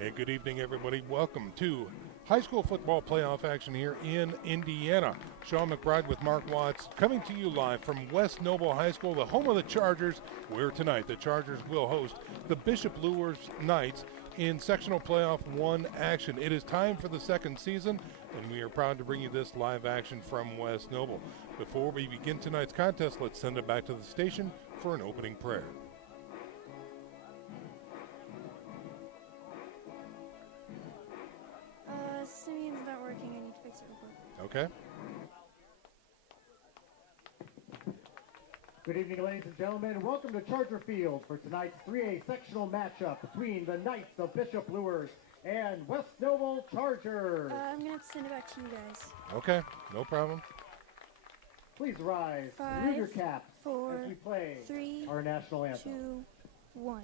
And good evening, everybody. Welcome to high school football playoff action here in Indiana. Sean McBride with Mark Watts coming to you live from West Noble High School, the home of the Chargers, where tonight the Chargers will host the Bishop Luers Knights in sectional playoff 1 action. It is time for the second season, and we are proud to bring you this live action from West Noble. Before we begin tonight's contest, let's send it back to the station for an opening prayer. Simeon's not working. I need to fix it real quick. Okay. Good evening, ladies and gentlemen. Welcome to Charger Field for tonight's 3A sectional matchup between the Knights of Bishop Luers and West Noble Chargers. I'm going to have to send it back to you guys. Okay, no problem. Please rise, 5, remove your caps 4, as we play 3, our national anthem. 2, 1.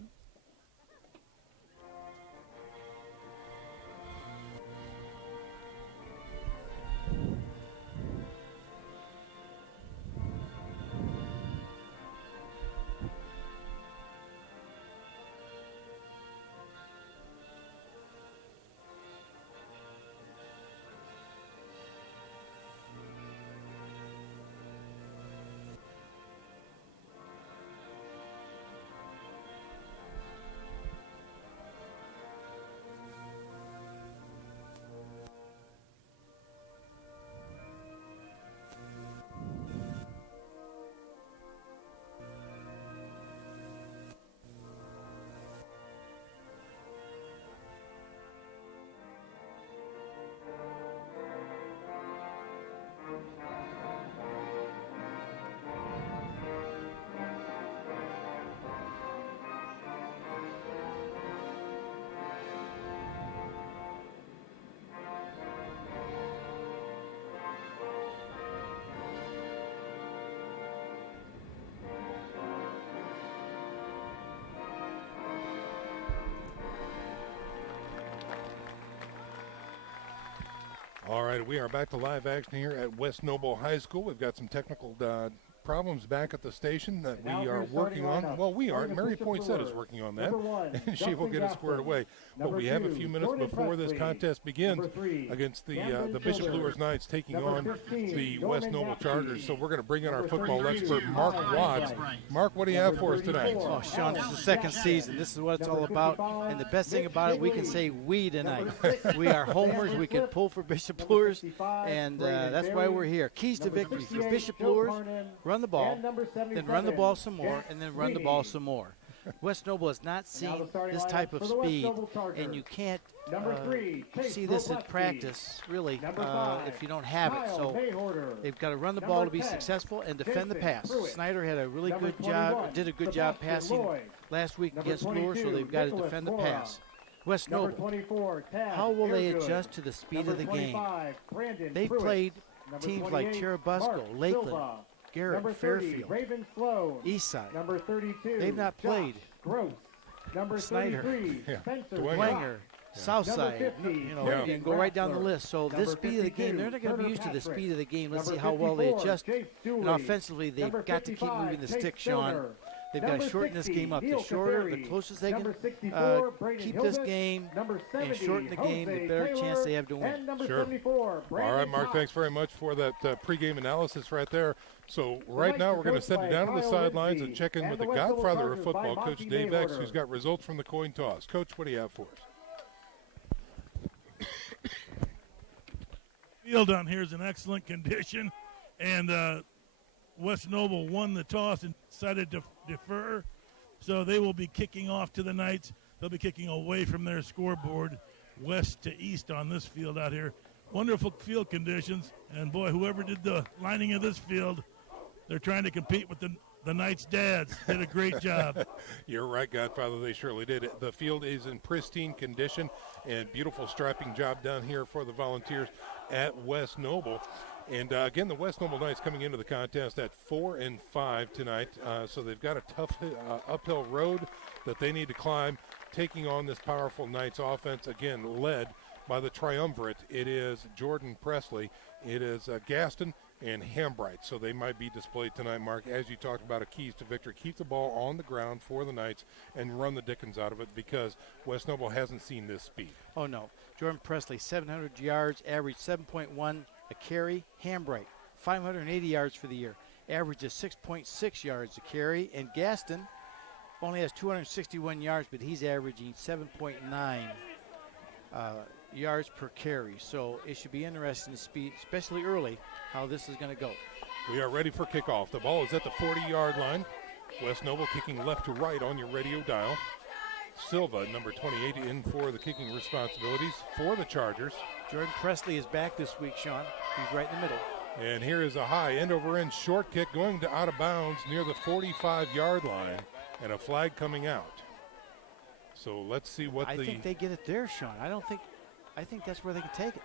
All right, we are back to live action here at West Noble High School. We've got some technical problems back at the station that we are working on. Well, we aren't. Mary Poinsett is working on that, and she will get it squared away. But we have a few minutes before this contest begins against the Bishop Luers Knights taking on the West Noble Chargers. So we're going to bring in our football expert, Mark Watts. Mark, what do you have for us tonight? Oh, Sean, this is the second season. This is what it's all about. And the best thing about it, we can say we tonight. We are homers. We can pull for Bishop Luers, and that's why we're here. Keys to victory for Bishop Luers: run the ball, then run the ball some more, and then run the ball some more. West Noble has not seen this type of speed, and you can't see this in practice, really, if you don't have it. So they've got to run the ball to be successful and defend the pass. Snyder had a really good job, did a good job passing last week against Luers, so they've got to defend the pass. West Noble, how will they adjust to the speed of the game? They've played teams like Cherubusco, Lakeland, Garrett, Fairfield, Eastside. They've not played Snyder, Dwenger, Southside. You can go right down the list. So this speed of the game, they're not going to be used to the speed of the game. Let's see how well they adjust. And offensively, they've got to keep moving the stick, Sean. They've got to shorten this game up. The shorter, the closest they can keep this game and shorten the game, the better chance they have to win. Sure. All right, Mark, thanks very much for that pregame analysis right there. So right now we're going to send it down to the sidelines and check in with the godfather of football, Coach Dave X, who's got results from the coin toss. Coach, what do you have for us? Field down here is in excellent condition, and West Noble won the toss and decided to defer, so they will be kicking off to the Knights. They'll be kicking away from their scoreboard, west to east on this field out here. Wonderful field conditions, and boy, whoever did the lining of this field, they're trying to compete with the Knights' dads. Did a great job. You're right, Godfather. They surely did. The field is in pristine condition, and beautiful striping job down here for the Volunteers at West Noble. And again, the West Noble Knights coming into the contest at 4-5 tonight. So they've got a tough uphill road that they need to climb, taking on this powerful Knights offense, again, led by the triumvirate. It is Jordan Presley, it is Gaston, and Hambright. So they might be displayed tonight, Mark, as you talked about, a keys to victory. Keep the ball on the ground for the Knights and run the dickens out of it, because West Noble hasn't seen this speed. Oh, no. Jordan Presley, 700 yards, average 7.1 a carry. Hambright, 580 yards for the year, averages 6.6 yards a carry. And Gaston only has 261 yards, but he's averaging 7.9 yards per carry. So it should be interesting to see, especially early, how this is going to go. We are ready for kickoff. The ball is at the 40-yard line. West Noble kicking left to right on your radio dial. Silva, number 28, in for the kicking responsibilities for the Chargers. Jordan Presley is back this week, Sean. He's right in the middle. And here is a high end-over-end short kick going to out of bounds near the 45-yard line, and a flag coming out. So let's see what I think they get it there, Sean. I think that's where they can take it.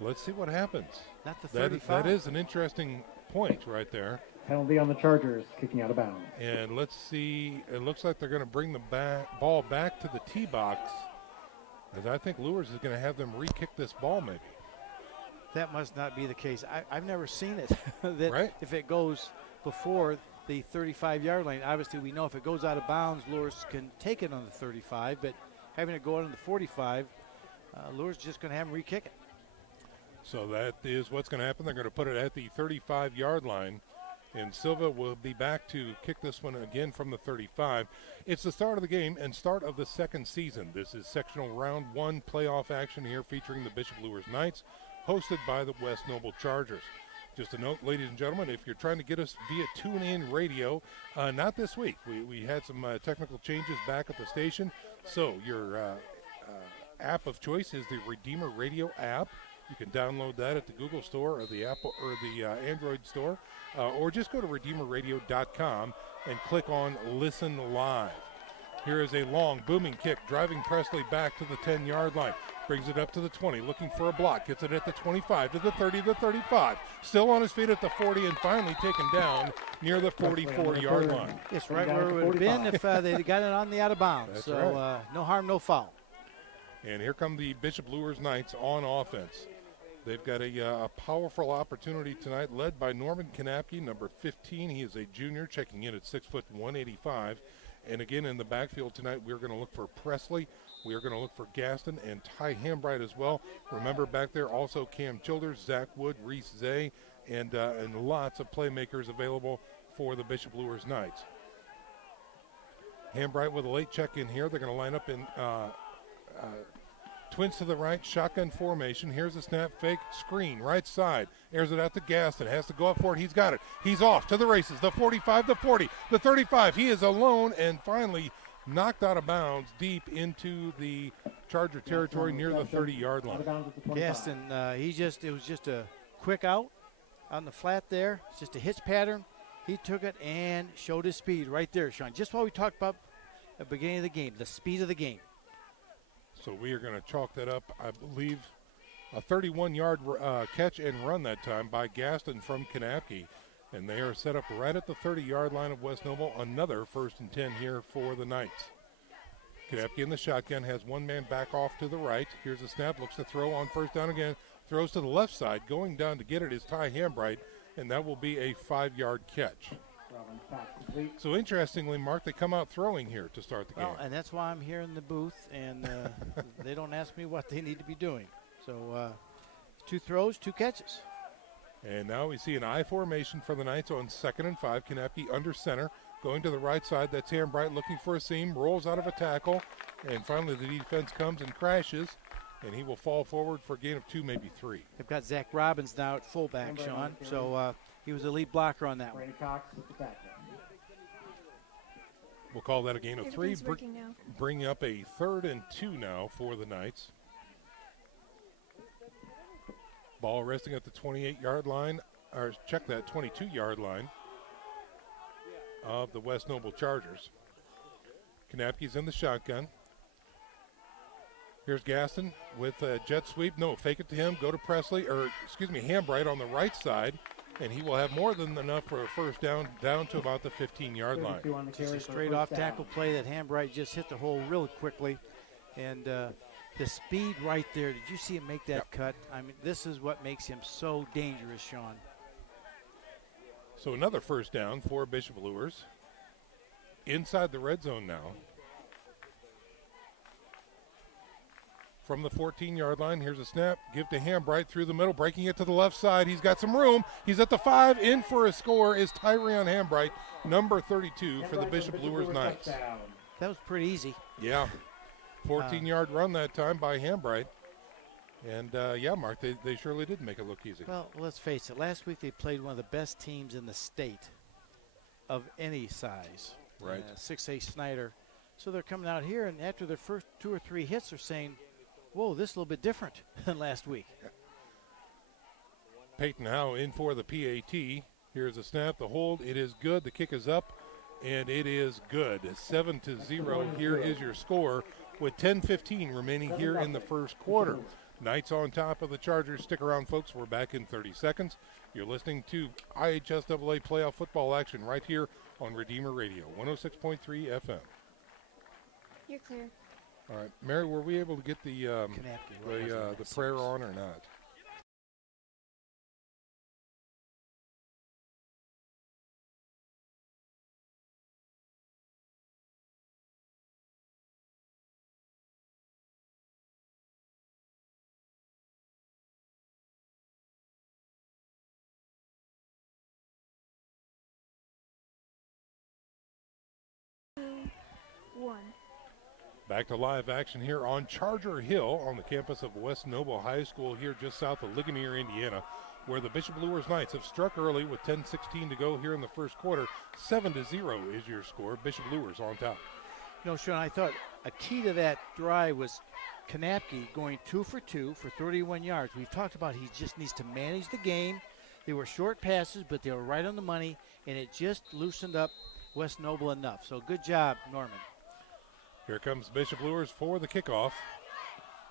Let's see what happens. Not the 35. That is an interesting point right there. Penalty on the Chargers, kicking out of bounds. And let's see. It looks like they're going to bring the ball back to the tee box, as I think Luers is going to have them re-kick this ball maybe. That must not be the case. I've never seen it. That right? If it goes before the 35-yard line, obviously we know if it goes out of bounds, Luers can take it on the 35, but having it go out on the 45, Luers just going to have them re-kick it. So that is what's going to happen. They're going to put it at the 35-yard line, and Silva will be back to kick this one again from the 35. It's the start of the game and start of the second season. This is sectional round 1 playoff action here featuring the Bishop Luers Knights, hosted by the West Noble Chargers. Just a note, ladies and gentlemen, if you're trying to get us via tune-in radio, not this week. We had some technical changes back at the station, so your app of choice is the Redeemer Radio app. You can download that at the Google Store or the Apple or the Android Store, or just go to redeemerradio.com and click on Listen Live. Here is a long, booming kick, driving Presley back to the 10-yard line. Brings it up to the 20, looking for a block. Gets it at the 25, to the 30, the 35. Still on his feet at the 40, and finally taken down near the 44-yard line. It's right where it would have been if they got it on the out of bounds. That's so right. No harm, no foul. And here come the Bishop Luers Knights on offense. They've got a powerful opportunity tonight, led by Norman Kanapke, number 15. He is a junior, checking in at 6 foot 185. And again, in the backfield tonight, we're going to look for Presley. We are going to look for Gaston and Ty Hambright as well. Remember, back there also Cam Childers, Zach Wood, Reese Zay, and lots of playmakers available for the Bishop Luers Knights. Hambright with a late check in here. They're going to line up in twins to the right, shotgun formation. Here's a snap, fake, screen, right side. Airs it out to Gaston. Has to go up for it. He's got it. He's off to the races. The 45, the 40, the 35. He is alone and finally knocked out of bounds deep into the Charger territory near the 30-yard line. Gaston, it was just a quick out on the flat there. It's just a hitch pattern. He took it and showed his speed right there, Sean. Just what we talked about at the beginning of the game, the speed of the game. So we are going to chalk that up, I believe, a 31-yard catch and run that time by Gaston from Kanapke. And they are set up right at the 30-yard line of West Noble. Another 1st and 10 here for the Knights. Kanapke in the shotgun has one man back off to the right. Here's a snap, looks to throw on 1st down again. Throws to the left side. Going down to get it is Ty Hambright, and that will be a 5-yard catch. So interestingly, Mark, they come out throwing here to start the game. Well, and that's why I'm here in the booth, and they don't ask me what they need to be doing. So 2 throws, 2 catches. And now we see an I formation for the Knights on 2nd and 5. Kanapke under center, going to the right side. That's Hambright looking for a seam, rolls out of a tackle, and finally the defense comes and crashes, and he will fall forward for a gain of 2, maybe 3. They've got Zach Robbins now at fullback, Sean. So he was the lead blocker on that one. We'll call that a gain of 3. Everything's working now. Bring up a 3rd and 2 now for the Knights. Ball resting at the 28-yard line, or check that, 22-yard line of the West Noble Chargers. Kanapke's in the shotgun. Here's Gaston with a jet sweep. No, fake it to him, go to Presley, Hambright on the right side, and he will have more than enough for a 1st down to about the 15-yard line. Just a straight off tackle play that Hambright just hit the hole really quickly. And the speed right there, did you see him make that cut? I mean, this is what makes him so dangerous, Sean. So another first down for Bishop Luers. Inside the red zone now. From the 14-yard line, here's a snap. Give to Hambright through the middle, breaking it to the left side. He's got some room. He's at the 5. In for a score is Tyrion Hambright, number 32 for the Bishop Luers Knights. That was pretty easy. Yeah. 14-yard run that time by Hambright. And, yeah, Mark, they surely did make it look easy. Well, let's face it. Last week they played one of the best teams in the state of any size. Right. 6A Snyder. So they're coming out here, and after their first 2 or 3 hits, they're saying, whoa, this is a little bit different than last week. Peyton Howe in for the PAT. Here's a snap, the hold. It is good. The kick is up, and it is good. 7-0. Here is your score with 10:15 remaining here in the first quarter. Knights on top of the Chargers. Stick around, folks. We're back in 30 seconds. You're listening to IHSAA playoff football action right here on Redeemer Radio, 106.3 FM. You're clear. All right, Mary, were we able to get the prayer on or not? One. Back to live action here on Charger Hill on the campus of West Noble High School here just south of Ligonier, Indiana, where the Bishop Luers Knights have struck early with 10:16 to go here in the first quarter. 7-0 is your score. Bishop Luers on top. You know, Sean, I thought a key to that drive was Kanapke going 2 for 2 for 31 yards. We've talked about he just needs to manage the game. They were short passes, but they were right on the money, and it just loosened up West Noble enough. So good job, Norman. Here comes Bishop Luers for the kickoff.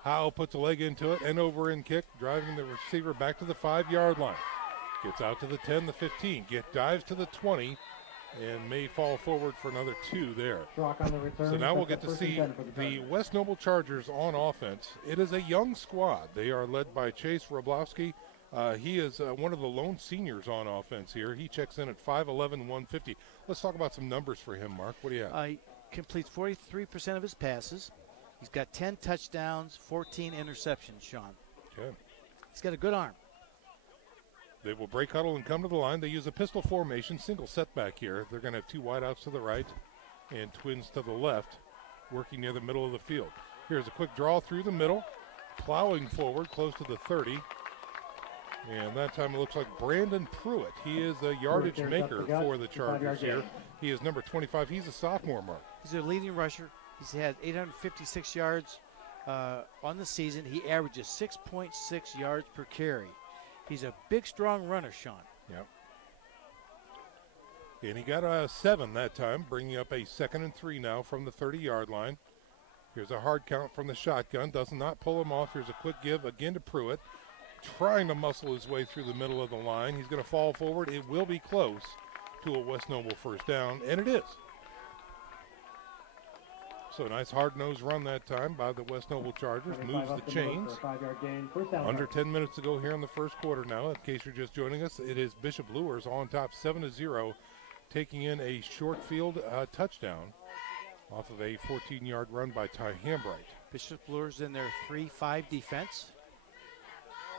Howe puts a leg into it, and over in kick, driving the receiver back to the 5-yard line. Gets out to the 10, the 15. Dives to the 20, and may fall forward for another 2 there. So now we'll get to see the West Noble Chargers on offense. It is a young squad. They are led by Chase Roblowski. He is one of the lone seniors on offense here. He checks in at 5'11", 150. Let's talk about some numbers for him, Mark. What do you have? He completes 43% of his passes. He's got 10 touchdowns, 14 interceptions, Sean. Okay. He's got a good arm. They will break huddle and come to the line. They use a pistol formation, single setback here. They're going to have 2 wideouts to the right and twins to the left, working near the middle of the field. Here's a quick draw through the middle, plowing forward close to the 30. And that time it looks like Brandon Pruitt. He is a yardage maker for the Chargers here. He is number 25. He's a sophomore, Mark. He's a leading rusher. He's had 856 yards on the season. He averages 6.6 yards per carry. He's a big, strong runner, Sean. Yep. And he got a 7 that time, bringing up a 2nd and 3 now from the 30-yard line. Here's a hard count from the shotgun. Does not pull him off. Here's a quick give again to Pruitt, trying to muscle his way through the middle of the line. He's going to fall forward. It will be close to a West Noble first down, and it is. So a nice hard-nosed run that time by the West Noble Chargers. Moves the chains. Under 10 minutes to go here in the first quarter now. In case you're just joining us, it is Bishop Luers on top 7-0, taking in a short field touchdown off of a 14-yard run by Ty Hambright. Bishop Luers in their 3-5 defense.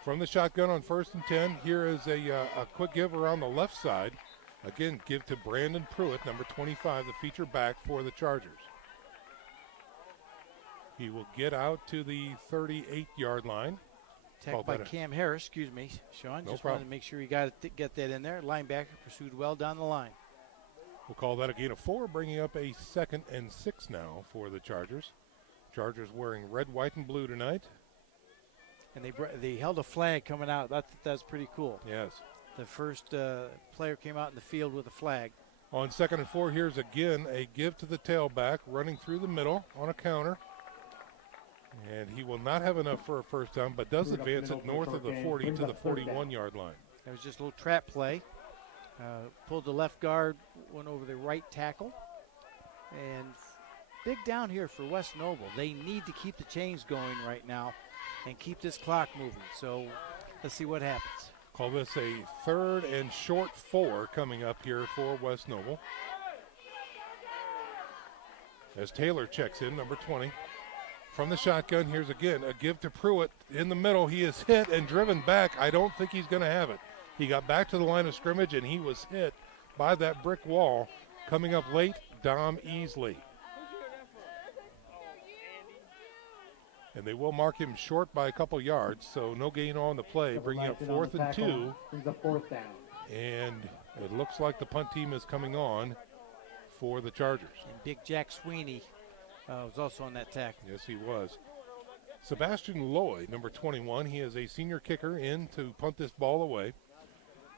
From the shotgun on 1st and 10, here is a quick give around the left side. Again, give to Brandon Pruitt, number 25, the feature back for the Chargers. He will get out to the 38-yard line. Tackled by Cam Harris, excuse me, Sean. Just wanted to make sure you get that in there. Linebacker pursued well down the line. We'll call that a gain of 4, bringing up a 2nd and 6 now for the Chargers. Chargers wearing red, white, and blue tonight. And they held a flag coming out. That's pretty cool. Yes. The first player came out in the field with a flag. On 2nd and 4, here's again a give to the tailback, running through the middle on a counter. And he will not have enough for a first down, but does advance it north of the 40 to the 41-yard line. That was just a little trap play. Pulled the left guard, went over the right tackle. And big down here for West Noble. They need to keep the chains going right now and keep this clock moving. So let's see what happens. Call this a 3rd and short 4 coming up here for West Noble. As Taylor checks in, number 20. From the shotgun, here's again a give to Pruitt in the middle. He is hit and driven back. I don't think he's going to have it. He got back to the line of scrimmage, and he was hit by that brick wall. Coming up late, Dom Easley. And they will mark him short by a couple yards, so no gain on the play, bringing up 4th and 2. Brings up 4th down. And it looks like the punt team is coming on for the Chargers. And Big Jack Sweeney was also on that tackle. Yes, he was. Sebastian Lloyd, number 21, he is a senior kicker in to punt this ball away.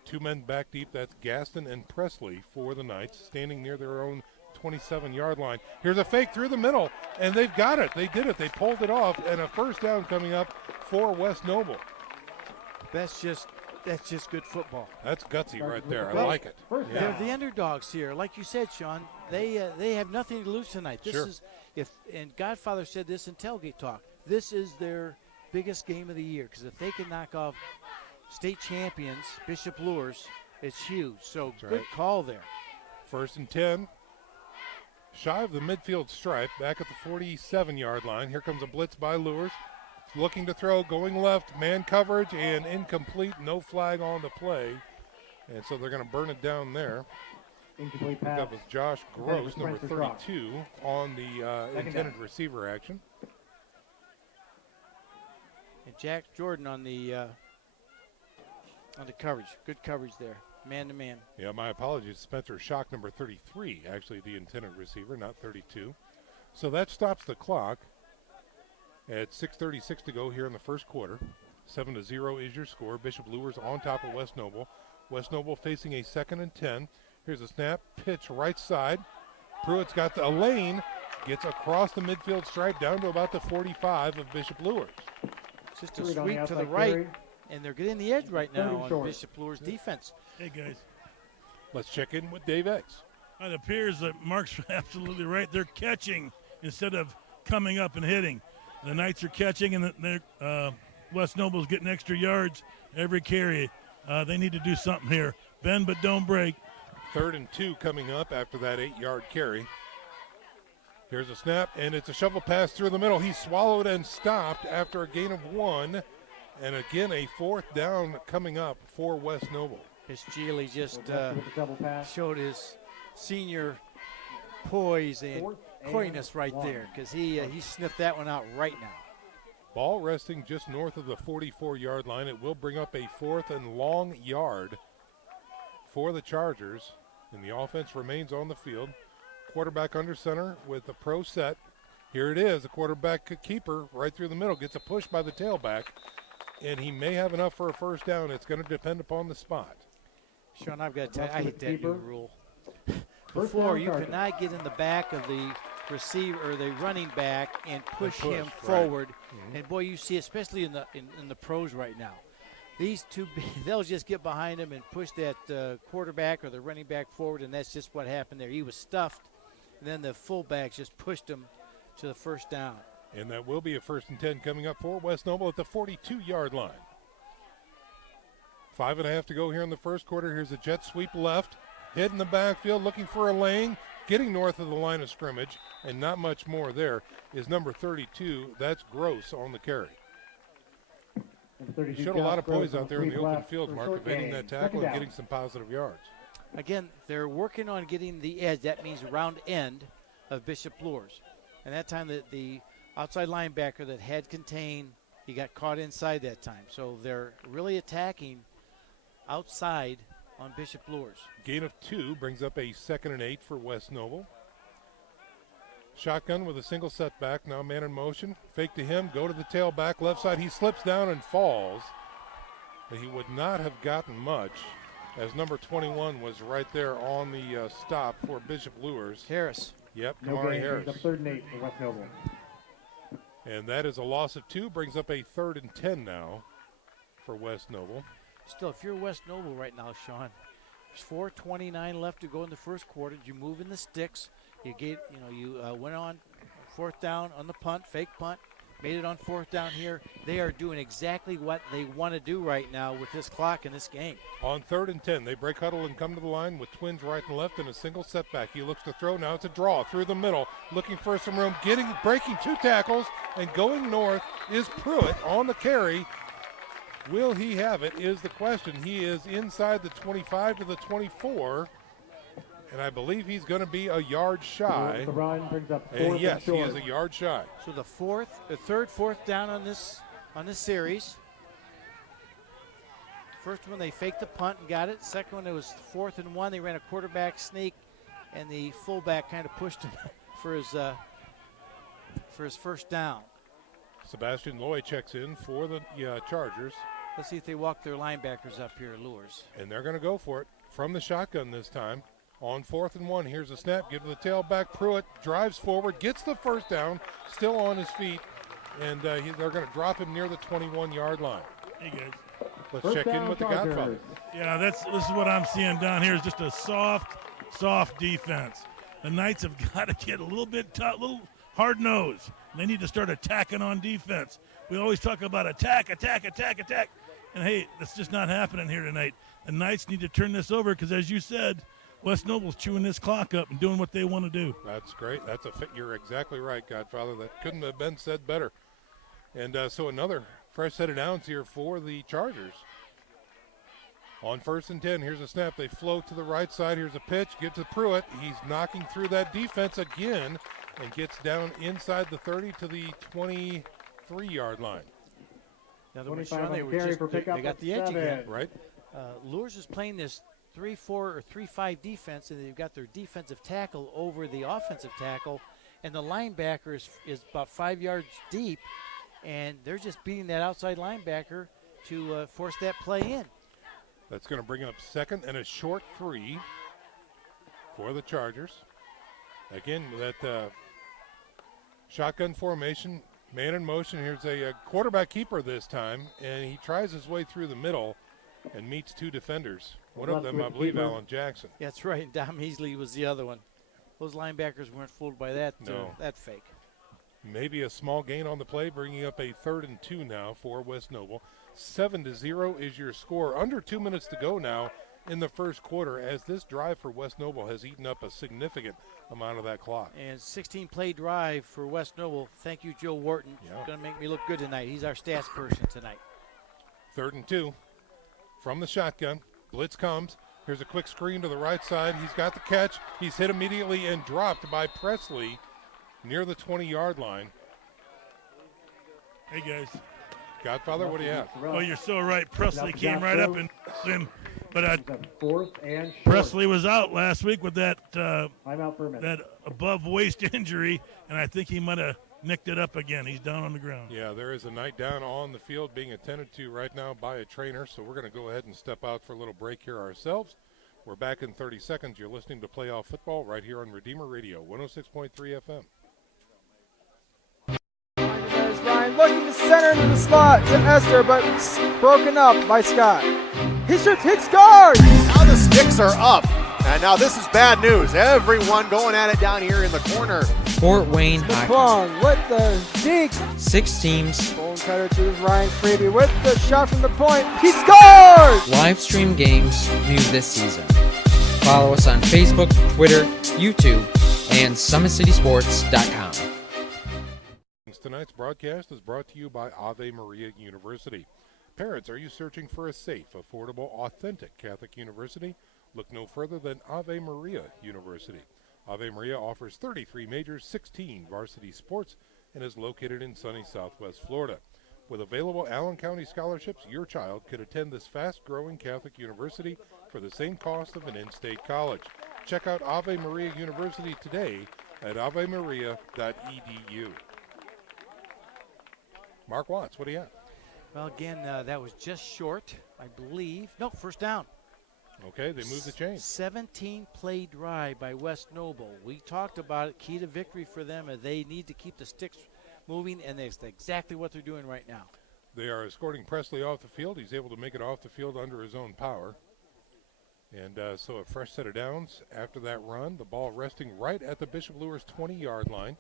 2 men back deep, that's Gaston and Presley for the Knights, standing near their own 27-yard line. Here's a fake through the middle, and they've got it. They did it. They pulled it off, and a first down coming up for West Noble. That's just good football. That's gutsy right there. I Well, like it. They're the underdogs here. Like you said, Sean, they have nothing to lose tonight. This Sure. is and Godfather said this in tailgate talk. This is their biggest game of the year because if they can knock off state champions Bishop Luers, it's huge. So That's good right. call there. 1st and 10. Shy of the midfield stripe, back at the 47-yard line. Here comes a blitz by Luers. Looking to throw, going left, man coverage, and incomplete, no flag on the play. And so they're going to burn it down there. Incomplete That pass. was Josh Gross, number Spencer Cross. 32, on the intended receiver action. And Jack Jordan on the coverage. Good coverage there, man to man. Yeah, my apologies. Spencer Schock, number 33, actually the intended receiver, not 32. So that stops the clock at 6:36 to go here in the first quarter. 7-0 is your score. Bishop Luers on top of West Noble. West Noble facing a 2nd and 10. Here's a snap, pitch right side. Pruitt's got a lane, gets across the midfield stripe down to about the 45 of Bishop Luers. Just a Pruitt on the sweep to the outside right, carry. and they're getting the edge right now on short. Bishop Luers' defense. Hey, guys. Let's check in with Dave X. It appears that Mark's absolutely right. They're catching instead of coming up and hitting. The Knights are catching, and West Noble's getting extra yards every carry. They need to do something here. Bend but don't break. 3rd and 2 coming up after that 8-yard carry. Here's a snap, and it's a shovel pass through the middle. He's swallowed and stopped after a gain of 1. And again, a 4th down coming up for West Noble. His Geely just With the double pass. showed his senior poise and 4th and coyness right 1. there because he sniffed that one out right now. Ball resting just north of the 44-yard line. It will bring up a 4th and long yard for the Chargers. And the offense remains on the field. Quarterback under center with the pro set. Here it is, a quarterback keeper right through the middle. Gets a push by the tailback. And he may have enough for a first down. It's going to depend upon the spot. Sean, I've got to tell you, I hate that new Keeper. rule. First Before, down you Chargers. could not get in the back of the receiver or the running back and push push, him right. forward. And boy, you see, especially in the pros right now, these two, they'll just get behind him and push that quarterback or the running back forward, and that's just what happened there. He was stuffed, and then the fullbacks just pushed him to the first down. And that will be a 1st and 10 coming up for West Noble at the 42-yard line. 5.5 to go here in the first quarter. Here's a jet sweep left. Hit in the backfield, looking for a lane. Getting north of the line of scrimmage, and not much more there, is number 32. That's Gross on the carry. Number 32, Showed a lot of Josh poise Gross out there in the sweep open left field, for Mark, short evading gain. that tackle Second and down. getting some positive yards. Again, they're working on getting the edge. That means round end of Bishop Luers. And that time the outside linebacker that had contained, he got caught inside that time. So they're really attacking outside on Bishop Luers. Gain of 2 brings up a 2nd and 8 for West Noble. Shotgun with a single setback, now man in motion. Fake to him, go to the tailback, left side. He slips down and falls. And he would not have gotten much, as number 21 was right there on the stop for Bishop Luers. Harris. Yep, No Kamari gain. Harris. Up 3rd and 8 for West Noble. And that is a loss of 2, brings up a 3rd and 10 now for West Noble. Still, if you're West Noble right now, Sean, there's 4:29 left to go in the first quarter. You move in the sticks. You went on 4th down on the punt, fake punt. made it on 4th down here. They are doing exactly what they want to do right now with this clock in this game. On 3rd and 10, they break huddle and come to the line with twins right and left and a single setback. He looks to throw. Now it's a draw through the middle, looking for some room, breaking 2 tackles, and going north is Pruitt on the carry. Will he have it is the question. He is inside the 25 to the 24. And I believe he's going to be a yard shy. The run brings up And yes, he is a yard shy. So the 3rd, 4th down on this series. First one they faked the punt and got it. Second one it was 4th and 1. They ran a quarterback sneak, and the fullback kind of pushed him for his first down. Sebastian Loy checks in for the Chargers. Let's see if they walk their linebackers up here, Luers. And they're going to go for it from the shotgun this time. On 4th and 1, here's a snap, give to the tailback. Pruitt drives forward, gets the first down, still on his feet, and they're going to drop him near the 21-yard line. Hey, guys. Let's check in with the Godfather. Yeah, this is what I'm seeing down here is just a soft defense. The Knights have got to get a little bit tough, little hard-nosed. They need to start attacking on defense. We always talk about attack. And, hey, that's just not happening here tonight. The Knights need to turn this over because, as you said, West Noble's chewing this clock up and doing what they want to do. That's great. That's a fit. You're exactly right, Godfather. That couldn't have been said better. And so another fresh set of downs here for the Chargers. On 1st and 10, here's a snap. They float to the right side. Here's a pitch. Get to Pruitt. He's knocking through that defense again and gets down inside the 30 to the 23-yard line. Now they got the edge again. Right. Luers is playing this 3-4 or 3-5 defense, and they've got their defensive tackle over the offensive tackle, and the linebacker is about 5 yards deep, and they're just beating that outside linebacker to force that play in. That's going to bring up 2nd and a short 3 for the Chargers. Again, that shotgun formation, man in motion. Here's a quarterback keeper this time, and he tries his way through the middle and meets 2 defenders. One of them, I believe, Alan Jackson. Yeah, that's right. Dom Heasley was the other one. Those linebackers weren't fooled by that that fake. Maybe a small gain on the play, bringing up a 3rd and 2 now for West Noble. 7-0 is your score. Under 2 minutes to go now in the first quarter, as this drive for West Noble has eaten up a significant amount of that clock. And 16-play drive for West Noble. Thank you, Joe Wharton. Yeah. Going to make me look good tonight. He's our stats person tonight. 3rd and 2 from the shotgun. Blitz comes. Here's a quick screen to the right side. He's got the catch. He's hit immediately and dropped by Presley near the 20-yard line. Hey, guys. Godfather, what do you have? Oh, you're so right. Presley came right up and him. But 4th and short. Presley was out last week with that Timeout for a minute. that above waist injury, and I think he might have nicked it up again. He's down on the ground. Yeah, there is a night down on the field being attended to right now by a trainer, so we're going to go ahead and step out for a little break here ourselves. We're back in 30 seconds. You're listening to Playoff Football right here on Redeemer Radio, 106.3 FM. Ryan looking to center into the slot to Esther, but broken up by Scott. He shoots, hit, scores! Now the sticks are up. And now this is bad news. Everyone going at it down here in the corner. Fort Wayne High. McClung with the deke. 6 teams. Bone cutter to Ryan Freeby with the shot from the point. He scores! Live stream games new this season. Follow us on Facebook, Twitter, YouTube, and SummitCitySports.com. Tonight's broadcast is brought to you by Ave Maria University. Parents, are you searching for a safe, affordable, authentic Catholic university? Look no further than Ave Maria University. Ave Maria offers 33 majors, 16 varsity sports, and is located in sunny Southwest Florida. With available Allen County scholarships, your child could attend this fast-growing Catholic university for the same cost of an in-state college. Check out Ave Maria University today at avemaria.edu. Mark Watts, what do you have? Well, again, that was just short, I believe. No, first down. Okay, they moved the chain. 17-play drive by West Noble. We talked about it. Key to victory for them, and they need to keep the sticks moving, and that's exactly what they're doing right now. They are escorting Presley off the field. He's able to make it off the field under his own power. And so a fresh set of downs after that run. The ball resting right at the Bishop Luers 20-yard line.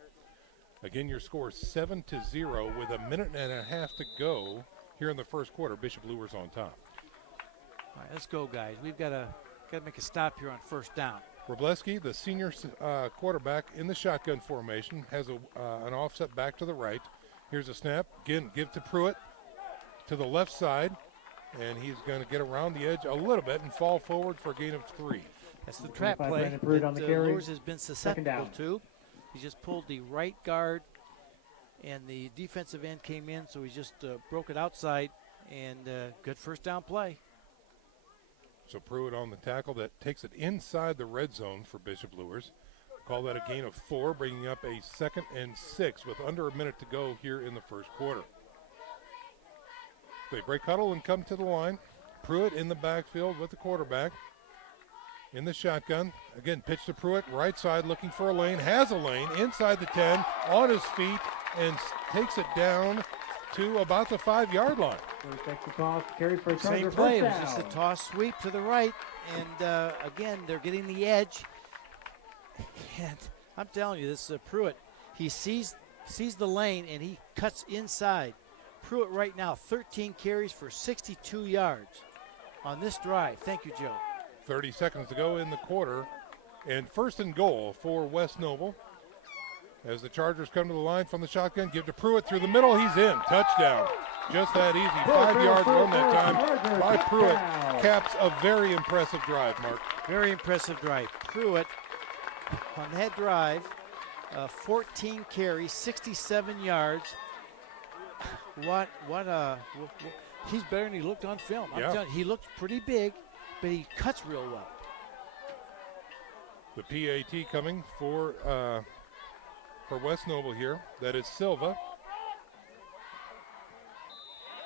Again, your score 7-0 with a minute and a half to go here in the first quarter. Bishop Luers on top. All right, let's go, guys. We've got to make a stop here on first down. Wroblewski, the senior quarterback in the shotgun formation, has an offset back to the right. Here's a snap. Again, give to Pruitt to the left side, and he's going to get around the edge a little bit and fall forward for a gain of 3. That's the trap play that Luers has been susceptible to. He just pulled the right guard, and the defensive end came in, so he just broke it outside, and good first down play. So Pruitt on the tackle that takes it inside the red zone for Bishop Luers. Call that a gain of 4, bringing up a 2nd and 6 with under a minute to go here in the first quarter. They break huddle and come to the line. Pruitt in the backfield with the quarterback in the shotgun. Again, pitch to Pruitt, right side looking for a lane. Has a lane inside the 10, on his feet, and takes it down to about the 5-yard line. Same play. It was just a toss sweep to the right, and again, they're getting the edge. And I'm telling you, this Pruitt, he sees the lane and he cuts inside. Pruitt right now, 13 carries for 62 yards on this drive. Thank you, Joe. 30 seconds to go in the quarter, and 1st and goal for West Noble. As the Chargers come to the line from the shotgun, give to Pruitt through the middle. He's in. Touchdown. Just that easy. 5-yard run that time by Pruitt. Caps a very impressive drive, Mark. Very impressive drive. Pruitt on that drive, 14 carries, 67 yards. He's better than he looked on film. I'm telling you, he looked pretty big, but he cuts real well. The PAT coming for West Noble here. That is Silva.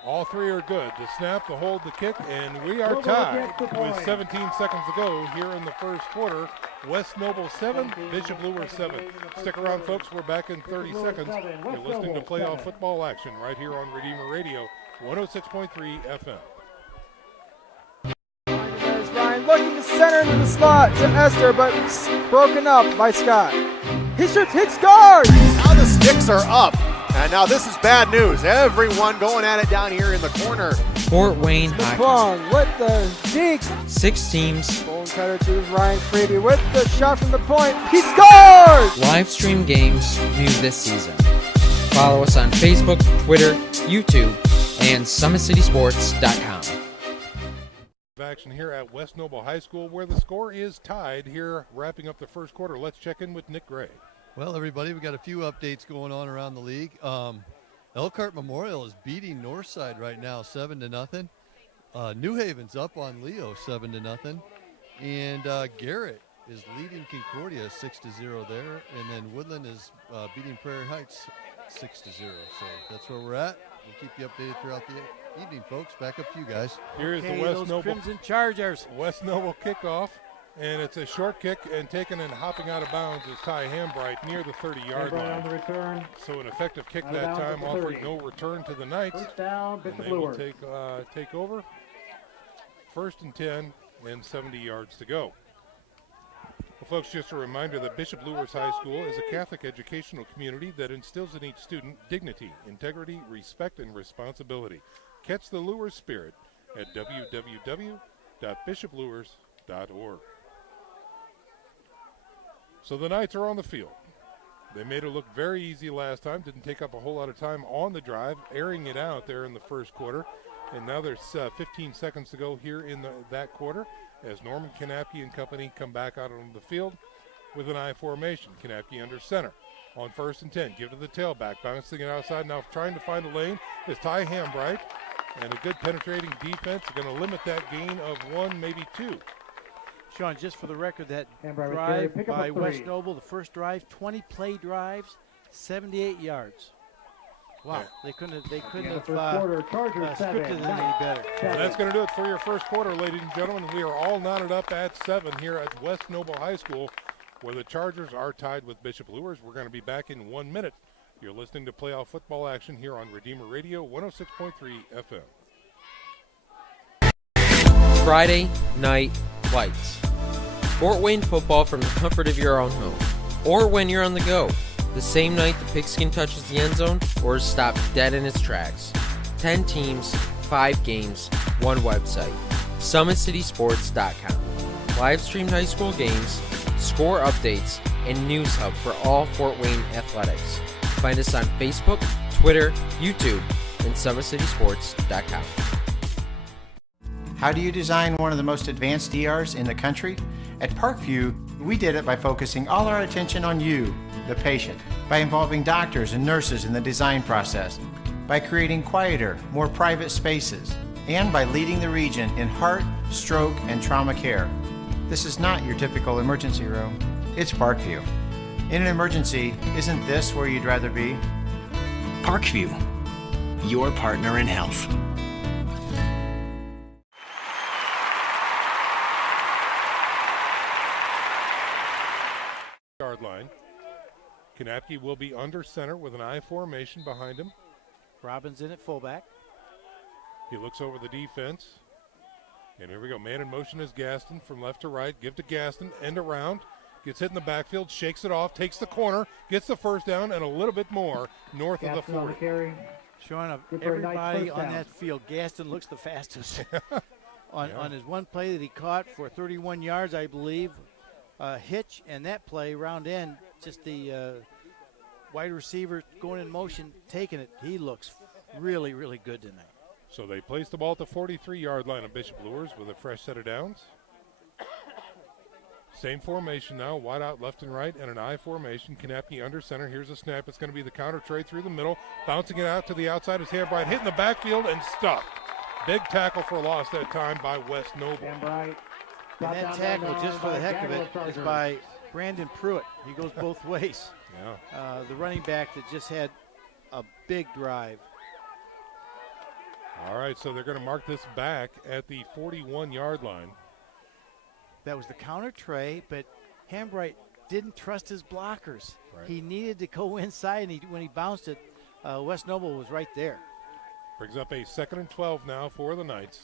All 3 are good. The snap, the hold, the kick, and we are tied with 17 seconds to go here in the first quarter. West Noble 7, Bishop Luers 7. Stick around, folks. We're back in 30 seconds. You're listening to playoff football action right here on Redeemer Radio, 106.3 FM. There's Ryan looking to center into the slot to Esther, but broken up by Scott. He shoots, hits guard! Now the sticks are up. And now this is bad news. Everyone going at it down here in the corner. Fort Wayne The Hockey. Plung with the deke. 6 teams. Bone cutter to Ryan Freeby with the shot from the point. He scores! Live stream games new this season. Follow us on Facebook, Twitter, YouTube, and SummitCitySports.com. Action here at West Noble High School, where the score is tied here, wrapping up the first quarter. Let's check in with Nick Gray. Well, everybody, we've got a few updates going on around the league. Elkhart Memorial is beating Northside right now 7-0. New Haven's up on Leo 7-0. And Garrett is leading Concordia 6-0 there. And then Woodland is beating Prairie Heights 6-0. So that's where we're at. We'll keep you updated throughout the evening, folks. Back up to you guys. Here's the West Noble Crimson Chargers. West Noble kickoff. And it's a short kick, and taken and hopping out of bounds is Ty Hambright near the 30-yard line. On the return. So an effective kick Out of that bounds time, at the offering 30. no return to the Knights. First down, And Bishop they will Luers. take over. 1st and 10 and 70 yards to go. Well, folks, just a reminder that Bishop Luers High School is a Catholic educational community that instills in each student dignity, integrity, respect, and responsibility. Catch the Luers spirit at www.bishopluers.org. So the Knights are on the field. They made it look very easy last time, didn't take up a whole lot of time on the drive, airing it out there in the first quarter. And now there's 15 seconds to go here in that quarter as Norman Kanapke and company come back out on the field with an I formation. Kanapke under center on 1st and 10. Give to the tailback, bouncing it outside. Now trying to find a lane is Ty Hambright. And a good penetrating defense are going to limit that gain of 1, maybe 2. Sean, just for the record, that Hambright with drive Gary, pick up by a West 3. Noble, the first drive, 20 play drives, 78 yards. Wow, Yeah. they couldn't In the have first quarter, Chargers 7. scripted it any better. And that's going to do it for your first quarter, ladies and gentlemen. We are all knotted up at 7 here at West Noble High School, where the Chargers are tied with Bishop Luers. We're going to be back in 1 minute. You're listening to playoff football action here on Redeemer Radio, 106.3 FM. Friday Night Lights. Fort Wayne football from the comfort of your own home, or when you're on the go. the same night the pigskin touches the end zone or is stopped dead in its tracks. 10 teams, 5 games, 1 website. SummitCitySports.com. Live streamed high school games, score updates, and news hub for all Fort Wayne athletics. Find us on Facebook, Twitter, YouTube, and SummitCitySports.com. How do you design one of the most advanced ERs in the country? At Parkview, we did it by focusing all our attention on you, the patient, by involving doctors and nurses in the design process, by creating quieter, more private spaces, and by leading the region in heart, stroke, and trauma care. This is not your typical emergency room. It's Parkview. In an emergency, isn't this where you'd rather be? Parkview, your partner in health. Yard line. Kanapke will be under center with an I formation behind him. Robbins in at fullback. He looks over the defense. And here we go. Man in motion is Gaston from left to right. Give to Gaston. End around. Gets hit in the backfield. Shakes it off. Takes the corner. Gets the first down and a little bit more north of the 40. Showing up everybody on that field. Gaston looks the fastest. on his one play that he caught for 31 yards, I believe. Hitch and that play round end, just the wide receiver going in motion, taking it. He looks really, really good tonight. So they place the ball at the 43-yard line of Bishop Luers with a fresh set of downs. Same formation now, wide out left and right, and an I formation. Kanapke under center. Here's a snap. It's going to be the counter trade through the middle. Bouncing it out to the outside is Hambright. Hit in the backfield and stuffed. Big tackle for a loss that time by West Noble. And that tackle, just for the heck of it, is by Brandon Pruitt. He goes both ways. Yeah. The running back that just had a big drive. All right, so they're going to mark this back at the 41-yard line. That was the counter tray, but Hambright didn't trust his blockers. Right. He needed to go inside, and when he bounced it, West Noble was right there. Brings up a 2nd and 12 now for the Knights.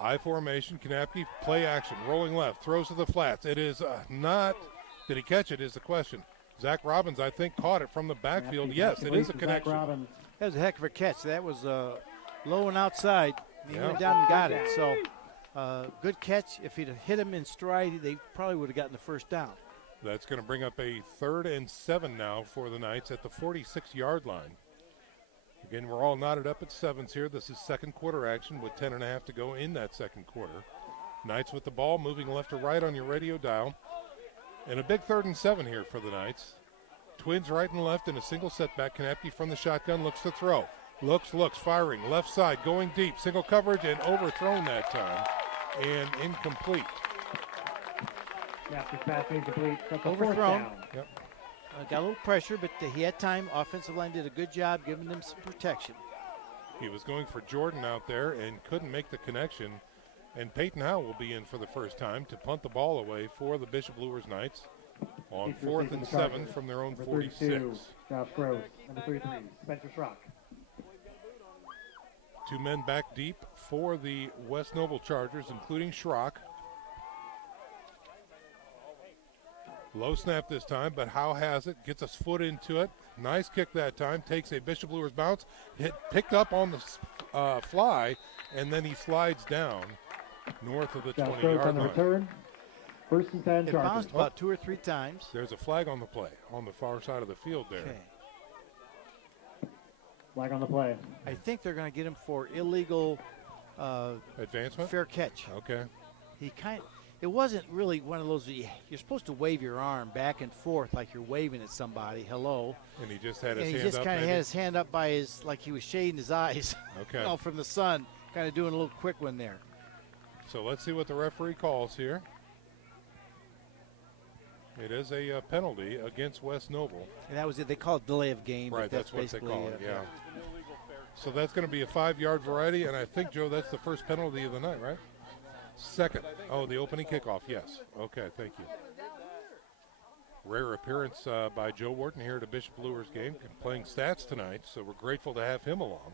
I formation, Kanapke, play action, rolling left, throws to the flats. It is not, did he catch it is the question. Zach Robbins, I think, caught it from the backfield. Yes, it is a connection. That was a heck of a catch. That was low and outside. He went down and got it. So good catch. If he'd have hit him in stride, they probably would have gotten the first down. That's going to bring up a 3rd and 7 now for the Knights at the 46-yard line. Again, we're all knotted up at 7s here. This is second quarter action with 10.5 to go in that second quarter. Knights with the ball, moving left to right on your radio dial. And a big 3rd and 7 here for the Knights. Twins right and left in a single setback. Kanapke from the shotgun looks to throw. Looks, firing. Left side, going deep. Single coverage and overthrown that time. And incomplete. Pass incomplete. Overthrown. Yep. Got a little pressure, but he had time. Offensive line did a good job giving them some protection. He was going for Jordan out there and couldn't make the connection. And Peyton Howe will be in for the first time to punt the ball away for the Bishop Luers Knights on 4th and 7 from their own 46. Josh Gross. Number 33, Spencer Schrock. 2 men back deep for the West Noble Chargers, including Schrock. Low snap this time, but Howe has it, gets his foot into it. Nice kick that time, takes a Bishop Luers bounce, picked up on the fly, and then he slides down north of the 20-yard line. Return. 1st and 10, It Chargers. bounced about 2 or 3 times. There's a flag on the play on the far side of the field there. Okay. Flag on the play. I think they're going to get him for illegal Advancement? fair catch. Okay. It wasn't really one of those, you're supposed to wave your arm back and forth like you're waving at somebody, hello. And he just had his and hand he just up. kind of had his hand up by like he was shading his eyes Okay. from the sun, kind of doing a little quick one there. So let's see what the referee calls here. It is a penalty against West Noble. And that was it. They call it delay of game. Right, but that's what they call it, yeah. yeah. So that's going to be a 5-yard variety, and I think, Joe, that's the first penalty of the night, right? Second. Oh, the opening kickoff, yes. Okay, thank you. Rare appearance by Joe Wharton here at a Bishop Luers game, playing stats tonight, so we're grateful to have him along.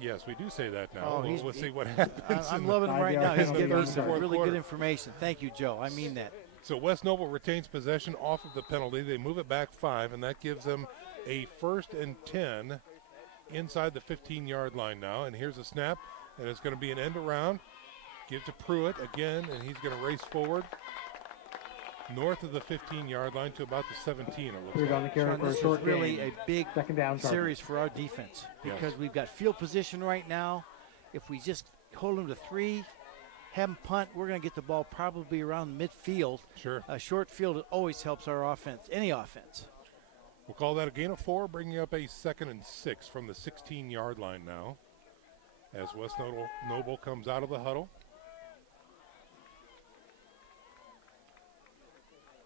Yes, we do say that now. Oh, we'll see what happens. I'm loving him right now. He's giving us some really quarter. good information. Thank you, Joe. I mean that. So West Noble retains possession off of the penalty. They move it back 5, and that gives them a 1st and 10 inside the 15-yard line now. And here's a snap, and it's going to be an end around. Give to Pruitt again, and he's going to race forward north of the 15-yard line to about the 17. On the carry for this a short is really gain. a big Second down series for our defense because we've got field position right now. If we just hold them to 3, have them punt, we're going to get the ball probably around midfield. Sure. A short field always helps our offense, any offense. We'll call that a gain of 4, bringing up a 2nd and 6 from the 16-yard line now as West Noble comes out of the huddle.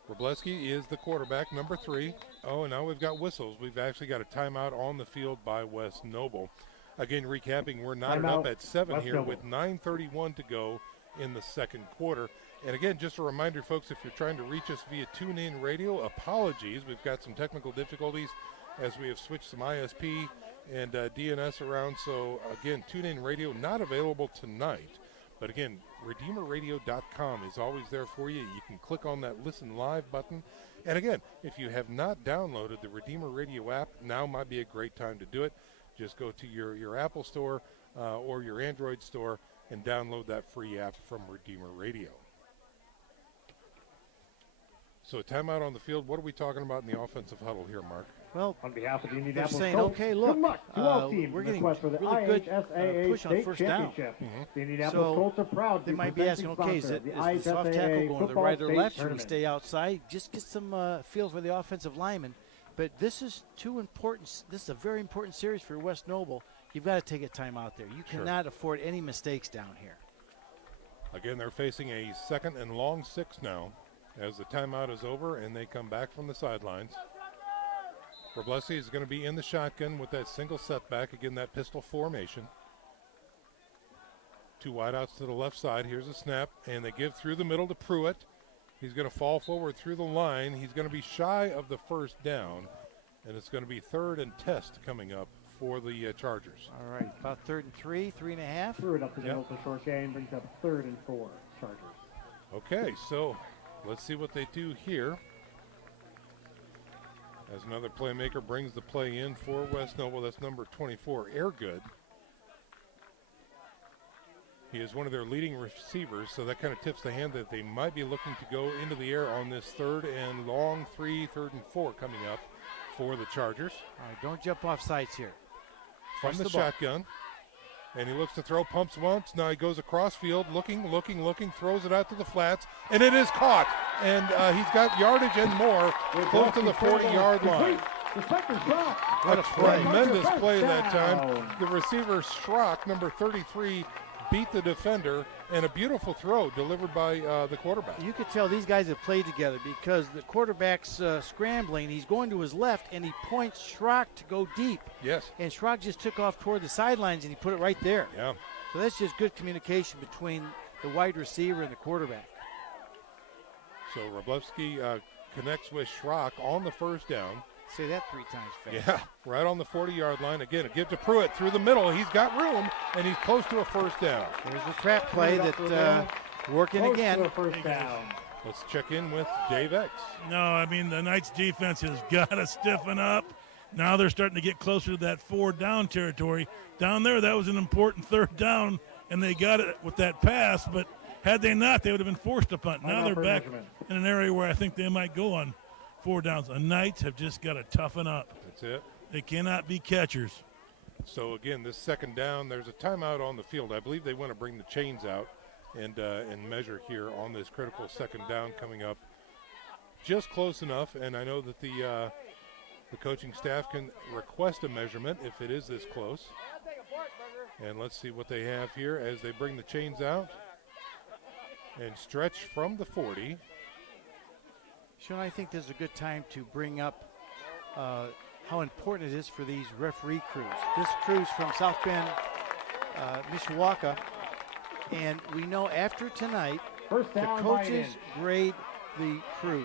Wroblewski is the quarterback, number 3. Oh, and now we've got whistles. We've actually got a timeout on the field by West Noble. Again, recapping, we're knotted up at 7 West here Noble. with 9:31 to go in the second quarter. And again, just a reminder, folks, if you're trying to reach us via TuneIn Radio, apologies. We've got some technical difficulties as we have switched some ISP and DNS around. So, again, TuneIn Radio not available tonight. But again, RedeemerRadio.com is always there for you. You can click on that Listen Live button. And again, if you have not downloaded the Redeemer Radio app, now might be a great time to do it. Just go to your Apple store or your Android store and download that free app from Redeemer Radio. So a timeout on the field. What are we talking about in the offensive huddle here, Mark? Well, on behalf of the they're Indianapolis saying, Colts, okay, look, good luck to all teams we're in the getting quest for the really good IHSAA push on State first down. Championship. The Indianapolis So Colts are proud to they be might be asking, presenting okay, is sponsor of the the soft tackle IHSAA going to the football right or state left? Should we tournament. stay outside? Just get some feel for the offensive lineman. But this is this is a very important series for West Noble. You've got to take a time out there. You cannot afford any mistakes down here. Again, they're facing a 2nd and long 6 now as the timeout is over and they come back from the sidelines. Wroblewski is going to be in the shotgun with that single setback. Again, that pistol formation. 2 wideouts to the left side. Here's a snap, and they give through the middle to Pruitt. He's going to fall forward through the line. He's going to be shy of the first down, and it's going to be 3rd and test coming up for the Chargers. All right, about 3rd and 3, 3.5. Threw it up the middle for short gain, brings up 3rd and 4, Chargers. Okay, so let's see what they do here. As another playmaker brings the play in for West Noble, that's number 24, Airgood. He is one of their leading receivers, so that kind of tips the hand that they might be looking to go into the air on this 3rd and long 3, 3rd and 4 coming up for the Chargers. All right, don't jump off sides here. From the shotgun. And he looks to throw, pumps once. Now he goes across field, looking, throws it out to the flats, and it is caught. And he's got yardage and more, close to the 40-yard line. What a tremendous play that time. The receiver, Schrock, number 33, beat the defender, and a beautiful throw delivered by the quarterback. You could tell these guys have played together because the quarterback's scrambling. He's going to his left, and he points Schrock to go deep. Yes. And Schrock just took off toward the sidelines, and he put it right there. Yeah. So that's just good communication between the wide receiver and the quarterback. So Wroblewski connects with Schrock on the first down. Say that 3 times fast. Yeah, right on the 40-yard line. Again, a give to Pruitt through the middle. He's got room, and he's close to a first down. There's the trap play that working Close again. to a first down. Let's check in with Dave X. No, I mean, the Knights defense has got to stiffen up. Now they're starting to get closer to that 4-down territory. Down there, that was an important 3rd down, and they got it with that pass, but had they not, they would have been forced to punt. Now they're back in an area where I think they might go on 4 downs. The Knights have just got to toughen up. That's it. They cannot be catchers. So, again, this 2nd down, there's a timeout on the field. I believe they want to bring the chains out and measure here on this critical 2nd down coming up. Just close enough, and I know that the coaching staff can request a measurement if it is this close. And let's see what they have here as they bring the chains out and stretch from the 40. Sean, I think this is a good time to bring up how important it is for these referee crews. This crew's from South Bend, Mishawaka, and we know after tonight, the coaches grade the crews.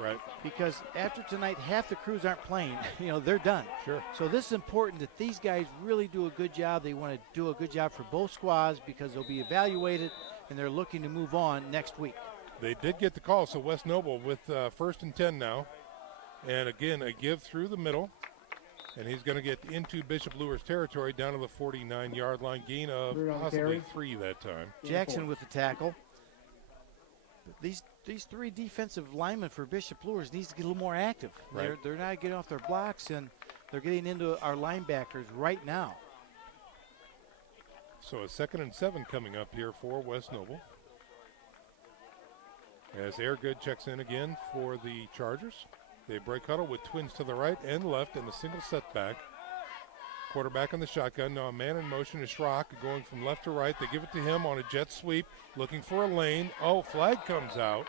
Right. Because after tonight, half the crews aren't playing. They're done. Sure. So this is important that these guys really do a good job. They want to do a good job for both squads because they'll be evaluated, and they're looking to move on next week. They did get the call, so West Noble with 1st and 10 now. And again, a give through the middle. And he's going to get into Bishop Luers territory down to the 49-yard line. Gain of possibly 3 that time. Jackson with the tackle. These 3 defensive linemen for Bishop Luers needs to get a little more active. Right. They're not getting off their blocks, and they're getting into our linebackers right now. So a 2nd and 7 coming up here for West Noble. As Airgood checks in again for the Chargers. They break huddle with twins to the right and left and a single setback. Quarterback on the shotgun. Now a man in motion is Schrock going from left to right. They give it to him on a jet sweep, looking for a lane. Oh, flag comes out.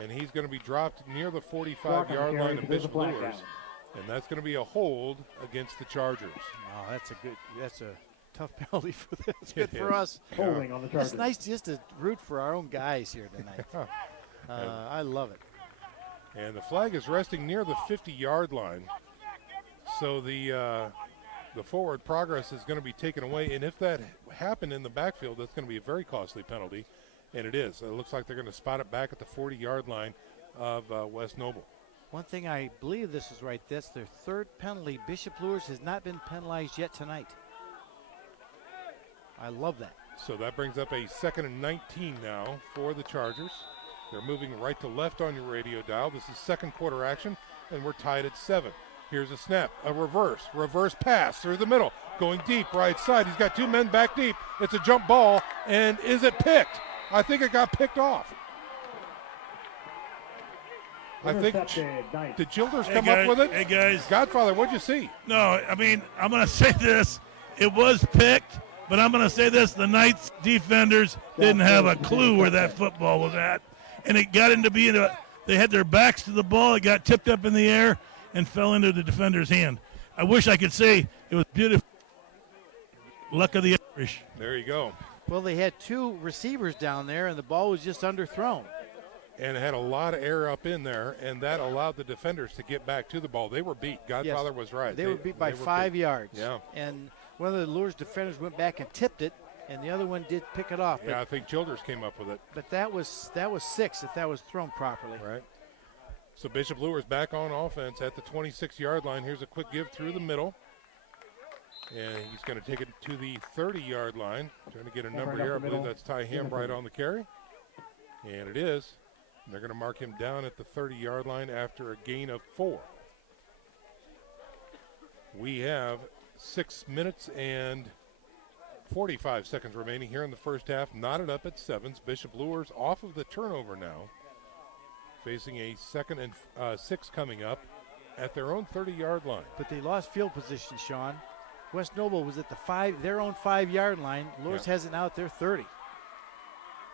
And he's going to be dropped near the 45-yard line of Bishop Luers. And that's going to be a hold against the Chargers. Oh, that's a tough penalty for them. It's good for us. Holding on the Chargers. It's nice just to root for our own guys here tonight. I love it. And the flag is resting near the 50-yard line. So the forward progress is going to be taken away. And if that happened in the backfield, that's going to be a very costly penalty. And it is. It looks like they're going to spot it back at the 40-yard line of West Noble. One thing I believe this is right. That's their 3rd penalty. Bishop Luers has not been penalized yet tonight. I love that. So that brings up a 2nd and 19 now for the Chargers. They're moving right to left on your radio dial. This is 2nd quarter action, and we're tied at 7. Here's a snap, a reverse pass through the middle, going deep right side. He's got 2 men back deep. It's a jump ball, and is it picked? I think it got picked off. I think, did Childers come up with it? Hey, guys. Godfather, what'd you see? No, I mean, I'm going to say this. It was picked, but I'm going to say this. The Knights defenders didn't have a clue where that football was at. And it got into being they had their backs to the ball. It got tipped up in the air and fell into the defender's hand. I wish I could say it was beautiful. Luck of the Irish. There you go. Well, they had 2 receivers down there, and the ball was just underthrown. And it had a lot of air up in there, and that allowed the defenders to get back to the ball. They were beat. Godfather was right. They were beat by 5 yards. Yeah. And one of the Luers defenders went back and tipped it, and the other one did pick it off. Yeah, I think Childers came up with it. But that was 6 if that was thrown properly. Right. So Bishop Luers back on offense at the 26-yard line. Here's a quick give through the middle. And he's going to take it to the 30-yard line. Trying to get a number here. I believe that's Ty Hambright on the carry. And it is. They're going to mark him down at the 30-yard line after a gain of 4. We have 6 minutes and 45 seconds remaining here in the first half. Knotted up at 7s. Bishop Luers off of the turnover now. Facing a 2nd and 6 coming up at their own 30-yard line. But they lost field position, Sean. West Noble was at their own 5-yard line. Luers has it now at their 30.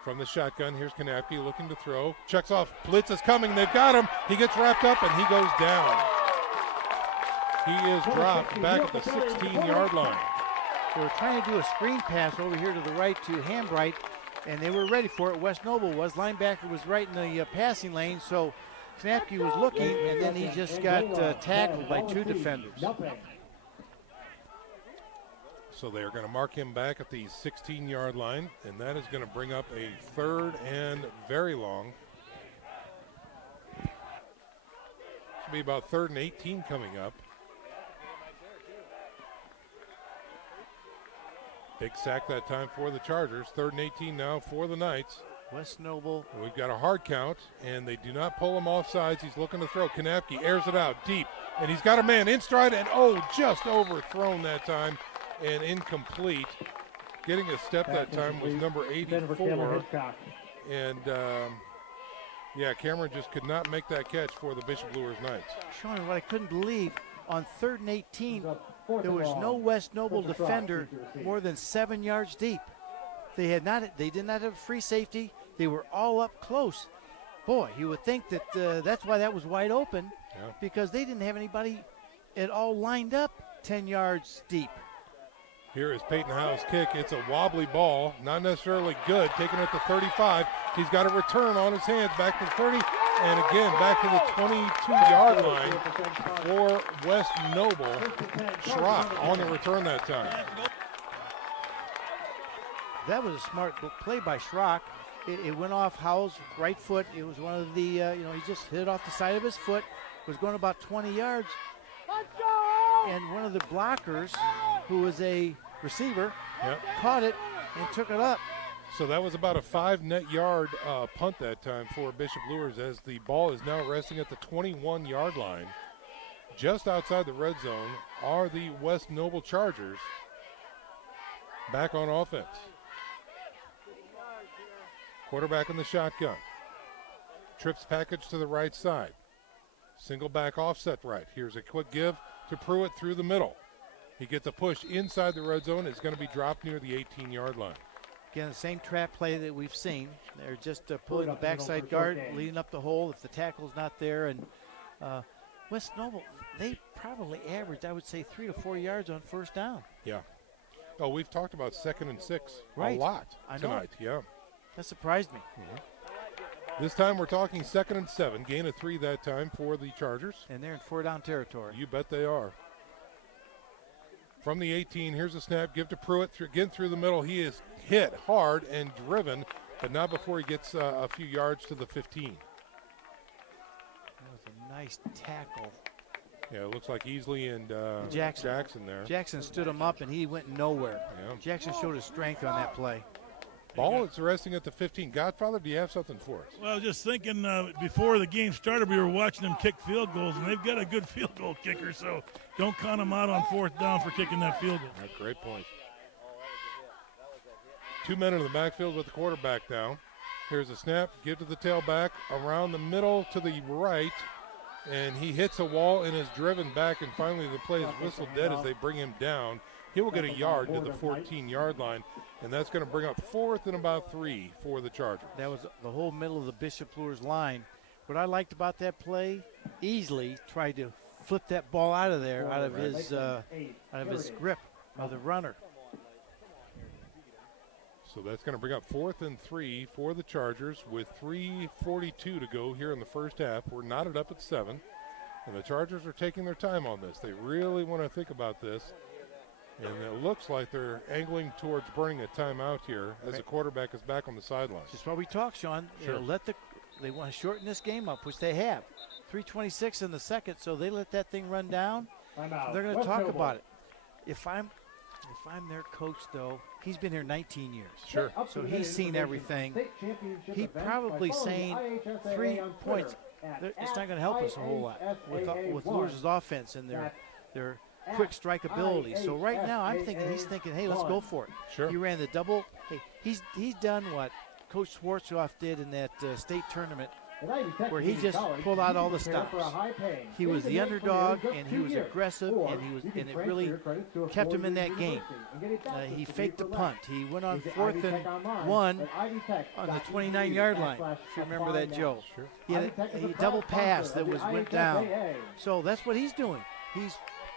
From the shotgun, here's Kanapke looking to throw. Checks off. Blitz is coming. They've got him. He gets wrapped up, and he goes down. He is dropped back at the 16-yard line. They were trying to do a screen pass over here to the right to Hambright, and they were ready for it. West Noble was. Linebacker was right in the passing lane, so Kanapke was looking, and then he just got tackled by 2 defenders. So they are going to mark him back at the 16-yard line, and that is going to bring up a 3rd and very long. This will be about 3rd and 18 coming up. Big sack that time for the Chargers. 3rd and 18 now for the Knights. West Noble. We've got a hard count, and they do not pull him off sides. He's looking to throw. Kanapke airs it out deep, and he's got a man in stride, and just overthrown that time. And incomplete. Getting a step that time was number 84. And, Cameron just could not make that catch for the Bishop Luers Knights. Sean, what I couldn't believe, on 3rd and 18, there was no West Noble defender more than 7 yards deep. They did not have a free safety. They were all up close. Boy, you would think that that's why that was wide open, because they didn't have anybody at all lined up 10 yards deep. Here is Peyton Howe's kick. It's a wobbly ball, not necessarily good. Taken at the 35. He's got a return on his hands back to the 30, and again back to the 22-yard line for West Noble. Schrock on the return that time. That was a smart play by Schrock. It went off Howell's right foot. It was one of the, he just hit it off the side of his foot. It was going about 20 yards. And one of the blockers, who was a receiver, caught it and took it up. So that was about a 5 net yard punt that time for Bishop Luers, as the ball is now resting at the 21-yard line. Just outside the red zone are the West Noble Chargers back on offense. Quarterback in the shotgun. Trips package to the right side. Single back offset right. Here's a quick give to Pruitt through the middle. He gets a push inside the red zone. It's going to be dropped near the 18-yard line. Again, the same trap play that we've seen. They're just pulling the backside guard, leading up the hole if the tackle's not there. And West Noble, they probably averaged, I would say, 3 to 4 yards on first down. Yeah. Oh, we've talked about 2nd and 6 right. a lot tonight. I know. Yeah. That surprised me. This time we're talking 2nd and 7. Gain of 3 that time for the Chargers. And they're in 4-down territory. You bet they are. From the 18, here's a snap. Give to Pruitt again through the middle. He is hit hard and driven, but not before he gets a few yards to the 15. That was a nice tackle. Yeah, it looks like Easley and Jackson there. Jackson stood him up, and he went nowhere. Yeah. Jackson showed his strength on that play. Ball is resting at the 15. Godfather, do you have something for us? Well, just thinking before the game started, we were watching them kick field goals, and they've got a good field goal kicker, so don't count them out on 4th down for kicking that field goal. That's great point. 2 men in the backfield with the quarterback now. Here's a snap, give to the tailback, around the middle to the right, and he hits a wall and is driven back, and finally the play is whistled dead as they bring him down. He will get a yard to the 14-yard line, and that's going to bring up 4th and about 3 for the Chargers. That was the whole middle of the Bishop Luers line. What I liked about that play, Easley tried to flip that ball out of there, out of his grip of the runner. So that's going to bring up 4th and 3 for the Chargers with 3:42 to go here in the first half. We're knotted up at 7, and the Chargers are taking their time on this. They really want to think about this. And it looks like they're angling towards burning a timeout here as the quarterback is back on the sidelines. Just what we talked, Sean. Sure. They want to shorten this game up, which they have. 3:26 in the second, so they let that thing run down. They're going to talk about it. If I'm their coach, though, he's been here 19 years. Sure. So he's seen everything. He probably saying 3 points. It's not going to help us a whole lot with Luers' offense and their quick strike ability. So right now I'm thinking he's thinking, hey, let's go for it. Sure. He ran the double. Hey, he's done what Coach Schwarzkopf did in that state tournament, where he just pulled out all the stops. He was the underdog, and he was aggressive, and it really kept him in that game. He faked the punt. He went on 4th and 1 on the 29-yard line. If you remember that, Joe. Sure. He had a double pass that went down. So that's what he's doing. He's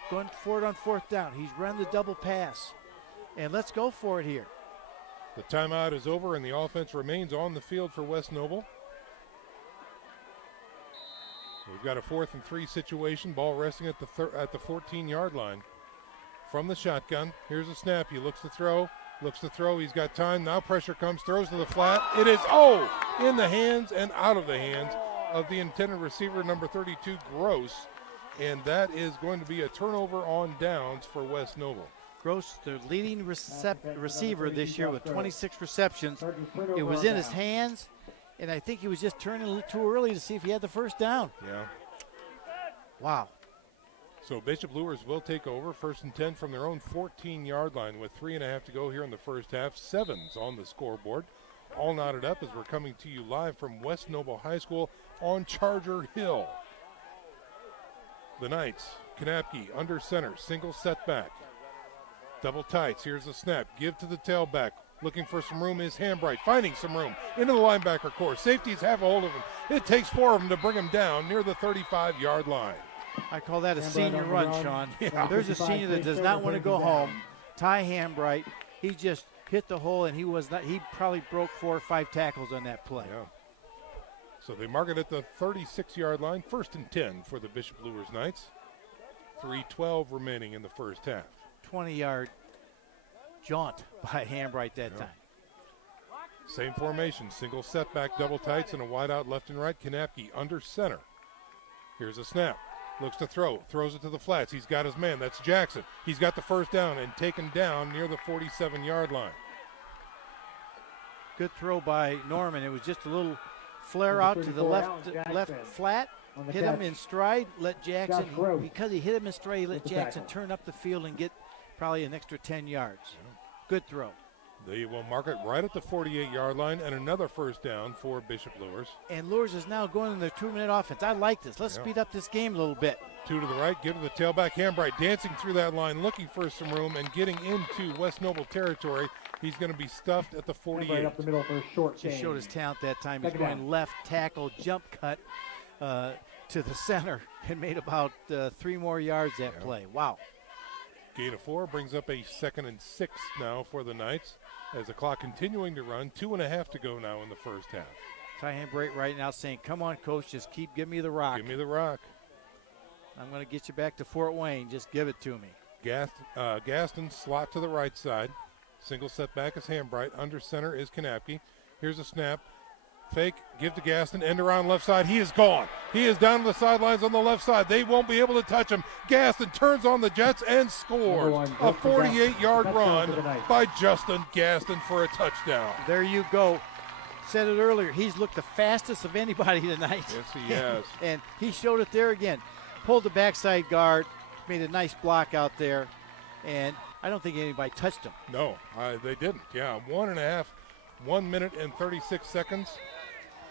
going for it on 4th down. He's run the double pass. And let's go for it here. The timeout is over, and the offense remains on the field for West Noble. We've got a 4th and 3 situation. Ball resting at the 14-yard line. From the shotgun, here's a snap. He looks to throw. He's got time. Now pressure comes. Throws to the flat. It is, in the hands and out of the hands of the intended receiver, number 32, Gross. And that is going to be a turnover on downs for West Noble. Gross, the leading receiver this year with 26 receptions. It was in his hands, and I think he was just turning a little too early to see if he had the first down. Yeah. Wow. So Bishop Luers will take over, 1st and 10 from their own 14-yard line with 3.5 to go here in the first half. 7's on the scoreboard. All knotted up as we're coming to you live from West Noble High School on Charger Hill. The Knights, Kanapke under center, single setback. Double tights, here's a snap, give to the tailback. Looking for some room is Hambright, finding some room into the linebacker core. Safeties have a hold of him. It takes 4 of them to bring him down near the 35-yard line. I call that a senior run, Sean. Yeah. There's a senior that does not want to go home. Ty Hambright, he just hit the hole, and he probably broke 4 or 5 tackles on that play. Yeah. So they mark it at the 36-yard line, 1st and 10 for the Bishop Luers Knights. 3:12 remaining in the first half. 20-yard jaunt by Hambright that time. Same formation, single setback, double tights, and a wide out left and right. Kanapke under center. Here's a snap. Looks to throw. Throws it to the flats. He's got his man. That's Jackson. He's got the first down and taken down near the 47-yard line. Good throw by Norman. It was just a little flare out to the left flat. Hit him in stride. Let Jackson, because he hit him in stride, he let Jackson turn up the field and get probably an extra 10 yards. Good throw. They will mark it right at the 48-yard line, and another first down for Bishop Luers. And Luers is now going in their 2-minute offense. I like this. Let's speed up this game a little bit. 2 to the right, give to the tailback. Hambright dancing through that line, looking for some room and getting into West Noble territory. He's going to be stuffed at the 48. Right up the middle for a short Just showed his talent that time. He's going left tackle, jump cut to the center, and made about 3 more yards that play. Wow. Gain of 4 brings up a 2nd and 6 now for the Knights as the clock continuing to run. 2.5 to go now in the first half. Ty Hambright right now saying, come on, coach, just give me the rock. Give me the rock. I'm going to get you back to Fort Wayne. Just give it to me. Gaston slot to the right side. Single setback is Hambright. Under center is Kanapke. Here's a snap. Fake, give to Gaston, end around left side. He is gone. He is down to the sidelines on the left side. They won't be able to touch him. Gaston turns on the Jets and scores. A 48-yard run by Justin Gaston for a touchdown. There you go. Said it earlier. He's looked the fastest of anybody tonight. Yes, he has. And he showed it there again. Pulled the backside guard, made a nice block out there, and I don't think anybody touched him. No, they didn't. Yeah, 1 minute and 36 seconds.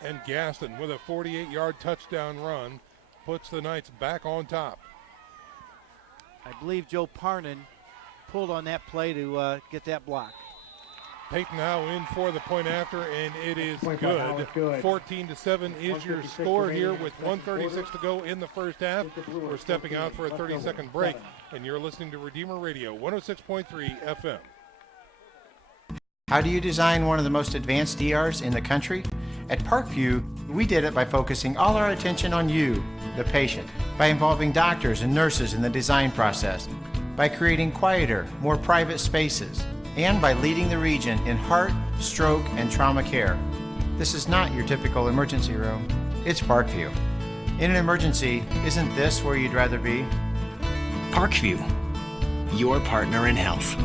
And Gaston with a 48-yard touchdown run puts the Knights back on top. I believe Joe Parnan pulled on that play to get that block. Peyton Howe in for the point after, and it is good. 14-7 is your score here with 1:36 to go in the first half. We're stepping out for a 30-second break, and you're listening to Redeemer Radio 106.3 FM. How do you design one of the most advanced DRs in the country? At Parkview, we did it by focusing all our attention on you, the patient, by involving doctors and nurses in the design process, by creating quieter, more private spaces, and by leading the region in heart, stroke, and trauma care. This is not your typical emergency room. It's Parkview. In an emergency, isn't this where you'd rather be? Parkview, your partner in health.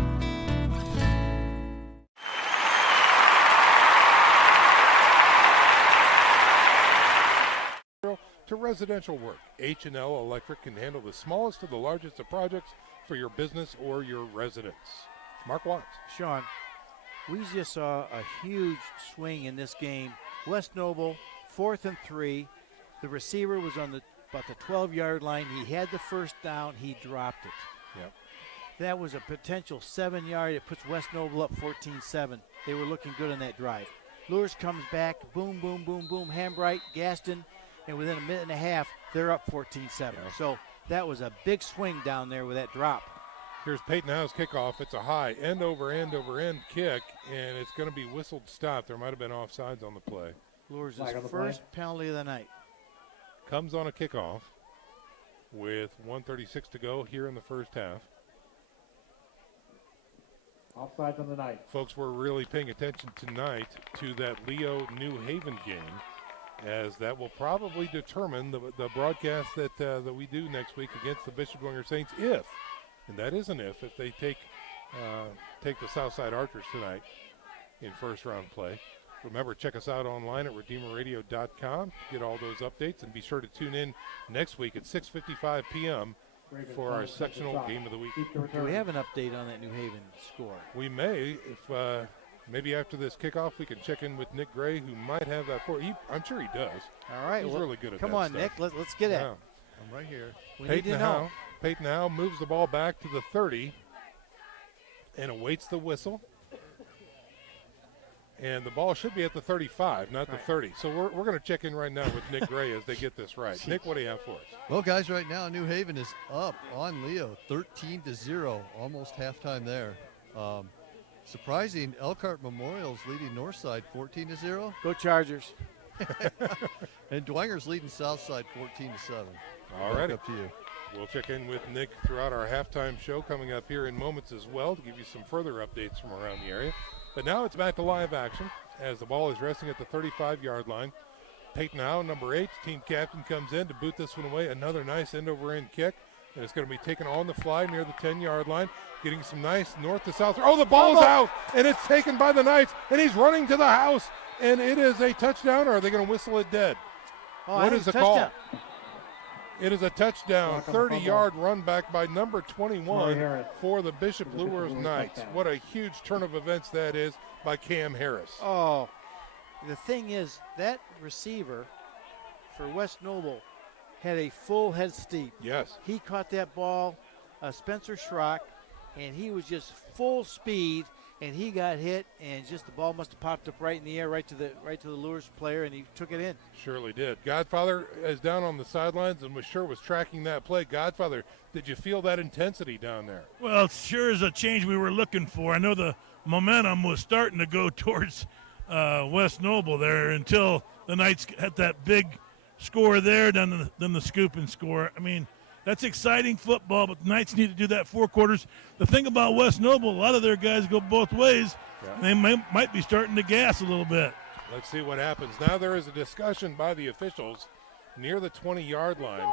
To residential work, H&L Electric can handle the smallest to the largest of projects for your business or your residence. Mark Watts. Sean, we just saw a huge swing in this game. West Noble, 4th and 3. The receiver was on about the 12-yard line. He had the first down. He dropped it. Yep. That was a potential 7-yard. It puts West Noble up 14-7. They were looking good on that drive. Luers comes back. Boom, boom, boom, boom. Hambright, Gaston. And within a minute and a half, they're up 14-7. Yeah. So that was a big swing down there with that drop. Here's Peyton Howe's kickoff. It's a high end over end kick, and it's going to be whistled stop. There might have been offsides on the play. Luers' first penalty of the night. Comes on a kickoff with 1:36 to go here in the first half. Offsides on the night. Folks, we're really paying attention tonight to that Leo-New Haven game, as that will probably determine the broadcast that we do next week against the Bishop Dwenger Saints, and that is an if they take the Southside Archers tonight in first round play. Remember, check us out online at redeemerradio.com. Get all those updates, and be sure to tune in next week at 6:55 p.m. for our sectional game of the week. Do we have an update on that New Haven score? We may, if maybe after this kickoff, we can check in with Nick Gray, who might have that for. I'm sure he does. All right, he's really good at that. Come on, stuff. Nick. Let's get it. I'm right here. We need to know. Peyton Howe moves the ball back to the 30 and awaits the whistle. And the ball should be at the 35, not the 30. So we're going to check in right now with Nick Gray as they get this right. Nick, what do you have for us? Well, guys, right now New Haven is up on Leo, 13-0, almost halftime there. Surprising, Elkhart Memorial's leading Northside 14-0. Go Chargers. And Dwenger's leading Southside 14-7. All right. Up to you. We'll check in with Nick throughout our halftime show coming up here in moments as well to give you some further updates from around the area. But now it's back to live action as the ball is resting at the 35-yard line. Peyton Howe, number 8, team captain, comes in to boot this one away. Another nice end-over-end kick. And it's going to be taken on the fly near the 10-yard line, getting some nice north to south. Oh, the ball's out, and it's taken by the Knights, and he's running to the house, and it is a touchdown, or are they going to whistle it dead? What is the call? It is a touchdown, 30-yard run back by number 21 for the Bishop Luers Knights. What a huge turn of events that is by Cam Harris. Oh, the thing is, that receiver for West Noble had a full head steep. Yes. He caught that ball, Spencer Schrock, and he was just full speed, and he got hit, and just the ball must have popped up right in the air, right to the Luers player, and he took it in. Surely did. Godfather is down on the sidelines and was tracking that play. Godfather, did you feel that intensity down there? Well, it sure is a change we were looking for. I know the momentum was starting to go towards West Noble there until the Knights had that big score there, then the scoop and score. I mean, that's exciting football, but the Knights need to do that 4 quarters. The thing about West Noble, a lot of their guys go both ways. Yeah. They might be starting to gas a little bit. Let's see what happens. Now there is a discussion by the officials near the 20-yard line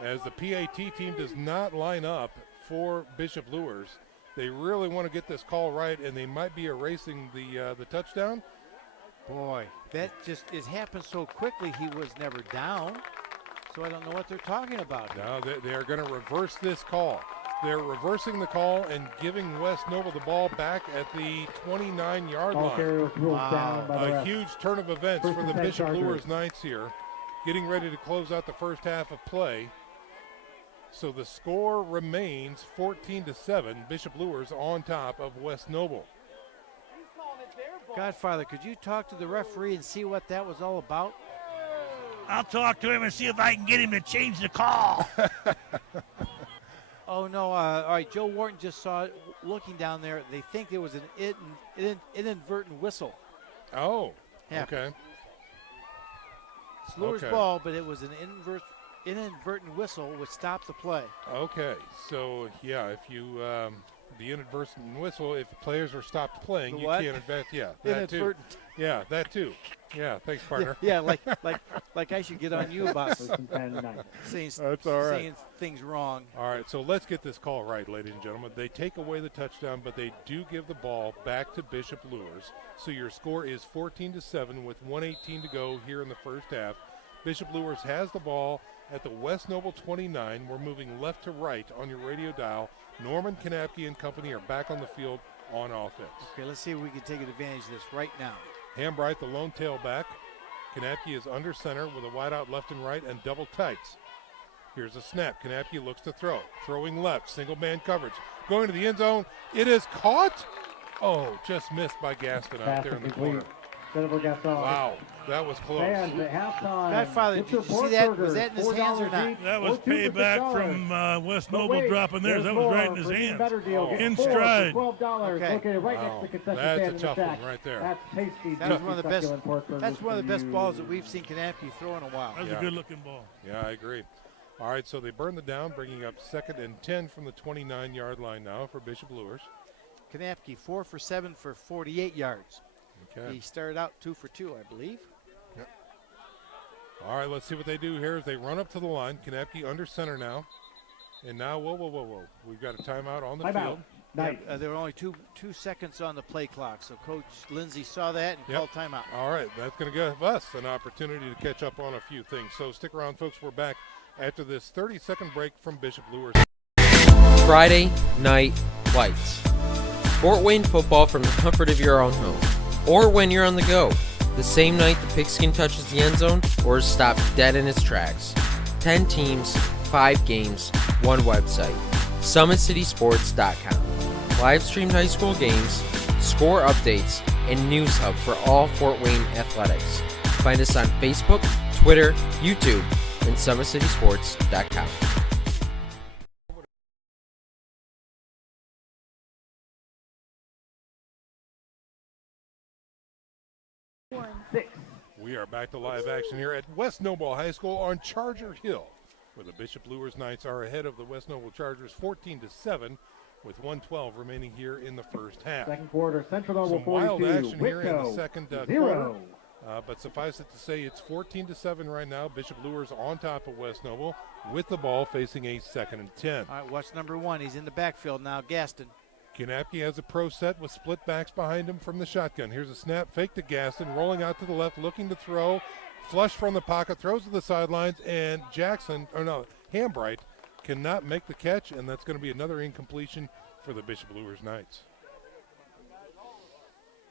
as the PAT team does not line up for Bishop Luers. They really want to get this call right, and they might be erasing the touchdown. Boy, that just it happened so quickly. He was never down, so I don't know what they're talking about. Now they are going to reverse this call. They're reversing the call and giving West Noble the ball back at the 29-yard line. Wow. A huge turn of events for the Bishop Luers Knights here, getting ready to close out the first half of play. So the score remains 14-7. Bishop Luers on top of West Noble. Godfather, could you talk to the referee and see what that was all about? I'll talk to him and see if I can get him to change the call. Oh, no. All right, Joe Wharton just saw it looking down there. They think it was an inadvertent whistle. Oh, yeah. Okay. It's Luers' ball, but it was an inadvertent whistle which stopped the play. Okay, so, yeah, if you the inadvertent whistle, if players are stopped playing, you can't advance. Yeah, that too. Yeah, that too. Yeah, thanks, partner. Yeah, like I should get on you about saying things wrong. All right, so let's get this call right, ladies and gentlemen. They take away the touchdown, but they do give the ball back to Bishop Luers. So your score is 14-7 with 1:18 to go here in the first half. Bishop Luers has the ball at the West Noble 29. We're moving left to right on your radio dial. Norman Kanapke and company are back on the field on offense. Okay, let's see if we can take advantage of this right now. Hambright, the lone tailback. Kanapke is under center with a wide out left and right and double tights. Here's a snap. Kanapke looks to throw. Throwing left, single man coverage. Going to the end zone. It is caught. Oh, just missed by Gaston out there in the corner. Wow, that was close. Godfather, did you see that? Was that in his hands or not? That was payback from West Noble dropping theirs. That was right in his hands. In stride. Okay. Wow. That's a tough one right there. That was one of the best. That's one of the best balls that we've seen Kanapke throw in a while. That was a good-looking ball. Yeah, I agree. All right, so they burn the down, bringing up 2nd and 10 from the 29-yard line now for Bishop Luers. Kanapke 4 for 7 for 48 yards. Okay. He started out 2 for 2, I believe. Yep. All right, let's see what they do here as they run up to the line. Kanapke under center now. And now, whoa. We've got a timeout on the field. Yep, there were only two seconds on the play clock, so Coach Lindsay saw that and called timeout. All right, that's going to give us an opportunity to catch up on a few things. So stick around, folks. We're back after this 30-second break from Bishop Luers. Friday Night Lights. Fort Wayne football from the comfort of your own home. Or when you're on the go, the same night the pigskin touches the end zone or is stopped dead in its tracks. 10 teams, 5 games, 1 website. SummitCitySports.com. Live streamed high school games, score updates, and news hub for all Fort Wayne athletics. Find us on Facebook, Twitter, YouTube, and SummitCitySports.com. We are back to live action here at West Noble High School on Charger Hill, where the Bishop Luers Knights are ahead of the West Noble Chargers 14-7 with 1:12 remaining here in the first half. Second quarter, Central Noble Some 42, wild action here in the Whitco, second 0. quarter. But suffice it to say, it's 14-7 right now. Bishop Luers on top of West Noble with the ball facing a 2nd and 10. All right, watch number 1. He's in the backfield now, Gaston. Kanapke has a pro set with split backs behind him from the shotgun. Here's a snap, fake to Gaston, rolling out to the left, looking to throw. Flush from the pocket, throws to the sidelines, and Hambright cannot make the catch, and that's going to be another incompletion for the Bishop Luers Knights.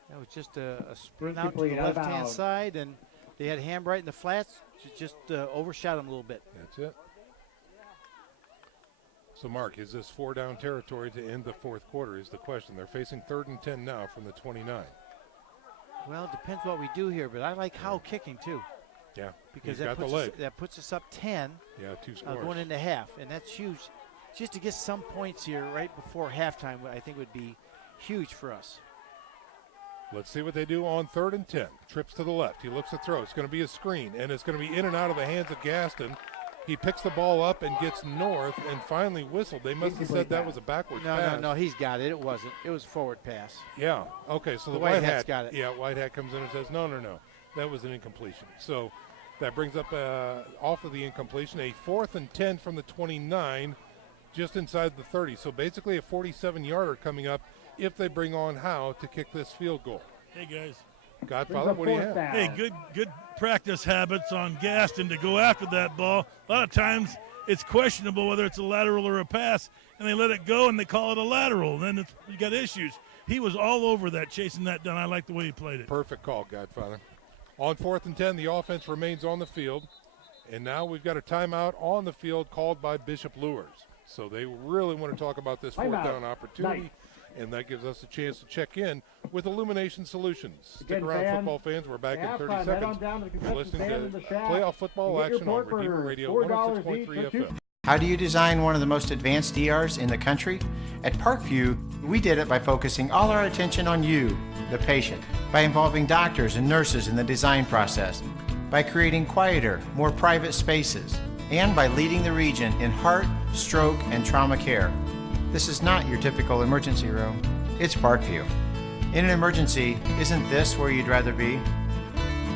That was just a sprint out to the left-hand side, and they had Hambright in the flats. Just overshot him a little bit. That's it. So, Mark, is this 4-down territory to end the fourth quarter is the question. They're facing 3rd and 10 now from the 29. Well, it depends what we do here, but I like Howe kicking, too. Yeah, because that puts us up 10. Yeah, 2 scores. Going into half, and that's huge. Just to get some points here right before halftime, I think would be huge for us. Let's see what they do on 3rd and 10. Trips to the left. He looks to throw. It's going to be a screen, and it's going to be in and out of the hands of Gaston. He picks the ball up and gets north and finally whistled. They must have said that was a backwards pass. No, he's got it. It wasn't. It was forward pass. Yeah. Okay, so the White Hat's got it. Yeah, White Hat comes in and says, no. That was an incompletion. So that brings up off of the incompletion a 4th and 10 from the 29 just inside the 30. So basically a 47-yarder coming up if they bring on Howe to kick this field goal. Hey, guys. Godfather, what do you have? Hey, good practice habits on Gaston to go after that ball. A lot of times it's questionable whether it's a lateral or a pass, and they let it go and they call it a lateral. Then you got issues. He was all over that, chasing that down. I like the way he played it. Perfect call, Godfather. On 4th and 10, the offense remains on the field, and now we've got a timeout on the field called by Bishop Luers. So they really want to talk about this 4th down opportunity. And that gives us a chance to check in with Illumination Solutions. Stick around, football fans. We're back in 30 seconds. You're listening to playoff football action on Redeemer Radio 106.3 FM. How do you design one of the most advanced ERs in the country? At Parkview, we did it by focusing all our attention on you, the patient, by involving doctors and nurses in the design process, by creating quieter, more private spaces, and by leading the region in heart, stroke, and trauma care. This is not your typical emergency room. It's Parkview. In an emergency, isn't this where you'd rather be?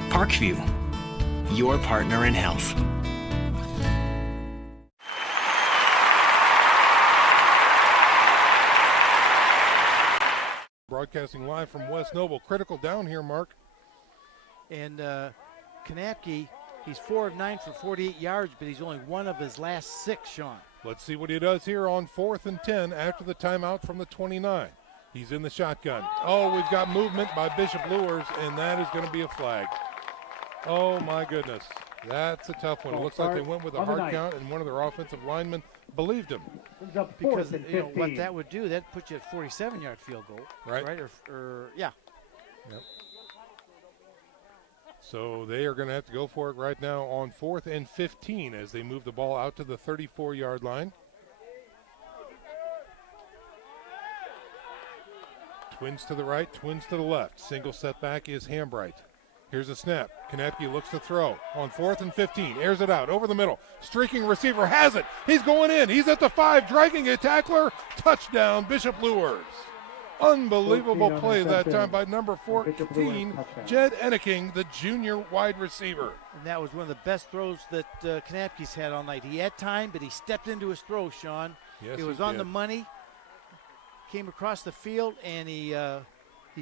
Parkview, your partner in health. Broadcasting live from West Noble. Critical down here, Mark. And Kanapke, he's 4 of 9 for 48 yards, but he's only 1 of his last 6, Sean. Let's see what he does here on 4th and 10 after the timeout from the 29. He's in the shotgun. Oh, we've got movement by Bishop Luers, and that is going to be a flag. Oh, my goodness. That's a tough one. It looks like they went with a hard count, and one of their offensive linemen believed him. Because what that would do, that puts you at 47-yard field goal. Right. Yeah. Yep. So they are going to have to go for it right now on 4th and 15 as they move the ball out to the 34-yard line. Twins to the right, twins to the left. Single setback is Hambright. Here's a snap. Kanapke looks to throw on 4th and 15. Airs it out over the middle. Streaking receiver has it. He's going in. He's at the 5, dragging a tackler. Touchdown, Bishop Luers. Unbelievable play that time by number 14, Jed Enneking, the junior wide receiver. And that was one of the best throws that Kanapke's had all night. He had time, but he stepped into his throw, Sean. Yes, it was on the money. Came across the field, and he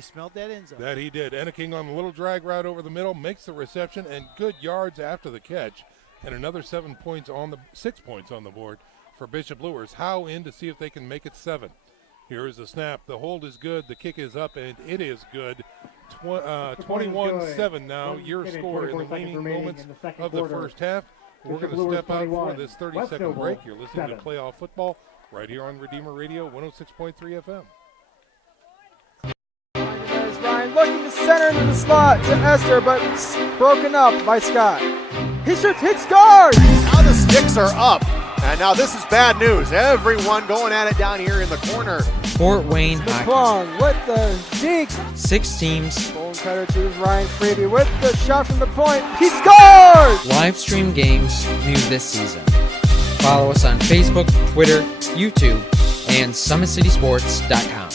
smelled that end zone. That he did. Enneking on the little drag route over the middle, makes the reception, and good yards after the catch. And another 6 points on the board for Bishop Luers. Howe in to see if they can make it 7. Here is the snap. The hold is good. The kick is up, and it is good. 21-7 now. Your score in the waning moments of the first half. We're going to step out for this 30-second break. You're listening to Playoff Football right here on Redeemer Radio 106.3 FM. There's Ryan looking to center into the slot to Esther, but it's broken up by Scott. He shoots, hits guard! Now the sticks are up. And now this is bad news. Everyone going at it down here in the corner. Fort Wayne McClung Hockey. with the deke. 6 teams. Bone cutter to Ryan Freeby with the shot from the point. He scores! Live stream games new this season. Follow us on Facebook, Twitter, YouTube, and SummitCitySports.com.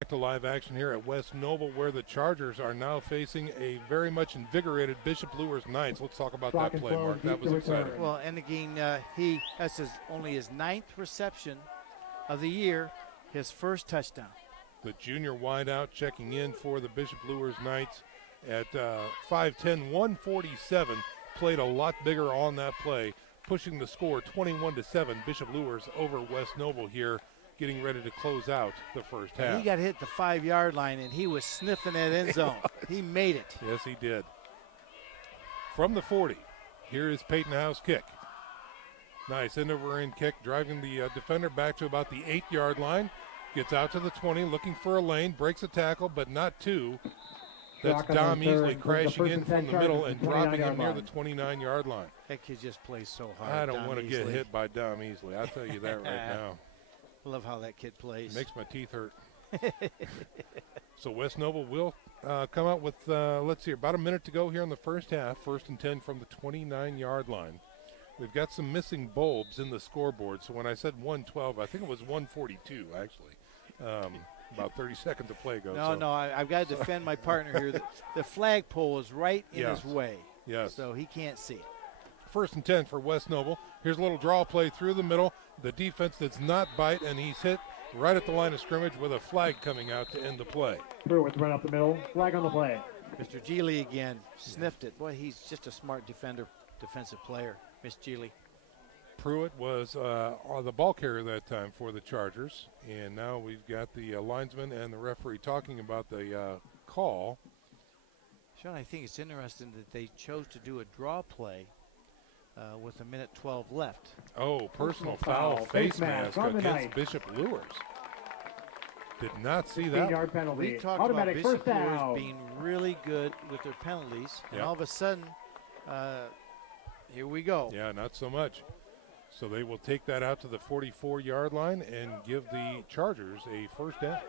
Back to live action here at West Noble, where the Chargers are now facing a very much invigorated Bishop Luers Knights. Let's talk about that play, Mark. That was exciting. Well, and again, that's only his 9th reception of the year, his first touchdown. The junior wideout checking in for the Bishop Luers Knights at 5'10", 147. Played a lot bigger on that play, pushing the score 21-7. Bishop Luers over West Noble here, getting ready to close out the first half. He got hit the 5-yard line, and he was sniffing that end zone. He made it. Yes, he did. From the 40, here is Peyton Howe's kick. Nice end-over-end kick, driving the defender back to about the 8-yard line. Gets out to the 20, looking for a lane, breaks a tackle, but not two. That's Dom Easley crashing in from the middle and dropping him near the 29-yard line. That kid just plays so hard. I don't want to get hit by Dom Easley. I'll tell you that right now. I love how that kid plays. Makes my teeth hurt. So West Noble will come out with, let's see, about a minute to go here in the first half. 1st and 10 from the 29-yard line. We've got some missing bulbs in the scoreboard. So when I said 112, I think it was 142, actually. About 30 seconds of play goes. No, I've got to defend my partner here. The flagpole is right in his way. Yes. So he can't see it. 1st and 10 for West Noble. Here's a little draw play through the middle. The defense does not bite, and he's hit right at the line of scrimmage with a flag coming out to end the play. Pruitt right up the middle. Flag on the play. Mr. Geely again sniffed it. Boy, he's just a smart defensive player, Miss Geely. Pruitt was on the ball carrier that time for the Chargers, and now we've got the linesman and the referee talking about the call. Sean, I think it's interesting that they chose to do a draw play with 1:12 left. Oh, personal foul, face mask against Bishop Luers. Did not see that. 15-yard penalty. We talked Automatic about Bishop first Luers down. being really good with their penalties, and all of a sudden, here we go. Yeah, not so much. So they will take that out to the 44-yard line and give the Chargers a first down.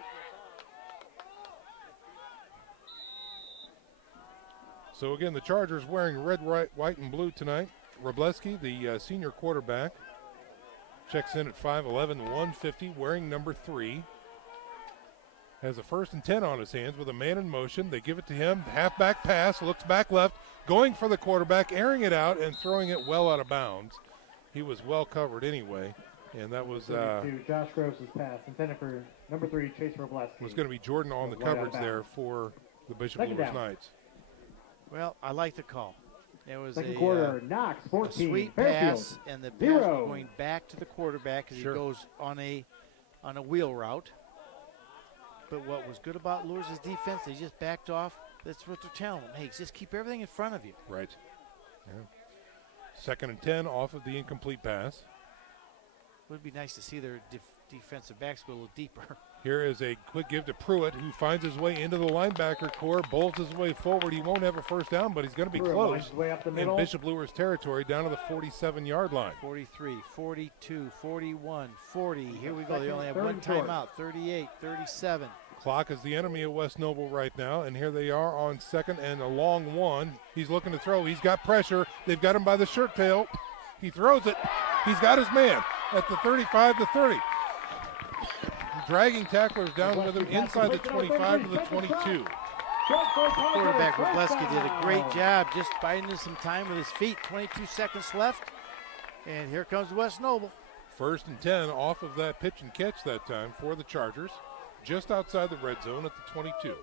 So again, the Chargers wearing red, white, and blue tonight. Robleski, the senior quarterback, checks in at 5'11", 150, wearing number 3. Has a 1st and 10 on his hands with a man in motion. They give it to him. Halfback pass, looks back left, going for the quarterback, airing it out and throwing it well out of bounds. He was well covered anyway, and that was Josh Gross's pass intended for number 3, Chase Robleski. Was going to be Jordan on the coverage there for the Bishop Luers Knights. Well, I like the call. It was second quarter, Knox 14, a sweet Fairfield, pass, and the pass was going back to the quarterback as he goes on a wheel route. But what was good about Luers' defense, they just backed off. That's what they're telling them. Hey, just keep everything in front of you. Right. Yeah. 2nd and 10 off of the incomplete pass. It would be nice to see their defensive backs go a little deeper. Here is a quick give to Pruitt, who finds his way into the linebacker core, bolts his way forward. He won't have a first down, but he's going to be close in Bishop Luers territory down to the 47-yard line. 43, 42, 41, 40. Here we go. They only have one timeout. 38, 37. Clock is the enemy of West Noble right now, and here they are on 2nd and a long one. He's looking to throw. He's got pressure. They've got him by the shirt tail. He throws it. He's got his man at the 35 to 30. Dragging tacklers down with him inside the 25 to the 22. Quarterback Robleski did a great job just biding some time with his feet. 22 seconds left, and here comes West Noble. 1st and 10 off of that pitch and catch that time for the Chargers. Just outside the red zone at the 22.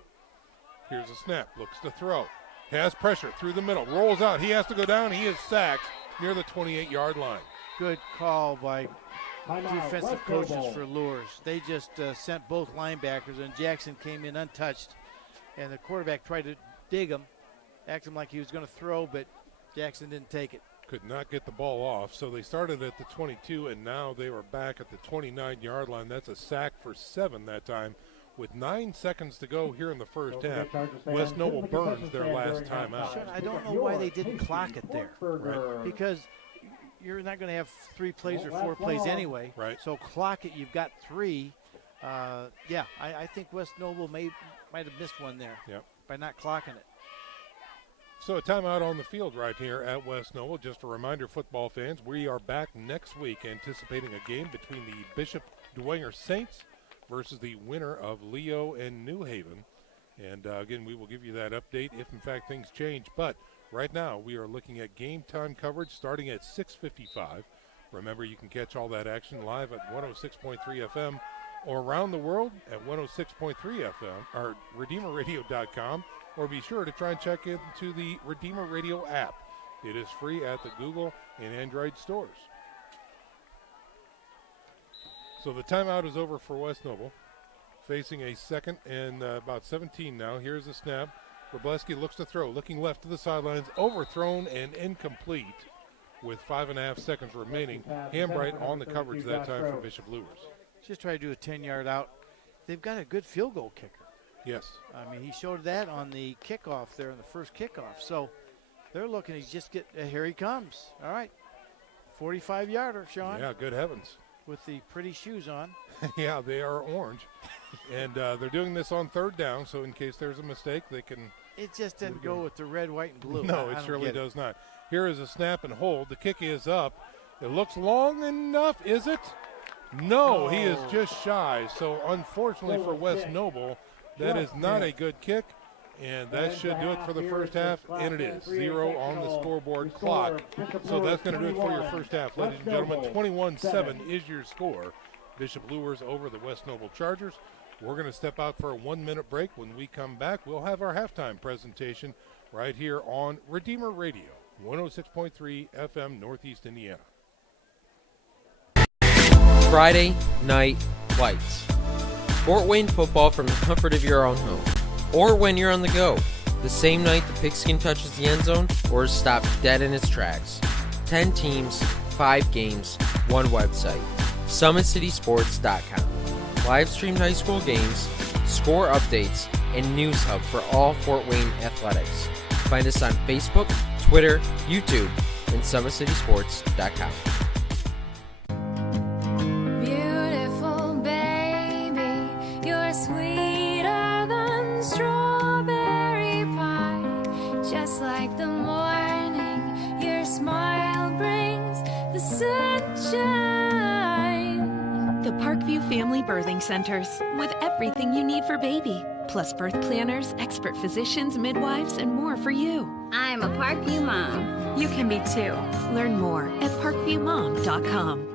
Here's a snap, looks to throw. Has pressure through the middle, rolls out. He has to go down. He is sacked near the 28-yard line. Good call by defensive coaches for Luers. They just sent both linebackers, and Jackson came in untouched. And the quarterback tried to dig him, acting like he was going to throw, but Jackson didn't take it. Could not get the ball off, so they started at the 22, and now they were back at the 29-yard line. That's a sack for 7 that time. With 9 seconds to go here in the first half, West Noble burns their last timeout. I don't know why they didn't clock it there. Right. Because you're not going to have 3 plays or 4 plays anyway. Right. So clock it. You've got 3. I think West Noble might have missed one there by not clocking it. So a timeout on the field right here at West Noble. Just a reminder, football fans, we are back next week anticipating a game between the Bishop Dwenger Saints versus the winner of Leo and New Haven. And again, we will give you that update if in fact things change. But right now we are looking at game time coverage starting at 6:55. Remember, you can catch all that action live at 106.3 FM or around the world at 106.3 FM or RedeemerRadio.com. Or be sure to try and check into the Redeemer Radio app. It is free at the Google and Android stores. So the timeout is over for West Noble. Facing a second and about 17 now. Here's the snap. Wroblewski looks to throw, looking left to the sidelines, overthrown and incomplete with 5.5 seconds remaining. Hambright on the coverage that time for Bishop Luers. Just try to do a 10-yard out. They've got a good field goal kicker. Yes. I mean, he showed that on the kickoff there in the first kickoff. So they're looking to just get, here he comes. All right. 45-yarder, Sean. Yeah, good heavens. With the pretty shoes on. Yeah, they are orange. And they're doing this on third down, so in case there's a mistake, they can. It just didn't go with the red, white, and blue. No, it surely does not. Here is a snap and hold. The kick is up. It looks long enough, is it? No, he is just shy. So unfortunately for West Noble, that is not a good kick, and that should do it for the first half, and it is 0 on the scoreboard clock. So that's going to do it for your first half, ladies and gentlemen. 21-7 is your score. Bishop Luers over the West Noble Chargers. We're going to step out for a 1-minute break. When we come back, we'll have our halftime presentation right here on Redeemer Radio, 106.3 FM, Northeast Indiana. Friday Night Lights. Fort Wayne football from the comfort of your own home. Or when you're on the go. The same night the pigskin touches the end zone or is stopped dead in its tracks. 10 teams, 5 games, 1 website. SummitCitySports.com. Live streamed high school games, score updates, and news hub for all Fort Wayne athletics. Find us on Facebook, Twitter, YouTube, and SummitCitySports.com. Sweeter than strawberry pie, just like the morning your smile brings the sunshine. The Parkview Family Birthing Centers, with everything you need for baby, plus birth planners, expert physicians, midwives, and more for you. I'm a Parkview mom. You can be too. Learn more at parkviewmom.com.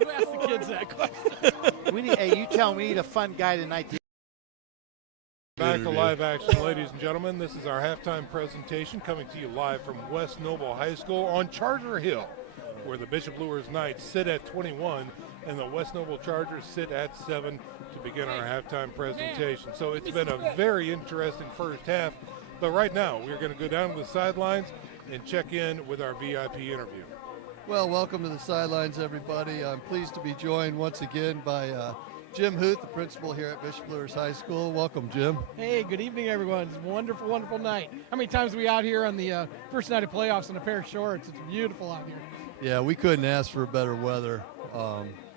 You asked the kids that question. You tell them we need a fun guy tonight. Back to live action, ladies and gentlemen. This is our halftime presentation coming to you live from West Noble High School on Charter Hill, where the Bishop Luers Knights sit at 21 and the West Noble Chargers sit at 7 to begin our halftime presentation. So it's been a very interesting first half, but right now we're going to go down to the sidelines and check in with our VIP interview. Well, welcome to the sidelines, everybody. I'm pleased to be joined once again by Jim Huth, the principal here at Bishop Luers High School. Welcome, Jim. Hey, good evening, everyone. It's a wonderful, wonderful night. How many times are we out here on the first night of playoffs in a pair of shorts? It's beautiful out here. Yeah, we couldn't ask for better weather.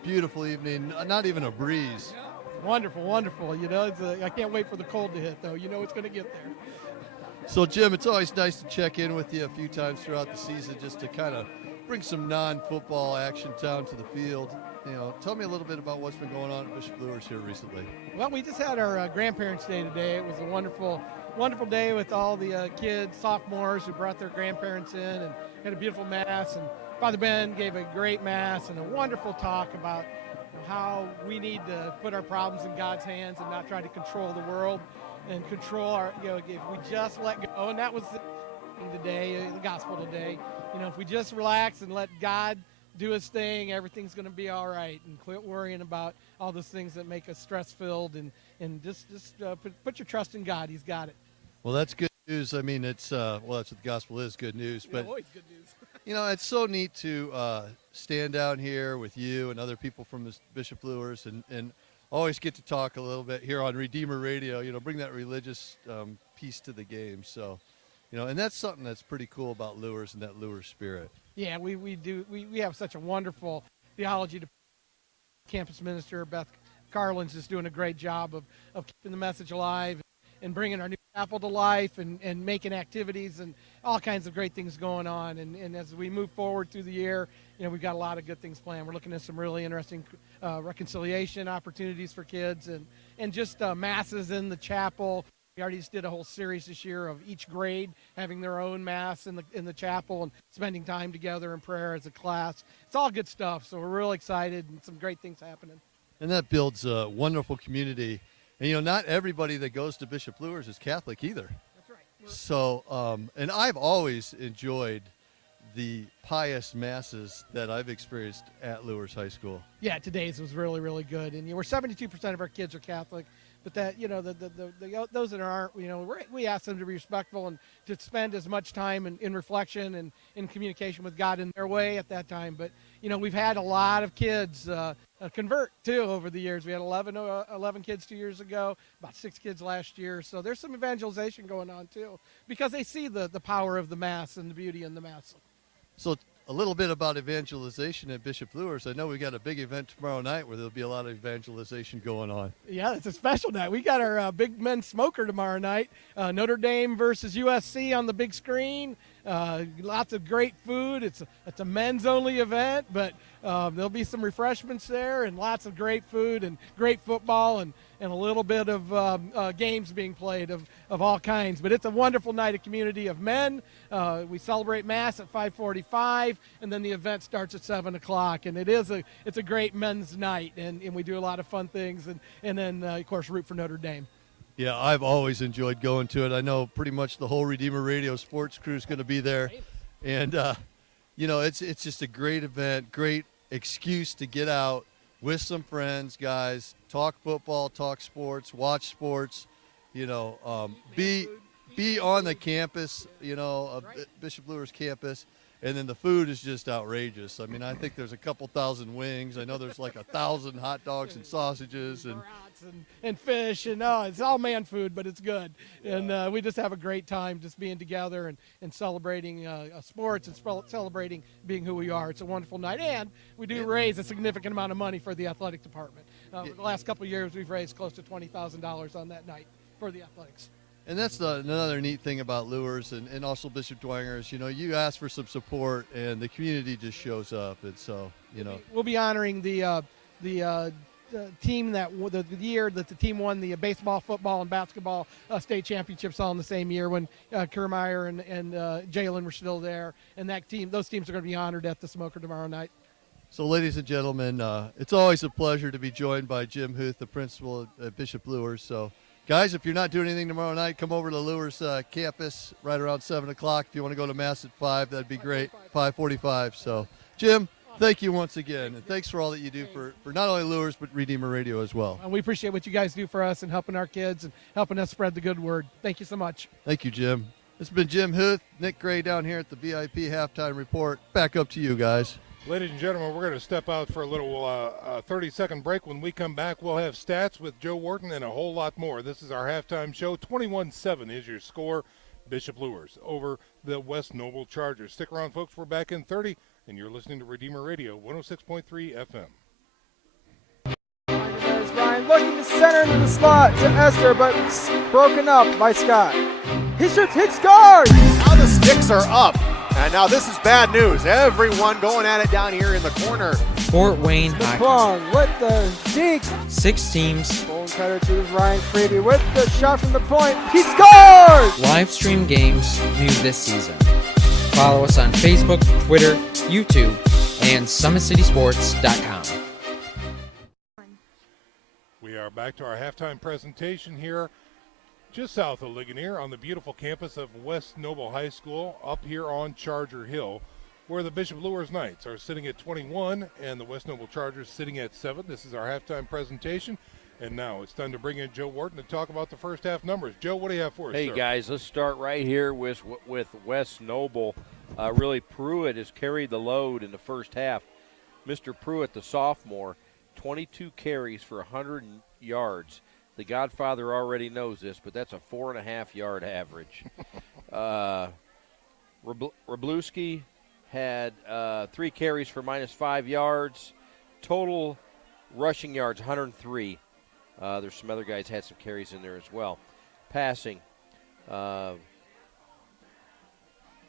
Beautiful evening, not even a breeze. Wonderful, wonderful. You know, I can't wait for the cold to hit, though. You know it's going to get there. So, Jim, it's always nice to check in with you a few times throughout the season just to kind of bring some non-football action down to the field. You know, tell me a little bit about what's been going on at Bishop Luers here recently. Well, we just had our Grandparents' Day today. It was a wonderful, wonderful day with all the kids, sophomores who brought their grandparents in and had a beautiful mass. And Father Ben gave a great mass and a wonderful talk about how we need to put our problems in God's hands and not try to control the world and control our, you know, if we just let go. And that was the day, the gospel today. You know, if we just relax and let God do his thing, everything's going to be all right, and quit worrying about all those things that make us stress-filled, and just put your trust in God. He's got it. Well, that's good news. I mean, it's well, that's what the gospel is, good news. But always good news. You know, it's so neat to stand down here with you and other people from Bishop Luers and always get to talk a little bit here on Redeemer Radio. You know, bring that religious piece to the game. So, you know, and that's something that's pretty cool about Luers and that Luers spirit. Yeah, we do. We have such a wonderful theology to campus minister, Beth Carlin's just doing a great job of keeping the message alive and bringing our new chapel to life and making activities and all kinds of great things going on. And as we move forward through the year, we've got a lot of good things planned. We're looking at some really interesting reconciliation opportunities for kids and just masses in the chapel. We already just did a whole series this year of each grade having their own mass in the chapel and spending time together in prayer as a class. It's all good stuff, so we're real excited and some great things happening. And that builds a wonderful community. And, not everybody that goes to Bishop Luers is Catholic either. That's right. So, and I've always enjoyed the pious masses that I've experienced at Luers High School. Yeah, today's was really, really good. And we're 72% of our kids are Catholic. But that, those that aren't, we ask them to be respectful and to spend as much time in reflection and in communication with God in their way at that time. But, we've had a lot of kids convert, too, over the years. We had 11 kids 2 years ago, about 6 kids last year. So there's some evangelization going on, too, because they see the power of the Mass and the beauty in the Mass. So a little bit about evangelization at Bishop Luers. I know we got a big event tomorrow night where there'll be a lot of evangelization going on. Yeah, it's a special night. We got our big men's smoker tomorrow night. Notre Dame versus USC on the big screen. Lots of great food. It's a men's only event, but there'll be some refreshments there and lots of great food and great football and a little bit of games being played of all kinds. But it's a wonderful night of community of men. We celebrate Mass at 5:45, and then the event starts at 7 o'clock. And it's a great men's night, and we do a lot of fun things, and then, of course, root for Notre Dame. Yeah, I've always enjoyed going to it. I know pretty much the whole Redeemer Radio sports crew is going to be there. And, it's just a great event, great excuse to get out with some friends, guys, talk football, talk sports, watch sports, be on the campus, Bishop Luers campus. And then the food is just outrageous. I mean, I think there's a couple thousand wings. I know there's like 1,000 hot dogs and sausages and fish, and it's all man food, but it's good. And we just have a great time just being together and celebrating sports and celebrating being who we are. It's a wonderful night, and we do raise a significant amount of money for the athletic department. For the last couple of years, we've raised close to $20,000 on that night for the athletics. And that's another neat thing about Luers and also Bishop Dwenger is, you ask for some support and the community just shows up. And so, We'll be honoring the team the year that the team won the baseball, football, and basketball state championships all in the same year when Kermeyer and Jalen were still there. And those teams are going to be honored at the Smoker tomorrow night. So, ladies and gentlemen, it's always a pleasure to be joined by Jim Huth, the principal at Bishop Luers. So, guys, if you're not doing anything tomorrow night, come over to Luers campus right around 7 o'clock. If you want to go to Mass at 5, that'd be great, 5:45. So, Jim, thank you once again, and thanks for all that you do for not only Luers but Redeemer Radio as well. And we appreciate what you guys do for us and helping our kids and helping us spread the good word. Thank you so much. Thank you, Jim. This has been Jim Huth, Nick Gray down here at the VIP Halftime Report. Back up to you guys. Ladies and gentlemen, we're going to step out for a little 30-second break. When we come back, we'll have stats with Joe Wharton and a whole lot more. This is our halftime show. 21-7 is your score. Bishop Luers over the West Noble Chargers. Stick around, folks. We're back in 30, and you're listening to Redeemer Radio, 106.3 FM. There's Ryan looking to center into the slot to Esther, but broken up by Scott. He shoots, hit, scores! Now the sticks are up. And now this is bad news. Everyone going at it down here in the corner. Fort Wayne Hockey with the deke. 6 teams. Bone cutter to Ryan Freeby with the shot from the point. He scores! Live stream games new this season. Follow us on Facebook, Twitter, YouTube, and SummitCitySports.com. We are back to our halftime presentation here just south of Ligonier on the beautiful campus of West Noble High School up here on Charger Hill, where the Bishop Luers Knights are sitting at 21 and the West Noble Chargers sitting at 7. This is our halftime presentation, and now it's time to bring in Joe Wharton to talk about the first half numbers. Joe, what do you have for us, Hey, sir? guys, let's start right here with West Noble. Really, Pruitt has carried the load in the first half. Mr. Pruitt, the sophomore, 22 carries for 100 yards. The Godfather already knows this, but that's a 4.5-yard average. Wroblewski had 3 carries for -5 yards. Total Rushing yards, 103. There's some other guys had some carries in there as well. Passing.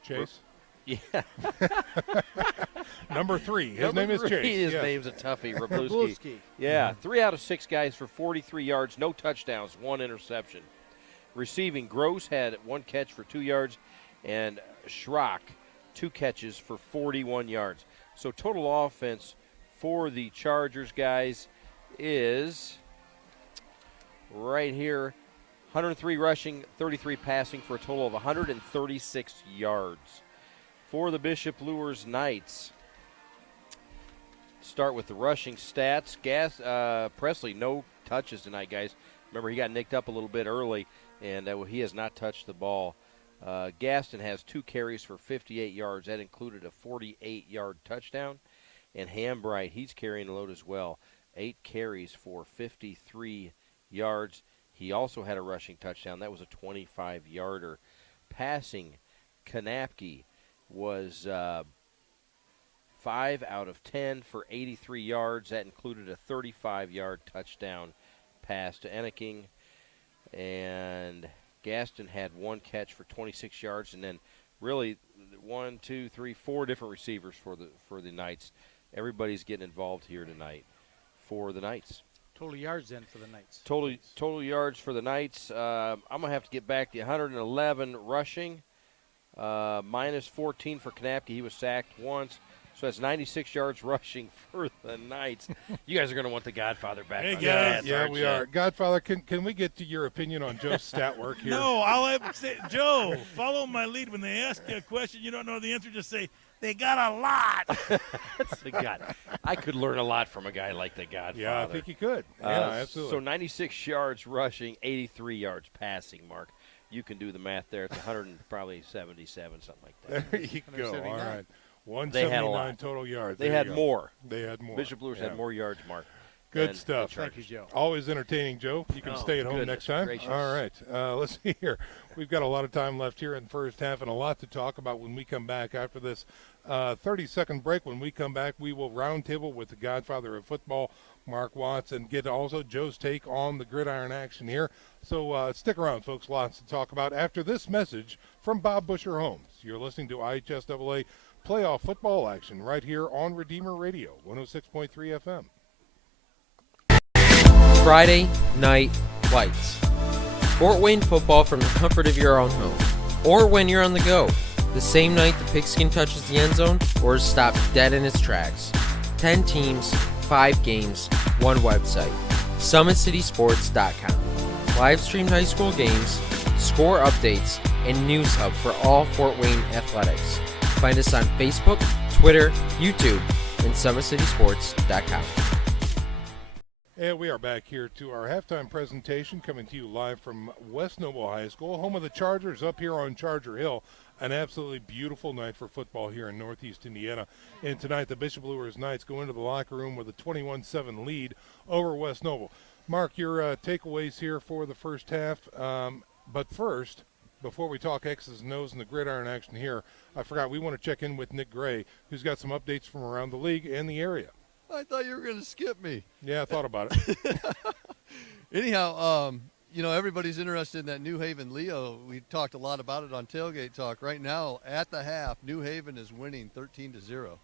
Chase? Yeah. Number 3. His Number name is 3. Chase. His yes. name's a toughie, Rabluski. Yeah, 3 out of 6 guys for 43 yards, no touchdowns, 1 interception. Receiving, Gross had 1 catch for 2 yards, and Schrock 2 catches for 41 yards. So total offense for the Chargers, guys, is right here, 103 rushing, 33 passing for a total of 136 yards. For the Bishop Luers Knights, start with the rushing stats. Presley, no touches tonight, guys. Remember, he got nicked up a little bit early, and he has not touched the ball. Gaston has 2 carries for 58 yards. That included a 48-yard touchdown. And Hambright, he's carrying a load as well. 8 carries for 53 yards. He also had a rushing touchdown. That was a 25-yarder. Passing, Kanapke was 5 out of 10 for 83 yards. That included a 35-yard touchdown pass to Enneking. And Gaston had 1 catch for 26 yards, and then really 4 different receivers for the Knights. Everybody's getting involved here tonight for the Knights. Total yards then for the Knights. Total yards for the Knights. I'm going to have to get back to 111 rushing, minus 14 for Kanapke. He was sacked once. So that's 96 yards rushing for the Knights. You guys are going to want the Godfather back. Hey, on guys. that, Yeah, aren't we you? are. Godfather, can we get to your opinion on Joe's stat work here? No, I'll have to say, Joe, follow my lead. When they ask you a question you don't know the answer, just say, they got a lot. That's the God. I could learn a lot from a guy like the Godfather. Yeah, I think you could. Yeah, absolutely. So 96 yards rushing, 83 yards passing, Mark. You can do the math there. It's 177, something like that. There you go. All right. They had a 179 lot. total yards. They There had you go. more. They had more. Bishop Luers had more yards, Mark. Good than stuff. the Chargers. Thank you, Joe. Always entertaining, Joe. You can stay at home next time. Gracious. All right. Let's see here. We've got a lot of time left here in the first half and a lot to talk about when we come back after this 30-second break. When we come back, we will roundtable with the Godfather of football, Mark Watts, and get also Joe's take on the gridiron action here. So stick around, folks. Lots to talk about after this message from Bob Busher Homes. You're listening to IHSAA playoff football action right here on Redeemer Radio, 106.3 FM. Friday Night Lights. Fort Wayne football from the comfort of your own home. Or when you're on the go. The same night the pigskin touches the end zone or is stopped dead in its tracks. 10 teams, 5 games, 1 website. SummitCitySports.com. Live streamed high school games, score updates, and news hub for all Fort Wayne athletics. Find us on Facebook, Twitter, YouTube, and SummitCitySports.com. And we are back here to our halftime presentation, coming to you live from West Noble High School, home of the Chargers, up here on Charger Hill. An absolutely beautiful night for football here in Northeast Indiana. And tonight, the Bishop Luers Knights go into the locker room with a 21-7 lead over West Noble. Mark, your takeaways here for the first half. But first, before we talk X's and O's and the gridiron action here, I forgot we want to check in with Nick Gray, who's got some updates from around the league and the area. I thought you were going to skip me. Yeah, I thought about it. Anyhow, everybody's interested in that New Haven Leo. We talked a lot about it on Tailgate Talk. Right now, at the half, New Haven is winning 13-0.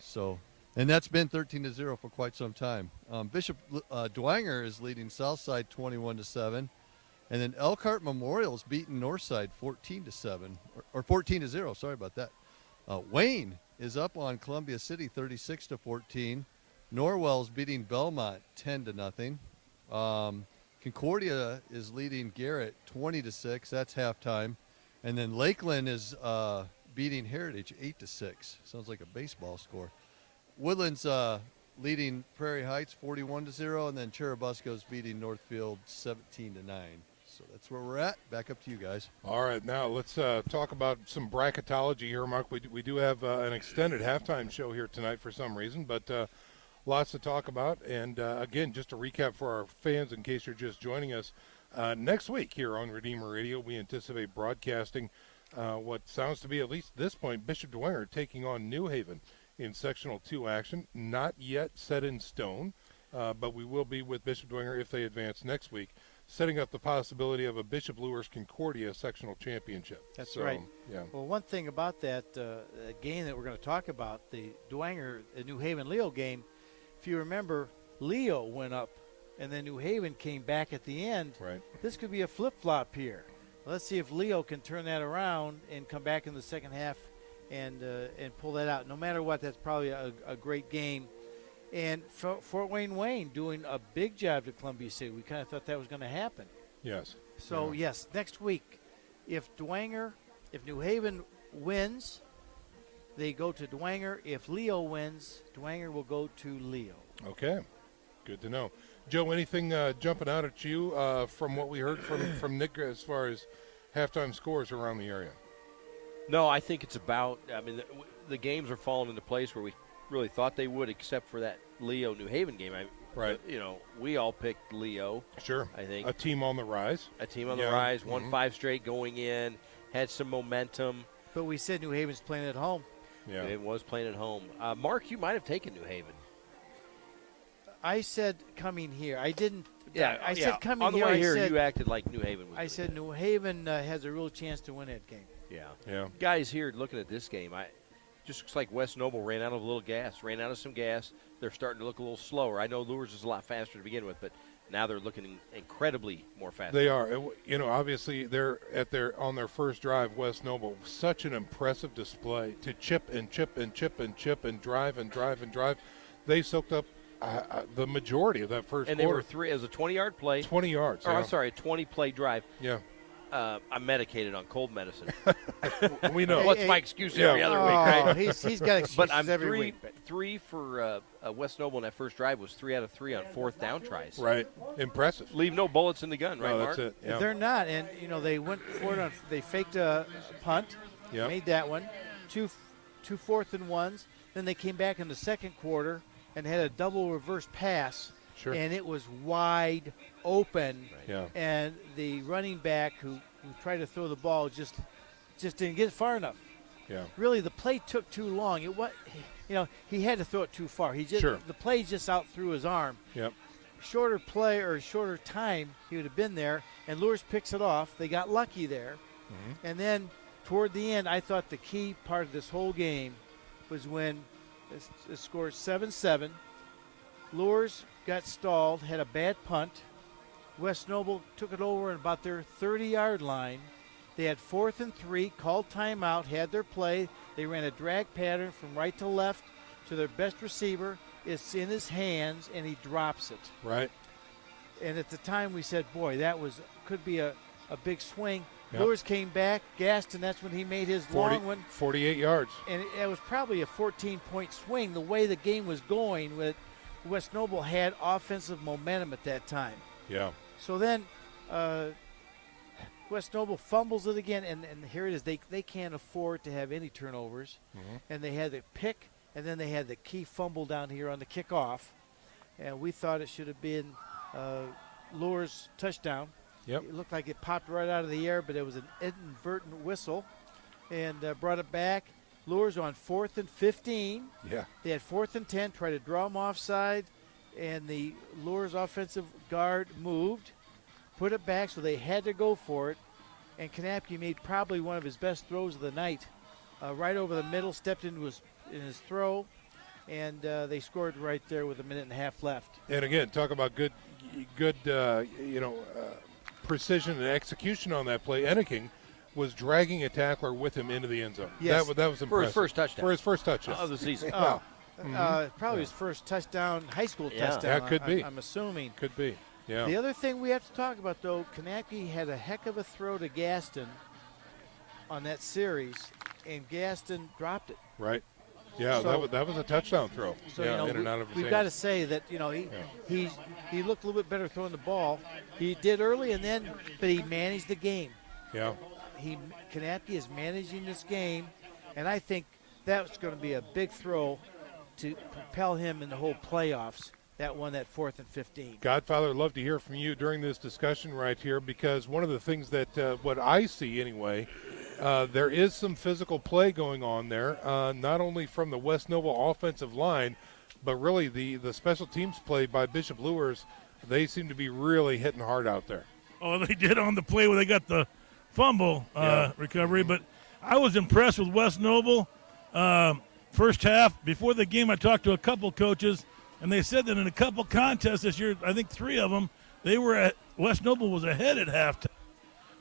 So, and that's been 13-0 for quite some time. Bishop Dwenger is leading Southside 21-7. And then Elkhart Memorial's beating Northside 14-7, or 14-0. Sorry about that. Wayne is up on Columbia City 36-14. Norwell's beating Belmont 10-0. Concordia is leading Garrett 20-6. That's halftime. And then Lakeland is beating Heritage 8-6. Sounds like a baseball score. Woodland's leading Prairie Heights 41-0, and then Cherubusco's beating Northfield 17-9. So that's where we're at. Back up to you guys. All right, now let's talk about some bracketology here, Mark. We do have an extended halftime show here tonight for some reason, but lots to talk about. And, again, just to recap for our fans in case you're just joining us, next week here on Redeemer Radio, we anticipate broadcasting what sounds to be, at least at this point, Bishop Dwenger taking on New Haven in Sectional 2 action. Not yet set in stone. but we will be with Bishop Dwenger if they advance next week, setting up the possibility of a Bishop Luers Concordia sectional championship. That's So, right. Yeah. Well, one thing about that game that we're going to talk about, the Dwenger, New Haven Leo game, if you remember, Leo went up, and then New Haven came back at the end. Right. This could be a flip-flop here. Let's see if Leo can turn that around and come back in the second half and pull that out. No matter what, that's probably a great game. And Fort Wayne doing a big job to Columbia City. We kind of thought that was going to happen. Yes. So, yes, next week, if New Haven wins, they go to Dwenger. If Leo wins, Dwenger will go to Leo. Okay. Good to know. Joe, anything jumping out at you from what we heard from Nick as far as halftime scores around the area? No, I think it's about – I mean, the games are falling into place where we really thought they would, except for that Leo-New Haven game. Right. We all picked Leo. Sure. I think. A team on the rise. A team on the rise. Won 5 straight going in. Had some momentum. But we said New Haven's playing at home. Yeah. It was playing at home. Mark, you might have taken New Haven. I said coming here. I didn't. Yeah, I said coming on the here. way I here, said, you acted like New Haven was. I said New Haven has a real chance to win that game. Yeah. Yeah. Guys here looking at this game, just looks like West Noble ran out of some gas. They're starting to look a little slower. I know Luers is a lot faster to begin with, but now they're looking incredibly more fast. They are. Obviously they're on their first drive. West Noble, such an impressive display to chip and chip and chip and chip and drive and drive and drive. They soaked up the majority of that first and quarter. They were it was a 20-yard play. 20 yards. Or, I'm sorry, a 20-play drive. Yeah. I'm medicated on cold medicine. We know. What's my excuse every other week, right? He's got excuses but I'm every week. Three for West Noble in that first drive was 3 out of 3 on fourth down tries. Right. Impressive. Leave no bullets in the gun, right, No, Mark? that's it. Yeah. They're not, and they went for it they faked a punt, made that one, two 4th and 1s. Then they came back in the second quarter and had a double reverse pass. Sure. And it was wide open. Yeah. And the running back who tried to throw the ball just didn't get far enough. Yeah. Really, the play took too long. He had to throw it too far. The play just out through his arm. Yep. Shorter play or shorter time, he would have been there. And Luers picks it off. They got lucky there. Mm-hmm. And then toward the end, I thought the key part of this whole game was when it scored 7-7. Luers got stalled, had a bad punt. West Noble took it over in about their 30-yard line. They had 4th and 3, called timeout, had their play. They ran a drag pattern from right to left to their best receiver. It's in his hands, and he drops it. Right. And at the time we said, boy, that could be a big swing. Yep. Luers came back, gassed, and that's when he made his long one. 48 yards. And it was probably a 14-point swing. The way the game was going, with West Noble had offensive momentum at that time. Yeah. So then West Noble fumbles it again, and here it is. They can't afford to have any turnovers. Mm-hmm. And they had the pick, and then they had the key fumble down here on the kickoff. And we thought it should have been Luers' touchdown. Yep. It looked like it popped right out of the air, but it was an inadvertent whistle and brought it back. Luers on 4th and 15. Yeah. They had 4th and 10, tried to draw them offside, and the Luers offensive guard moved, put it back, so they had to go for it. And Kanapke made probably one of his best throws of the night. Right over the middle, stepped into his throw, and they scored right there with a minute and a half left. And again, talk about good precision and execution on that play. Enneking was dragging a tackler with him into the end zone. Yes. That was impressive. For his first touchdown. For his first touchdown. Of the season. Probably his first touchdown, high school touchdown. That could be. I'm assuming. Could be. Yeah. The other thing we have to talk about, though, Kanapke had a heck of a throw to Gaston on that series, and Gaston dropped it. Right. Yeah, So- that was a touchdown throw. So yeah, in and out of his we've hands. got to say that he looked a little bit better throwing the ball. He did early, but he managed the game. Yeah. Kanapke is managing this game, and I think that's going to be a big throw to propel him in the whole playoffs. That 4th and 15. Godfather, I'd love to hear from you during this discussion right here, because one of the things that what I see anyway, there is some physical play going on there, not only from the West Noble offensive line, But really, the special teams play by Bishop Luers, they seem to be really hitting hard out there. Oh, they did on the play where they got the fumble recovery. But I was impressed with West Noble. First half, before the game, I talked to a couple coaches, and they said that in a couple contests this year, I think 3 of them, West Noble was ahead at halftime,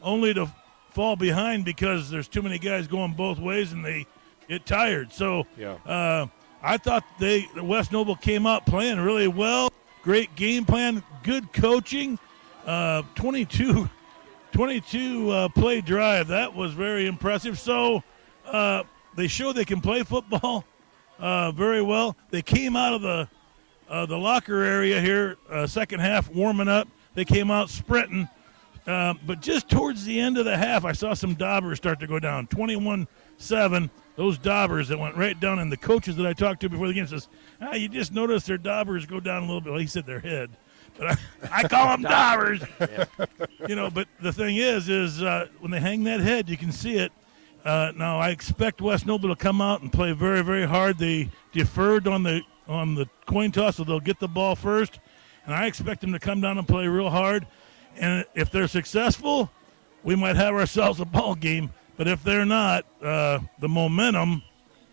only to fall behind because there's too many guys going both ways and they get tired. So I thought West Noble came out playing really well. Great game plan, good coaching, 22 play drive. That was very impressive. So they showed they can play football very well. They came out of the locker area here, second half warming up. They came out sprinting. But just towards the end of the half, I saw some daubers start to go down. 21-7, those daubers that went right down. And the coaches that I talked to before the game says, you just noticed their daubers go down a little bit. Well, he said their head. But I call them daubers. But the thing is when they hang that head, you can see it. Now, I expect West Noble to come out and play very, very hard. They deferred on the coin toss, so they'll get the ball first. And I expect them to come down and play real hard. And if they're successful, we might have ourselves a ball game. But if they're not, the momentum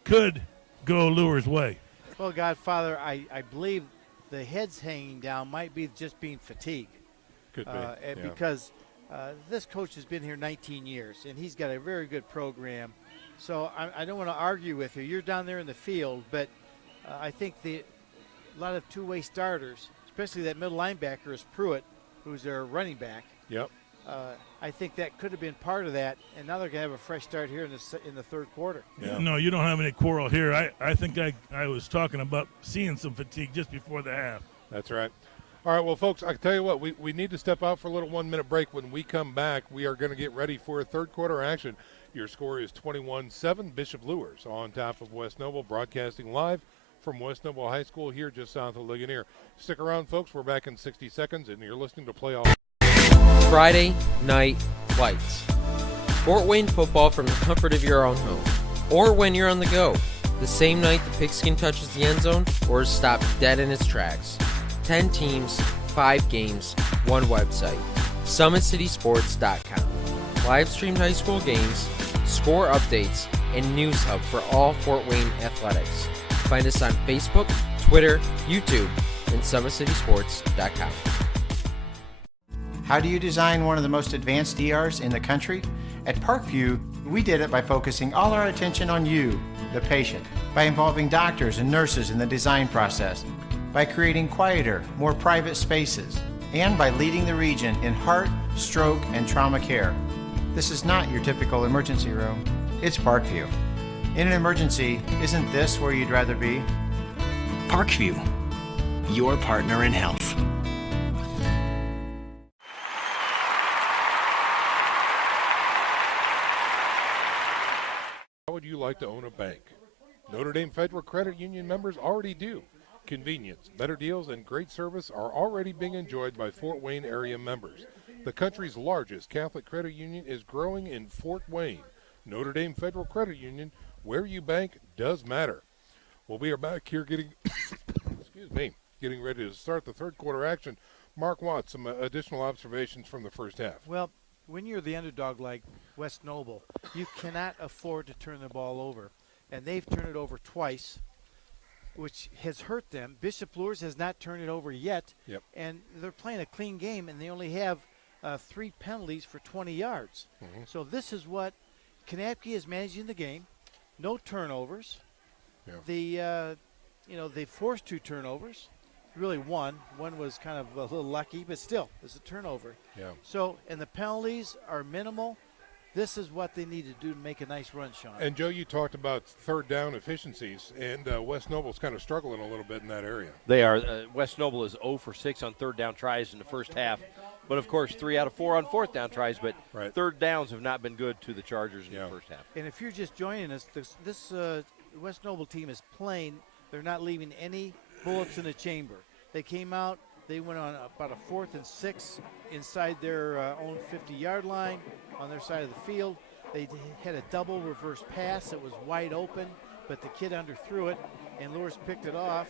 could go Luers' way. Well, Godfather, I believe the heads hanging down might be just being fatigue. Could be. Because this coach has been here 19 years, and he's got a very good program. So I don't want to argue with you. You're down there in the field, but I think a lot of two-way starters, especially that middle linebacker is Pruitt, who's their running back. Yep. I think that could have been part of that, and now they're going to have a fresh start here in the third quarter. Yeah. No, you don't have any quarrel here. I think I was talking about seeing some fatigue just before the half. That's right. All right, well, folks, I can tell you what, we need to step out for a little 1-minute break. When we come back, we are going to get ready for a third quarter action. Your score is 21-7, Bishop Luers on top of West Noble, broadcasting live from West Noble High School here just south of Ligonier. Stick around, folks. We're back in 60 seconds, and you're listening to Playoff. Friday Night Lights. Fort Wayne football from the comfort of your own home, or when you're on the go. The same night the pigskin touches the end zone or is stopped dead in its tracks. 10 teams, 5 games, 1 website. SummitCitySports.com. Live streamed high school games, score updates, and news hub for all Fort Wayne athletics. Find us on Facebook, Twitter, YouTube, and SummitCitySports.com. How do you design one of the most advanced ERs in the country? At Parkview, we did it by focusing all our attention on you, the patient, by involving doctors and nurses in the design process, by creating quieter, more private spaces, and by leading the region in heart, stroke, and trauma care. This is not your typical emergency room. It's Parkview. In an emergency, isn't this where you'd rather be? Parkview, your partner in health. How would you like to own a bank? Notre Dame Federal Credit Union members already do. Convenience, better deals, and great service are already being enjoyed by Fort Wayne area members. The country's largest Catholic credit union is growing in Fort Wayne. Notre Dame Federal Credit Union, where you bank does matter. Well, we are back here getting ready to start the third quarter action. Mark Watts, some additional observations from the first half. Well, when you're the underdog like West Noble, you cannot afford to turn the ball over. And they've turned it over twice, which has hurt them. Bishop Luers has not turned it over yet. Yep. And they're playing a clean game, and they only have 3 penalties for 20 yards. Mm-hmm. So this is what Kanapke is managing the game. No turnovers. Yeah. They forced 2 turnovers. Really one. One was kind of a little lucky, but still, it's a turnover. Yeah. So, and the penalties are minimal. This is what they need to do to make a nice run, Sean. And, Joe, you talked about third down efficiencies, and West Noble's kind of struggling a little bit in that area. They are. West Noble is 0 for 6 on third down tries in the first half. But, of course, 3 out of 4 on fourth down tries. But third downs have not been good to the Chargers in the first half. And if you're just joining us, this West Noble team is playing. They're not leaving any bullets in the chamber. They came out. They went on about a 4th and 6 inside their own 50-yard line on their side of the field. They had a double reverse pass that was wide open, but the kid underthrew it, and Luers picked it off.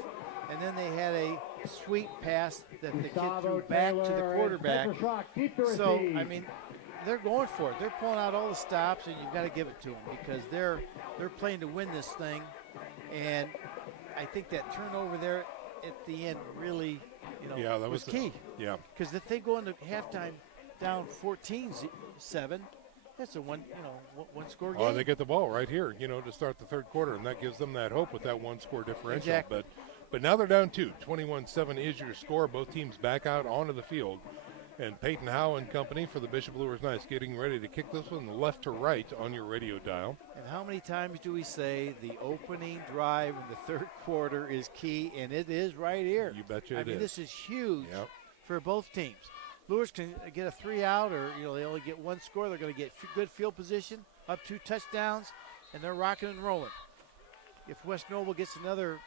and then they had a sweep pass that the kid threw back to the quarterback. So, I mean, they're going for it. They're pulling out all the stops, and you've got to give it to them because they're playing to win this thing. And I think that turnover there at the end really, that was key. Yeah. Because if they go into halftime down 14-7, that's a one-score game. Oh, they get the ball right here, to start the third quarter, and that gives them that hope with that one-score differential. Exactly. But now they're down 2. 21-7 is your score. Both teams back out onto the field. And Peyton Howe and company for the Bishop Luers Knights getting ready to kick this one left to right on your radio dial. And how many times do we say the opening drive in the third quarter is key, and it is right here. You betcha I mean, this is huge for both teams. Luers can get a 3-out, or they only get one score. They're going to get good field position, up 2 touchdowns, and they're rocking and rolling. If West Noble gets another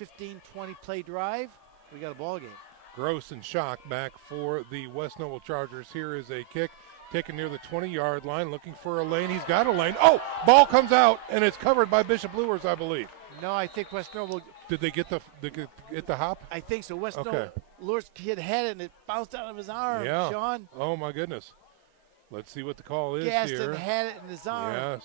15-20 play drive, we got a ball game. Gross and Shock back for the West Noble Chargers. Here is a kick taken near the 20-yard line, looking for a lane. He's got a lane. Oh, ball comes out, and it's covered by Bishop Luers, I believe. No, I think West Noble. Did they get the hop? I think so. West Noble. Luers kid had it, and it bounced out of his arm, Sean. Oh, my goodness. Let's see what the call is Gaston here. had it in his arm. Yes.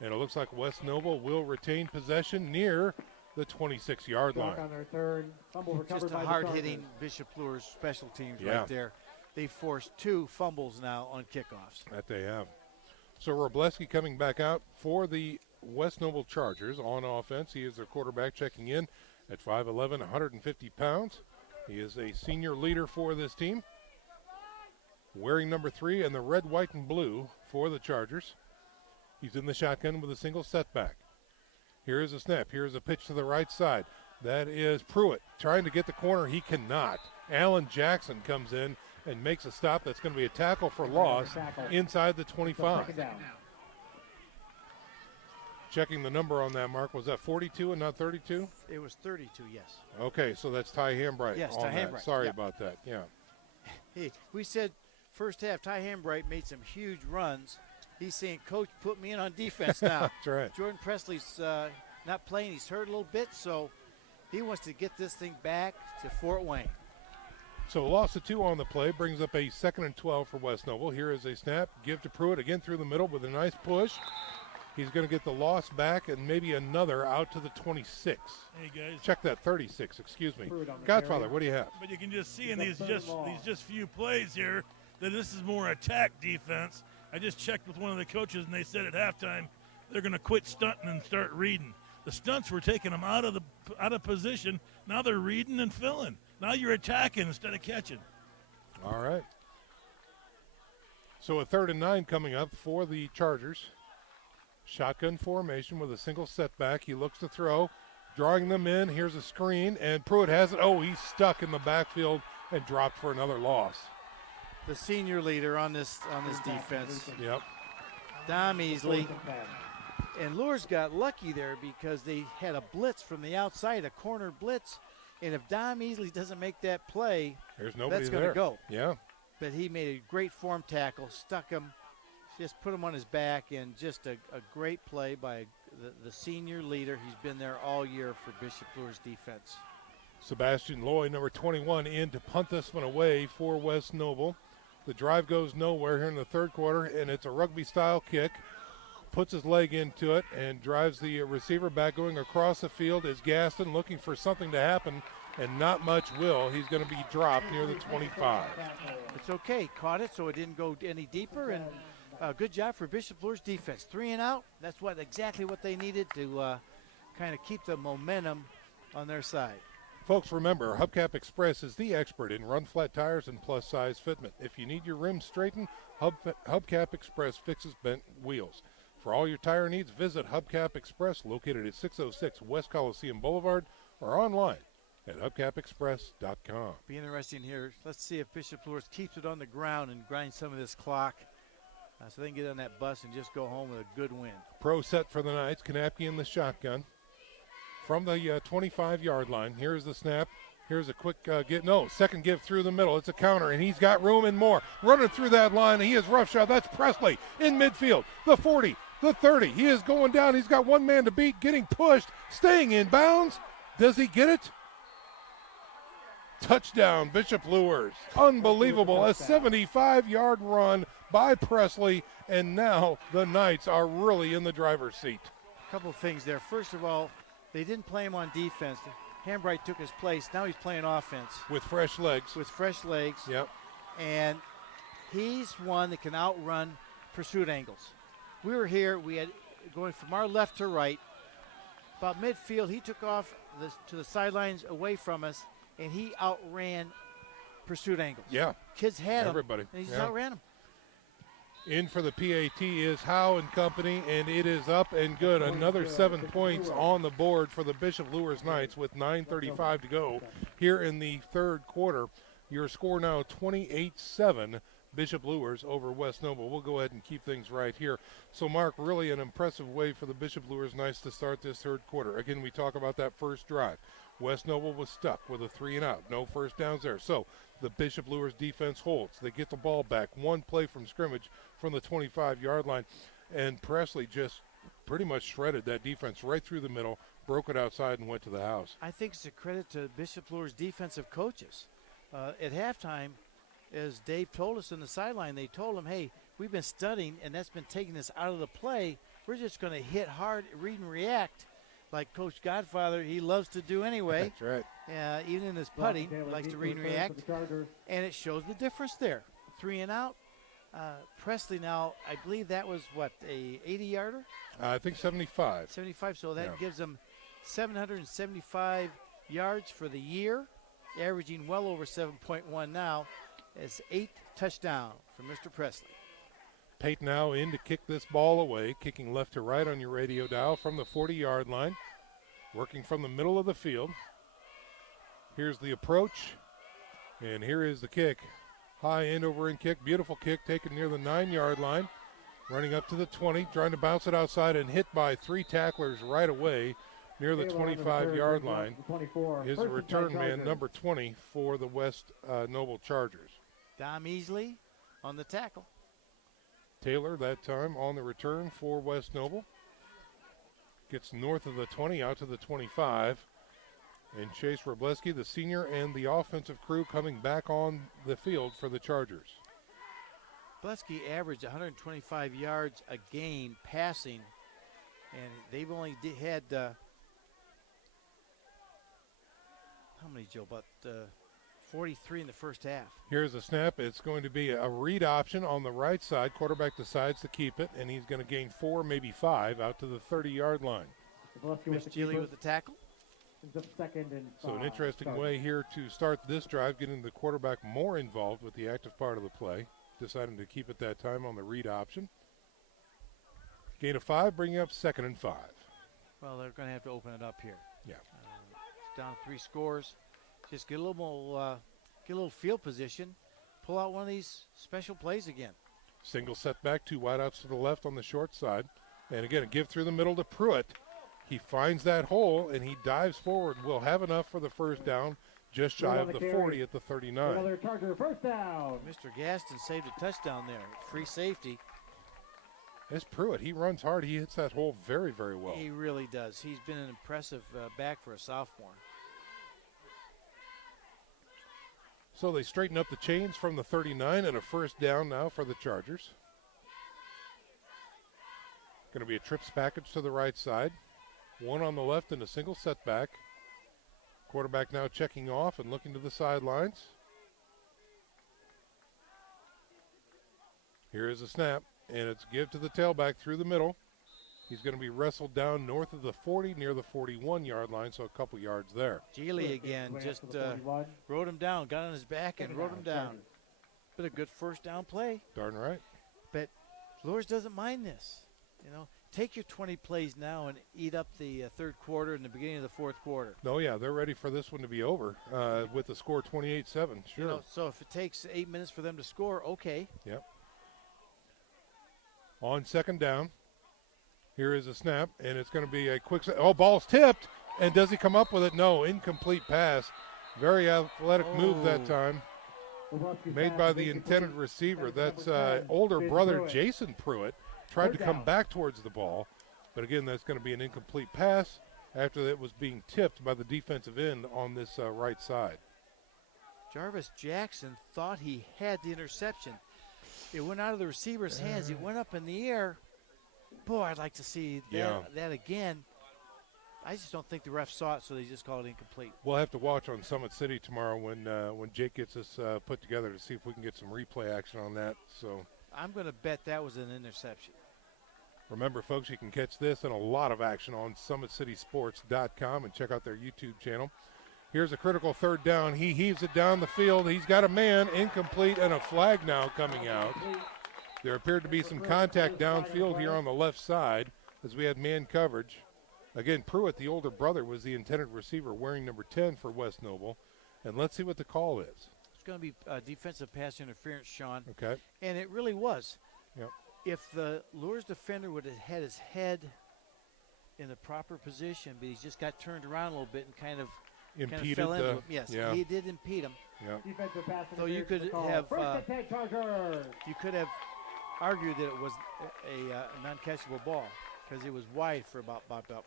And it looks like West Noble will retain possession near the 26-yard line. On their third, fumble recovered Just a by the hard-hitting Bishop Luers special teams right there. They forced 2 fumbles now on kickoffs. That they have. So Robleski coming back out for the West Noble Chargers on offense. He is their quarterback, checking in at 5'11", 150 pounds. He is a senior leader for this team. Wearing number 3 and the red, white, and blue for the Chargers. He's in the shotgun with a single setback. Here is a snap. Here is a pitch to the right side. That is Pruitt trying to get the corner. He cannot. Alan Jackson comes in and makes a stop. That's going to be a tackle for loss inside the 25. Checking the number on that, Mark. Was that 42 and not 32? It was 32, yes. Okay, so that's Ty Hambright. Yes, Ty Hambright. Sorry about that, Hey, we said first half, Ty Hambright made some huge runs. He's saying, Coach, put me in on defense now. That's right. Jordan Presley's not playing. He's hurt a little bit, so he wants to get this thing back to Fort Wayne. So a loss of 2 on the play brings up a 2nd and 12 for West Noble. Here is a snap. Give to Pruitt again through the middle with a nice push. He's going to get the loss back and maybe another out to the 26. Hey, guys. Check that, 36, excuse me. Godfather, what do you have? But you can just see in these few plays here that this is more attack defense. I just checked with one of the coaches, and they said at halftime they're going to quit stunting and start reading. The stunts were taking them out of position. Now they're reading and filling. Now you're attacking instead of catching. All right. So a 3rd and 9 coming up for the Chargers. Shotgun formation with a single setback. He looks to throw, drawing them in. Here's a screen, and Pruitt has it. Oh, he's stuck in the backfield and dropped for another loss. The senior leader on this defense. Yep. Dom Easley. And Luers got lucky there because they had a blitz from the outside, a corner blitz. And if Dom Easley doesn't make that play, there's nobody that's going to go. Yeah. But he made a great form tackle, stuck him, just put him on his back, and just a great play by the senior leader. He's been there all year for Bishop Luers defense. Sebastian Loy, number 21, in to punt this one away for West Noble. The drive goes nowhere here in the third quarter, and it's a rugby-style kick. Puts his leg into it and drives the receiver back. Going across the field is Gaston, looking for something to happen, and not much will. He's going to be dropped near the 25. It's okay. Caught it, so it didn't go any deeper, and good job for Bishop Luers defense. 3 and out. That's exactly what they needed to kind of keep the momentum on their side. Folks, remember, Hubcap Express is the expert in run-flat tires and plus-size fitment. If you need your rims straightened, Hubcap Express fixes bent wheels. For all your tire needs, visit Hubcap Express, located at 606 West Coliseum Boulevard, or online at hubcapexpress.com. Be interesting here. Let's see if Bishop Luers keeps it on the ground and grinds some of this clock so they can get on that bus and just go home with a good win. Pro set for the Knights. Kanapke in the shotgun. From the 25-yard line, here's the snap. Here's a quick second give through the middle. It's a counter, and he's got room and more. Running through that line, and he is roughshod. That's Presley in midfield. The 40, the 30. He is going down. He's got one man to beat, getting pushed, staying in bounds, Does he get it? Touchdown, Bishop Luers. Unbelievable. A 75-yard run by Presley, and now the Knights are really in the driver's seat. A couple of things there. First of all, they didn't play him on defense. Hambright took his place. Now he's playing offense. With fresh legs. With fresh legs. Yep. And he's one that can outrun pursuit angles. We were here. We had going from our left to right. About midfield, he took off to the sidelines away from us, and he outran pursuit angles. Yeah. Kids had everybody. him, and he just outran them. In for the PAT is Howe and company, and it is up and good. Another 7 points on the board for the Bishop Luers Knights with 9:35 to go here in the third quarter. Your score now 28-7. Bishop Luers over West Noble. We'll go ahead and keep things right here. So, Mark, really an impressive way for the Bishop Luers Knights to start this third quarter. Again, we talk about that first drive. West Noble was stuck with a 3-and-out. No first downs there. So the Bishop Luers defense holds. They get the ball back. One play from scrimmage from the 25-yard line. And Presley just pretty much shredded that defense right through the middle, broke it outside, and went to the house. I think it's a credit to Bishop Luers' defensive coaches. At halftime, as Dave told us in the sideline, they told him, hey, we've been studying, and that's been taking us out of the play. We're just going to hit hard, read and react, like Coach Godfather, he loves to do anyway. That's right. Even in his putting, he likes to read and react. And it shows the difference there. 3-and-out. Presley now, I believe that was, what, a 80-yarder? I think 75. 75, so that gives them 775 yards for the year, averaging well over 7.1 now. It's 8 touchdown for Mr. Presley. Pate now in to kick this ball away, kicking left to right on your radio dial from the 40-yard line, working from the middle of the field. Here's the approach, and here is the kick. High end over end kick, beautiful kick taken near the 9-yard line, running up to the 20, trying to bounce it outside and hit by 3 tacklers right away near the 25-yard line. Is the return man, number 20, for the West Noble Chargers. Dom Easley on the tackle. Taylor that time on the return for West Noble. Gets north of the 20 out to the 25. And Chase Robleski, the senior, and the offensive crew coming back on the field for the Chargers. Robleski averaged 125 yards a game passing, and they've only had how many, Joe? About 43 in the first half. Here's a snap. It's going to be a read option on the right side. Quarterback decides to keep it, and he's going to gain 4, maybe 5, out to the 30-yard line. Miss Gilly with the tackle. So an interesting way here to start this drive, getting the quarterback more involved with the active part of the play. Deciding to keep it that time on the read option. Gain of 5, bringing up 2nd and 5. Well, they're going to have to open it up here. Yeah. Down 3 scores. Just get a little more, get a little field position. Pull out one of these special plays again. Single setback, 2 wideouts to the left on the short side. And again, a give through the middle to Pruitt. He finds that hole, and he dives forward. Will have enough for the first down, just shy of the 40 at the 39. Another Charger first down. Mr. Gaston saved a touchdown there. Free safety. That's Pruitt. He runs hard. He hits that hole very, very well. He really does. He's been an impressive back for a sophomore. So they straighten up the chains from the 39 and a first down now for the Chargers. Going to be a trips package to the right side. 1 on the left and a single setback. Quarterback now checking off and looking to the sidelines. Here is a snap, and it's give to the tailback through the middle. He's going to be wrestled down north of the 40, near the 41-yard line, so a couple yards there. Geely again just rode him down, got on his back and rode him down. But a good first down play. Darn right. But Luers doesn't mind this. You know, take your 20 plays now and eat up the third quarter and the beginning of the fourth quarter. Oh, yeah, they're ready for this one to be over with the score 28-7. Sure. You know, so if it takes 8 minutes for them to score, okay. Yep. On 2nd down, here is a snap, and it's going to be a quick – oh, ball's tipped, and does he come up with it? No, incomplete pass. Very athletic move that time. Made by the intended receiver. That's older brother Jason Pruitt. Tried to come back towards the ball, but again, that's going to be an incomplete pass, after it was being tipped by the defensive end on this right side. Jarvis Jackson thought he had the interception. It went out of the receiver's hands. It went up in the air. Boy, I'd like to see that again. I just don't think the ref saw it, so they just called it incomplete. We'll have to watch on Summit City tomorrow when Jake gets us put together to see if we can get some replay action on that. So I'm going to bet that was an interception. remember, folks, you can catch this and a lot of action on SummitCitySports.com and check out their YouTube channel. Here's a critical third down. He heaves it down the field. He's got a man, incomplete, and a flag now coming out. There appeared to be some contact downfield here on the left side as we had man coverage. Again, Pruitt, the older brother, was the intended receiver wearing number 10 for West Noble. And let's see what the call is. It's going to be defensive pass interference, Sean. Okay. And it really was. Yep. If the Luers defender would have had his head in the proper position, but he's just got turned around a little bit and kind of fell into him. Yes, he did impede him. Yeah. Defensive pass So you could have argued that it was a non-catchable ball because it was wide for about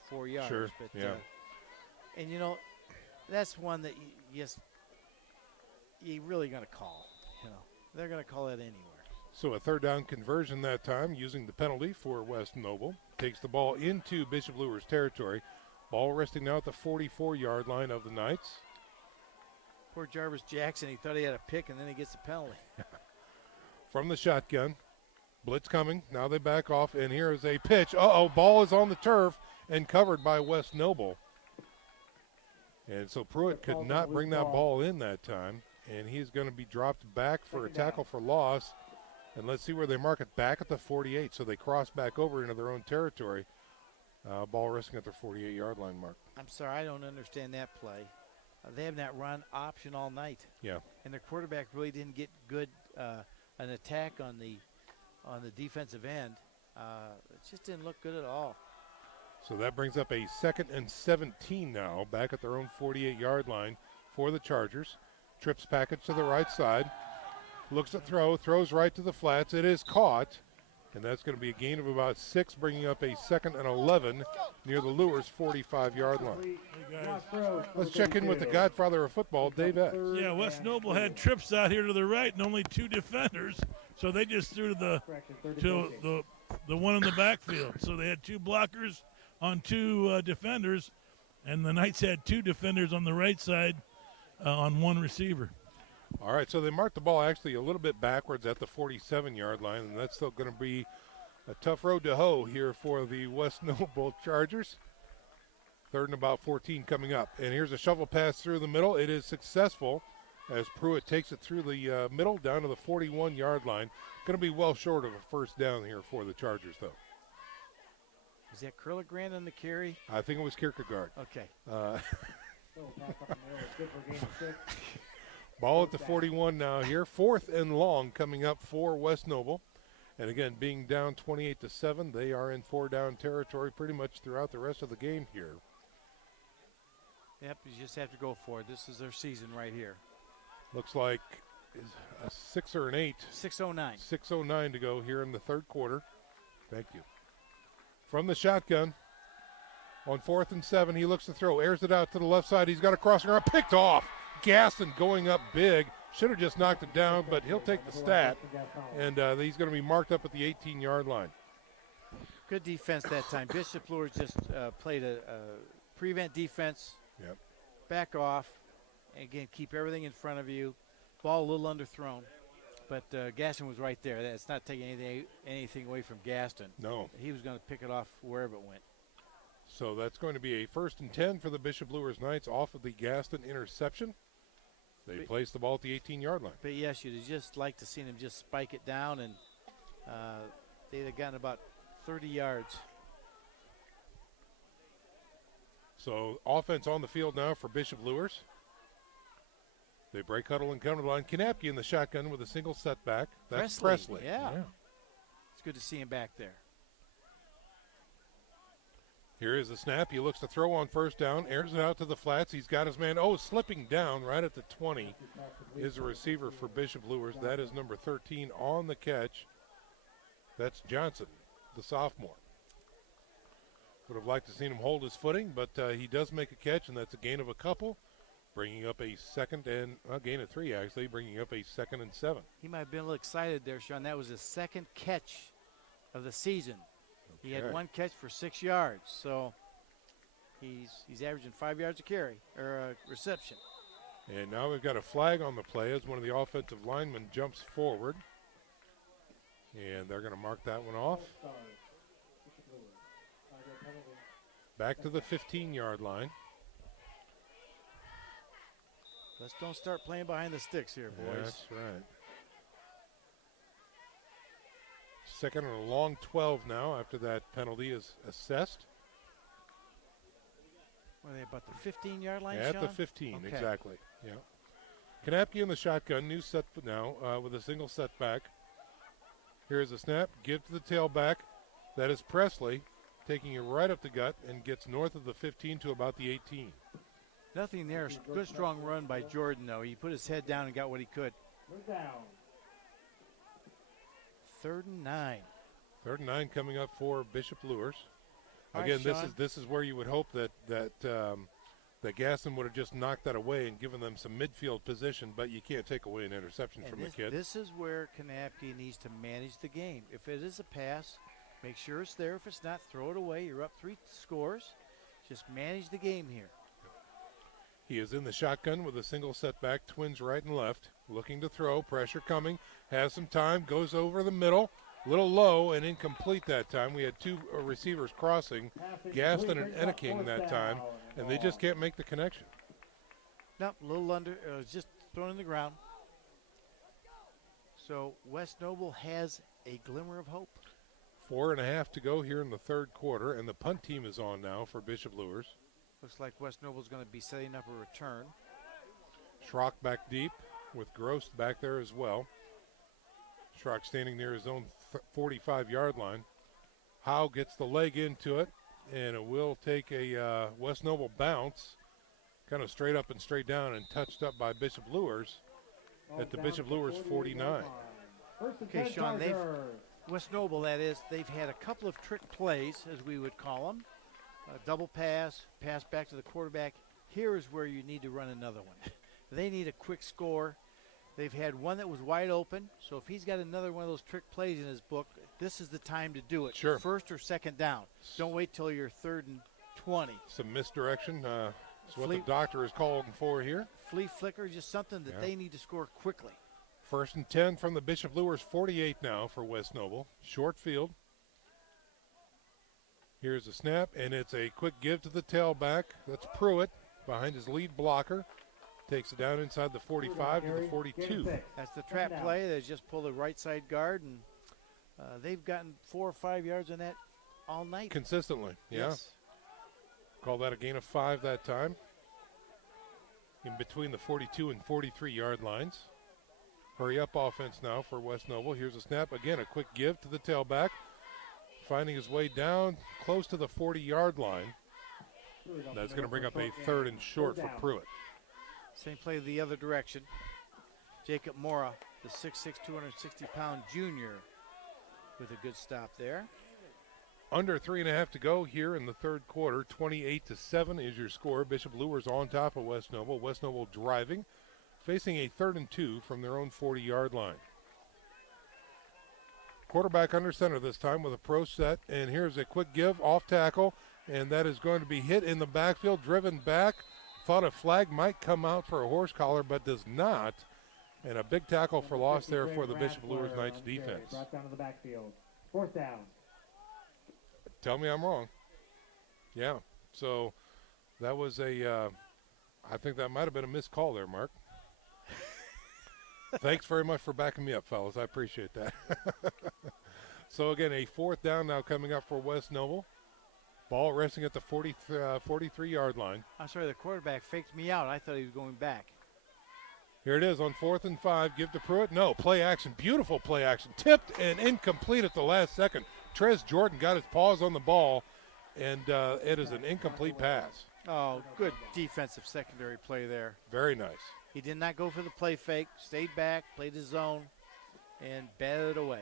4 yards. Sure. But, yeah. And you know, that's one that you're really going to call. You know, they're going to call it anywhere. So a third down conversion that time using the penalty for West Noble. Takes the ball into Bishop Luers territory. Ball resting now at the 44-yard line of the Knights. Poor Jarvis Jackson, he thought he had a pick, and then he gets a penalty. From the shotgun, blitz coming. Now they back off, and here is a pitch. Uh-oh, ball is on the turf and covered by West Noble. And so Pruitt could not bring that ball in that time, and he's going to be dropped back for a tackle for loss. And let's see where they mark it, back at the 48. So they cross back over into their own territory. Ball resting at their 48-yard line mark. I'm sorry, I don't understand that play. They have that run option all night. Yeah. And their quarterback really didn't get good an attack on the defensive end. It just didn't look good at all. So that brings up a 2nd and 17 now, back at their own 48-yard line for the Chargers. Trips package to the right side. Looks to throw, throws right to the flats. It is caught. And that's going to be a gain of about 6, bringing up a 2nd and 11 near the Luers 45-yard line. Let's check in with the godfather of football, Dave X. Yeah, West Noble had trips out here to the right and only 2 defenders, so they just threw to the one in the backfield. So they had 2 blockers on 2 defenders, and the Knights had 2 defenders on the right side on 1 receiver. All right, so they marked the ball actually a little bit backwards at the 47-yard line, and that's still going to be a tough road to hoe here for the West Noble Chargers. 3rd and about 14 coming up. And here's a shovel pass through the middle. It is successful as Pruitt takes it through the middle down to the 41-yard line. Going to be well short of a first down here for the Chargers, though. Is that Curligrand on the carry? I think it was Kierkegaard. Okay. Ball at the 41 now here. 4th and long coming up for West Noble. And again, being down 28-7, they are in 4-down territory pretty much throughout the rest of the game here. Yep, you just have to go for it. This is their season right here. Looks like a 6 or an 8. 6:09. 6:09 to go here in the 3rd quarter. Thank you. From the shotgun on 4th and 7, he looks to throw, airs it out to the left side. He's got a crossing around, picked off. Gaston going up big. Should have just knocked it down, but he'll take the stat. And he's going to be marked up at the 18-yard line. Good defense that time. Bishop Luers just played a prevent defense. Yep. Back off. And again, keep everything in front of you. Ball a little underthrown. But Gaston was right there. That's not taking anything away from Gaston. No. He was going to pick it off wherever it went. So that's going to be a 1st and 10 for the Bishop Luers Knights off of the Gaston interception. They place the ball at the 18-yard line. But yes, you'd just like to see them just spike it down, and they'd have gotten about 30 yards. So offense on the field now for Bishop Luers. They break huddle and come to the line. Kanapke in the shotgun with a single setback. That's Presley. Yeah. It's good to see him back there. Here is the snap. He looks to throw on 1st down, airs it out to the flats. He's got his man, slipping down right at the 20 is a receiver for Bishop Luers. That is number 13 on the catch. That's Johnson, the sophomore. Would have liked to seen him hold his footing, but he does make a catch, and that's a gain of a couple, bringing up a second and a gain of 3, actually, bringing up a 2nd and 7. He might have been a little excited there, Sean. That was his 2nd catch of the season. He had 1 catch for 6 yards, so he's averaging 5 yards a carry or a reception. And now we've got a flag on the play as one of the offensive linemen jumps forward, and they're going to mark that one off. Back to the 15-yard line. Let's don't start playing behind the sticks here, boys. That's right. 2nd and a long 12 now after that penalty is assessed. What are they, about the 15-yard line, At Sean? the 15, okay. exactly. Yeah. Kanapke in the shotgun, new set now with a single setback. Here's a snap, give to the tailback. That is Presley, taking it right up the gut and gets north of the 15 to about the 18. Nothing there. Good, strong run by Jordan, though. He put his head down and got what he could. 3rd and 9. 3rd and 9 coming up for Bishop Luers. All Again, right, this is where you would hope that Gaston would have just knocked that away and given them some midfield position, but you can't take away an interception from the kid. This is where Kanapke needs to manage the game. If it is a pass, make sure it's there. If it's not, throw it away. You're up 3 scores. Just manage the game here. He is in the shotgun with a single setback, twins right and left, looking to throw, pressure coming, has some time, goes over the middle, little low and incomplete that time. We had 2 receivers crossing, Gaston and Enneking that time, and they just can't make the connection. Nope, a little under, just thrown in the ground. So West Noble has a glimmer of hope. 4.5 to go here in the 3rd quarter, and the punt team is on now for Bishop Luers. Looks like West Noble's going to be setting up a return. Schrock back deep with Gross back there as well. Schrock standing near his own 45-yard line. Howe gets the leg into it, and it will take a West Noble bounce, kind of straight up and straight down and touched up by Bishop Luers at the Bishop Luers 49. Okay, Sean, West Noble, that is, they've had a couple of trick plays, as we would call them. Double pass back to the quarterback. Here is where you need to run another one. They need a quick score. They've had one that was wide open, so if he's got another one of those trick plays in his book, this is the time to do it. Sure. 1st or 2nd down. Don't wait till you're 3rd and 20. Some misdirection is what the doctor is calling for here. Flea flicker, just something that they need to score quickly. 1st and 10 from the Bishop Luers 48 now for West Noble. Short field. Here's a snap, and it's a quick give to the tailback. That's Pruitt behind his lead blocker. Takes it down inside the 45 to the 42. That's the trap play. They just pull the right side guard, and they've gotten 4 or 5 yards on that all night. Consistently, yeah. Yes. Call that a gain of 5 that time. In between the 42 and 43-yard lines. Hurry up offense now for West Noble. Here's a snap. Again, a quick give to the tailback. Finding his way down close to the 40-yard line. That's going to bring up a 3rd and short for Pruitt. Same play the other direction. Jacob Mora, the 6'6", 260-pound junior, with a good stop there. Under 3.5 to go here in the 3rd quarter. 28-7 is your score. Bishop Luers on top of West Noble. West Noble driving, facing a 3rd and 2 from their own 40-yard line. Quarterback under center this time with a pro set, and here's a quick give off tackle, and that is going to be hit in the backfield, driven back. Thought a flag might come out for a horse collar, but does not. And a big tackle for loss there for the Bishop Luers Knights defense. Brought down to the backfield. 4th down. Tell me I'm wrong. Yeah, so that was I think that might have been a missed call there, Mark. Thanks very much for backing me up, fellas. I appreciate that. So, again, a 4th down now coming up for West Noble. Ball resting at the 43-yard line. I'm sorry, the quarterback faked me out. I thought he was going back. Here it is on 4th and 5. Give to Pruitt. No, play action. Beautiful play action. Tipped and incomplete at the last second. Trez Jordan got his paws on the ball, and it is an incomplete pass. Oh, good defensive secondary play there. Very nice. He did not go for the play fake, stayed back, played his zone, and batted it away.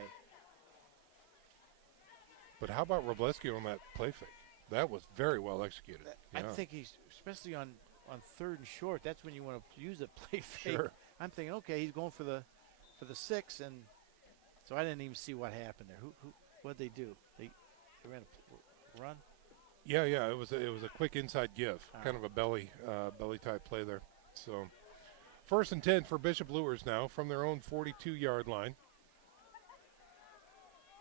But how about Robleski on that play fake? That was very well executed. I Yeah. think he's, especially on third and short, that's when you want to use the play fake. Sure. I'm thinking, okay, he's going for the 6, and so I didn't even see what happened there. What'd they do? They ran a run? Yeah, it was a quick inside give, kind of a belly type play there. So, 1st and 10 for Bishop Luers now from their own 42-yard line.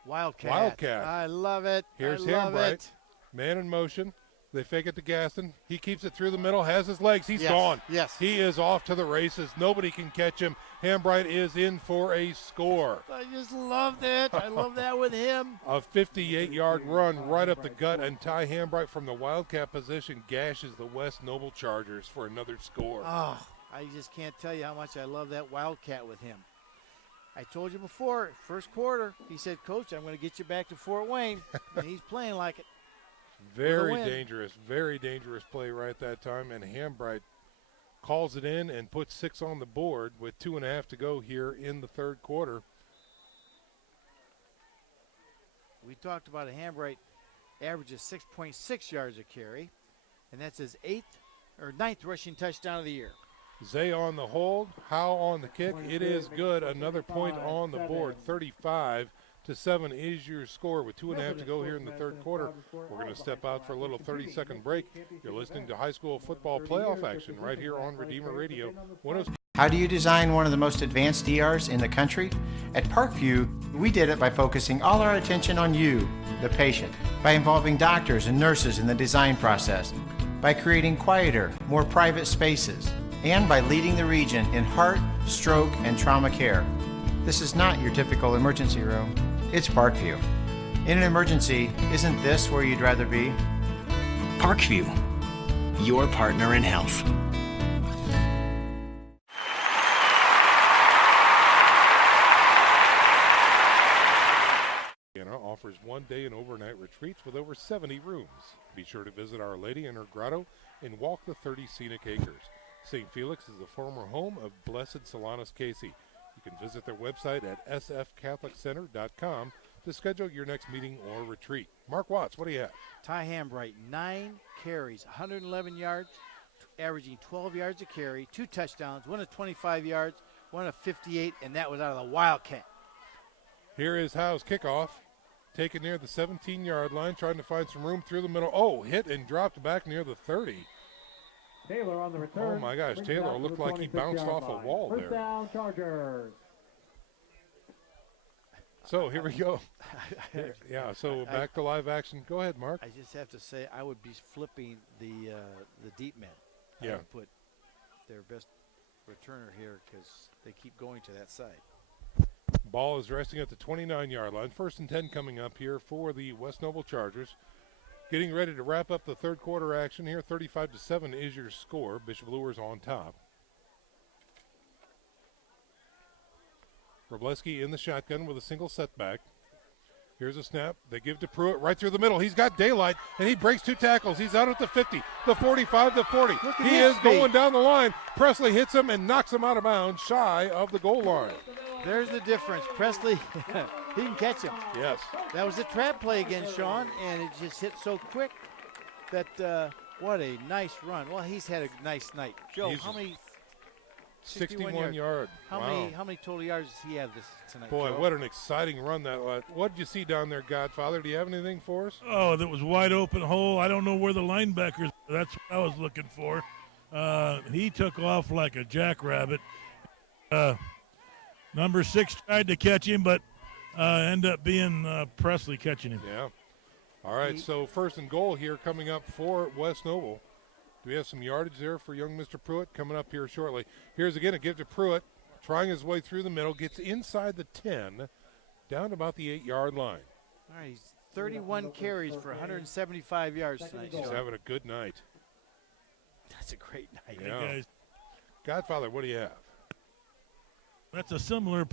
Wildcat. I love it. Here's I love Hambright. it. Man in motion. They fake it to Gaston. He keeps it through the middle, has his legs. He's gone. Yes. He is off to the races. Nobody can catch him. Hambright is in for a score. I just loved it. I love that with him. A 58-yard run right up the gut, and Ty Hambright from the Wildcat position gashes the West Noble Chargers for another score. Oh, I just can't tell you how much I love that Wildcat with him. I told you before, first quarter, he said, Coach, I'm going to get you back to Fort Wayne, and he's playing like it. Very dangerous play right that time, and Hambright calls it in and puts 6 on the board with 2.5 to go here in the third quarter. We talked about a Hambright averages 6.6 yards a carry, and that's his 9th rushing touchdown of the year. Zay on the hold, Howe on the kick. It is good. Another point on the board. 35-7 is your score with 2.5 to go here in the third quarter. We're going to step out for a little 30-second break. You're listening to high school football playoff action right here on Redeemer Radio. How do you design one of the most advanced ERs in the country? At Parkview, we did it by focusing all our attention on you, the patient, by involving doctors and nurses in the design process, by creating quieter, more private spaces, and by leading the region in heart, stroke, and trauma care. This is not your typical emergency room. It's Parkview. In an emergency, isn't this where you'd rather be? Parkview, your partner in health. Offers one-day and overnight retreats with over 70 rooms. Be sure to visit Our Lady in her grotto and walk the 30 scenic acres. St. Felix is the former home of Blessed Solanus Casey. You can visit their website at sfcatholiccenter.com to schedule your next meeting or retreat. Mark Watts, what do you have? Ty Hambright, 9 carries, 111 yards, averaging 12 yards a carry, 2 touchdowns, one of 25 yards, one of 58, and that was out of the Wildcat. Here is Howe's kickoff. Taken near the 17-yard line, trying to find some room through the middle. Oh, hit and dropped back near the 30. Taylor on the return. Oh, my gosh. Taylor looked like he bounced off a wall there. First down, Chargers. So here we go. Yeah, so back to live action. Go ahead, Mark. I just have to say I would be flipping the deep men. Yeah. I would put their best returner here because they keep going to that side. Ball is resting at the 29-yard line. 1st and 10 coming up here for the West Noble Chargers. Getting ready to wrap up the third quarter action here. 35-7 is your score. Bishop Luers on top. Robleski in the shotgun with a single setback. Here's a snap. They give to Pruitt right through the middle. He's got daylight, and he breaks 2 tackles. He's out at the 50, the 45, the 40. He is going down the line. Presley hits him and knocks him out of bounds shy of the goal line. There's the difference. Presley, he can catch him. Yes. That was a trap play again, Sean, and it just hit so quick that what a nice run. Well, he's had a nice night. Joe, how many? 61 yard. How wow. many total yards does he have tonight? Boy, Joe? what an exciting run that was. What did you see down there, Godfather? Do you have anything for us? Oh, that was wide open hole. I don't know where the linebackers. That's what I was looking for. He took off like a jackrabbit. Number 6 tried to catch him, but ended up being Presley catching him. Yeah. All right, so 1st and goal here coming up for West Noble. Do we have some yardage there for young Mr. Pruitt coming up here shortly? Here's again a give to Pruitt, trying his way through the middle, gets inside the 10, down to about the 8-yard line. All right, he's 31 carries for 175 yards tonight. He's having a good night. That's a great night. Yeah. Hey, guys. Godfather, what do you have? That's a similar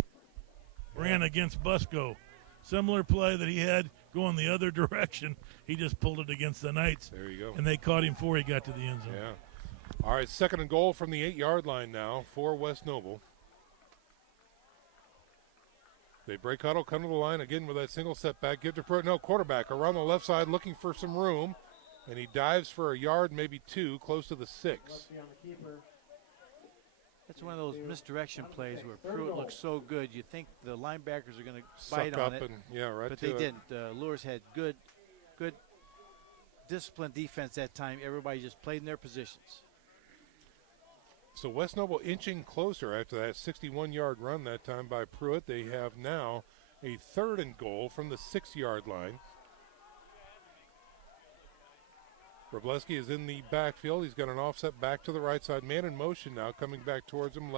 ran against Busco. Similar play that he had going the other direction. He just pulled it against the Knights. There you go. And they caught him before he got to the end zone. Yeah. All right, 2nd and goal from the 8-yard line now for West Noble. They break huddle, come to the line again with that single setback. Give to Pruitt. No, quarterback around the left side looking for some room. and he dives for a yard, maybe 2, close to the 6. That's one of those misdirection plays where Pruitt looks so good. You think the linebackers are going to bite on it, but they didn't. Luers had good disciplined defense that time. Everybody just played in their positions. So West Noble inching closer after that 61-yard run that time by Pruitt. They have now a 3rd and goal from the 6-yard line. Wrobleski is in the backfield. He's got an offset back to the right side. Man in motion now, coming back towards him,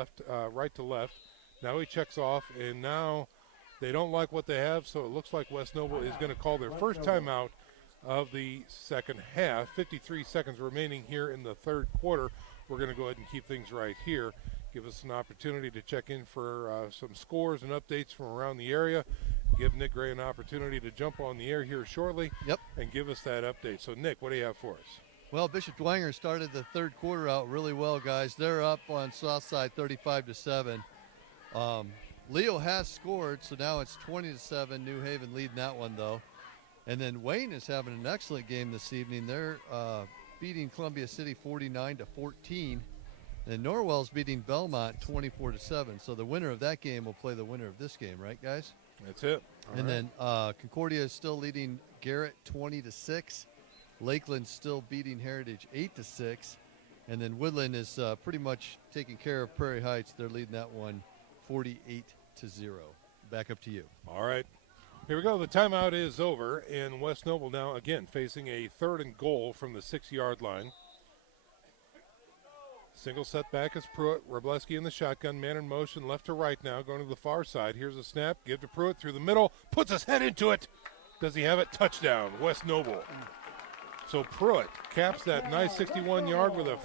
right to left. Now he checks off, and now they don't like what they have, so it looks like West Noble is going to call their first timeout of the second half. 53 seconds remaining here in the third quarter. We're going to go ahead and keep things right here. Give us an opportunity to check in for some scores and updates from around the area. Give Nick Gray an opportunity to jump on the air here shortly and give us that update. So, Nick, what do you have for us? Well, Bishop Dwenger started the third quarter out really well, guys. They're up on Southside 35-7. Leo has scored, so now it's 20-7. New Haven leading that one, though. And then Wayne is having an excellent game this evening. They're beating Columbia City 49-14. And Norwell's beating Belmont 24-7. So the winner of that game will play the winner of this game, right, guys? That's it. And then Concordia is still leading Garrett 20-6. Lakeland's still beating Heritage 8-6. And then Woodland is pretty much taking care of Prairie Heights. They're leading that one 48-0. Back up to you. All right. Here we go. The timeout is over, and West Noble now again facing a 3rd and goal from the 6-yard line. Single setback is Pruitt. Wrobleski in the shotgun, man in motion, left to right now, going to the far side. Here's a snap, give to Pruitt through the middle, puts his head into it. Does he have it? Touchdown, West Noble. So Pruitt caps that nice 61-yard with a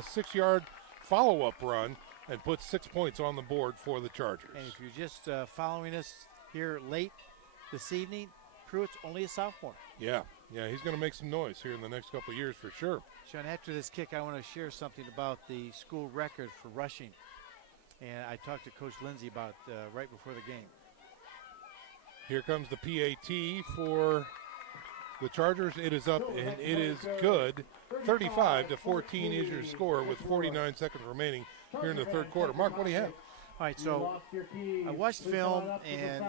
6-yard follow-up run and puts 6 points on the board for the Chargers. And if you're just following us here late this evening, Pruitt's only a sophomore. Yeah, he's going to make some noise here in the next couple of years for sure. Sean, after this kick, I want to share something about the school record for rushing. And I talked to Coach Lindsay about right before the game. Here comes the PAT for the Chargers. It is up, and it is good. 35-14 is your score with 49 seconds remaining here in the third quarter. Mark, what do you have? All right, so I watched film, and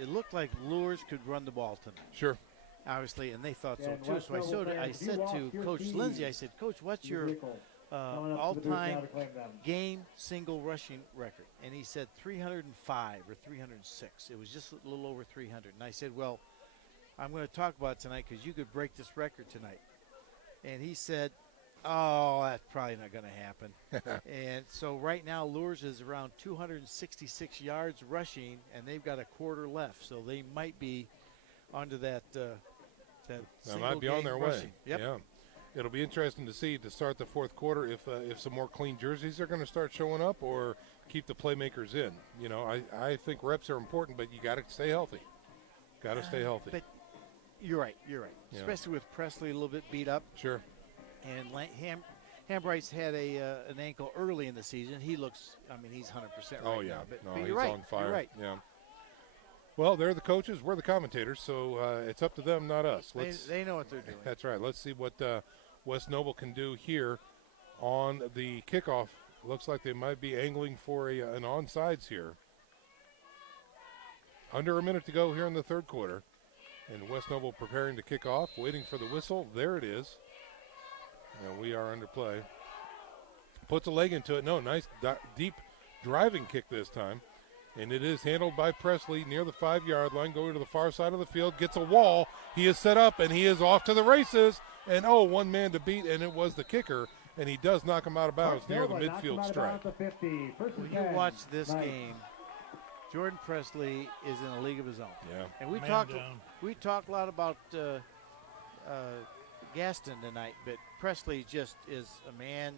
it looked like Luers could run the ball tonight. Sure. Obviously, and they thought so too. So I said to Coach Lindsay, I said, Coach, what's your all-time game single rushing record? And he said 305 or 306. It was just a little over 300. And I said, well, I'm going to talk about it tonight because you could break this record tonight. And he said, oh, that's probably not going to happen. And so right now, Luers is around 266 yards rushing, and they've got a quarter left. So they might be onto that They might be on their way. Yep. Yeah. It'll be interesting to see to start the fourth quarter if some more clean jerseys are going to start showing up or keep the playmakers in. You know, I think reps are important, but you got to stay healthy. Got to stay healthy. But you're right. Yeah. Especially with Presley a little bit beat up. Sure. And Hambright's had an ankle early in the season. He looks, he's 100% right now. But he's you're right. on fire. You're right. Yeah. Well, they're the coaches. We're the commentators, so it's up to them, not us. They know what they're doing. That's right. Let's see what West Noble can do here on the kickoff. Looks like they might be angling for an onside here. Under a minute to go here in the third quarter. And West Noble preparing to kick off, waiting for the whistle. There it is. And we are under play. Puts a leg into it. No, nice deep driving kick this time. And it is handled by Presley near the 5-yard line, going to the far side of the field, gets a wall. He is set up, and he is off to the races. And, one man to beat, and it was the kicker. And he does knock him out of bounds near the midfield stripe. When you watch this game, Jordan Presley is in a league of his own. Yeah. And we talked a lot about Gaston tonight, but Presley just is a man.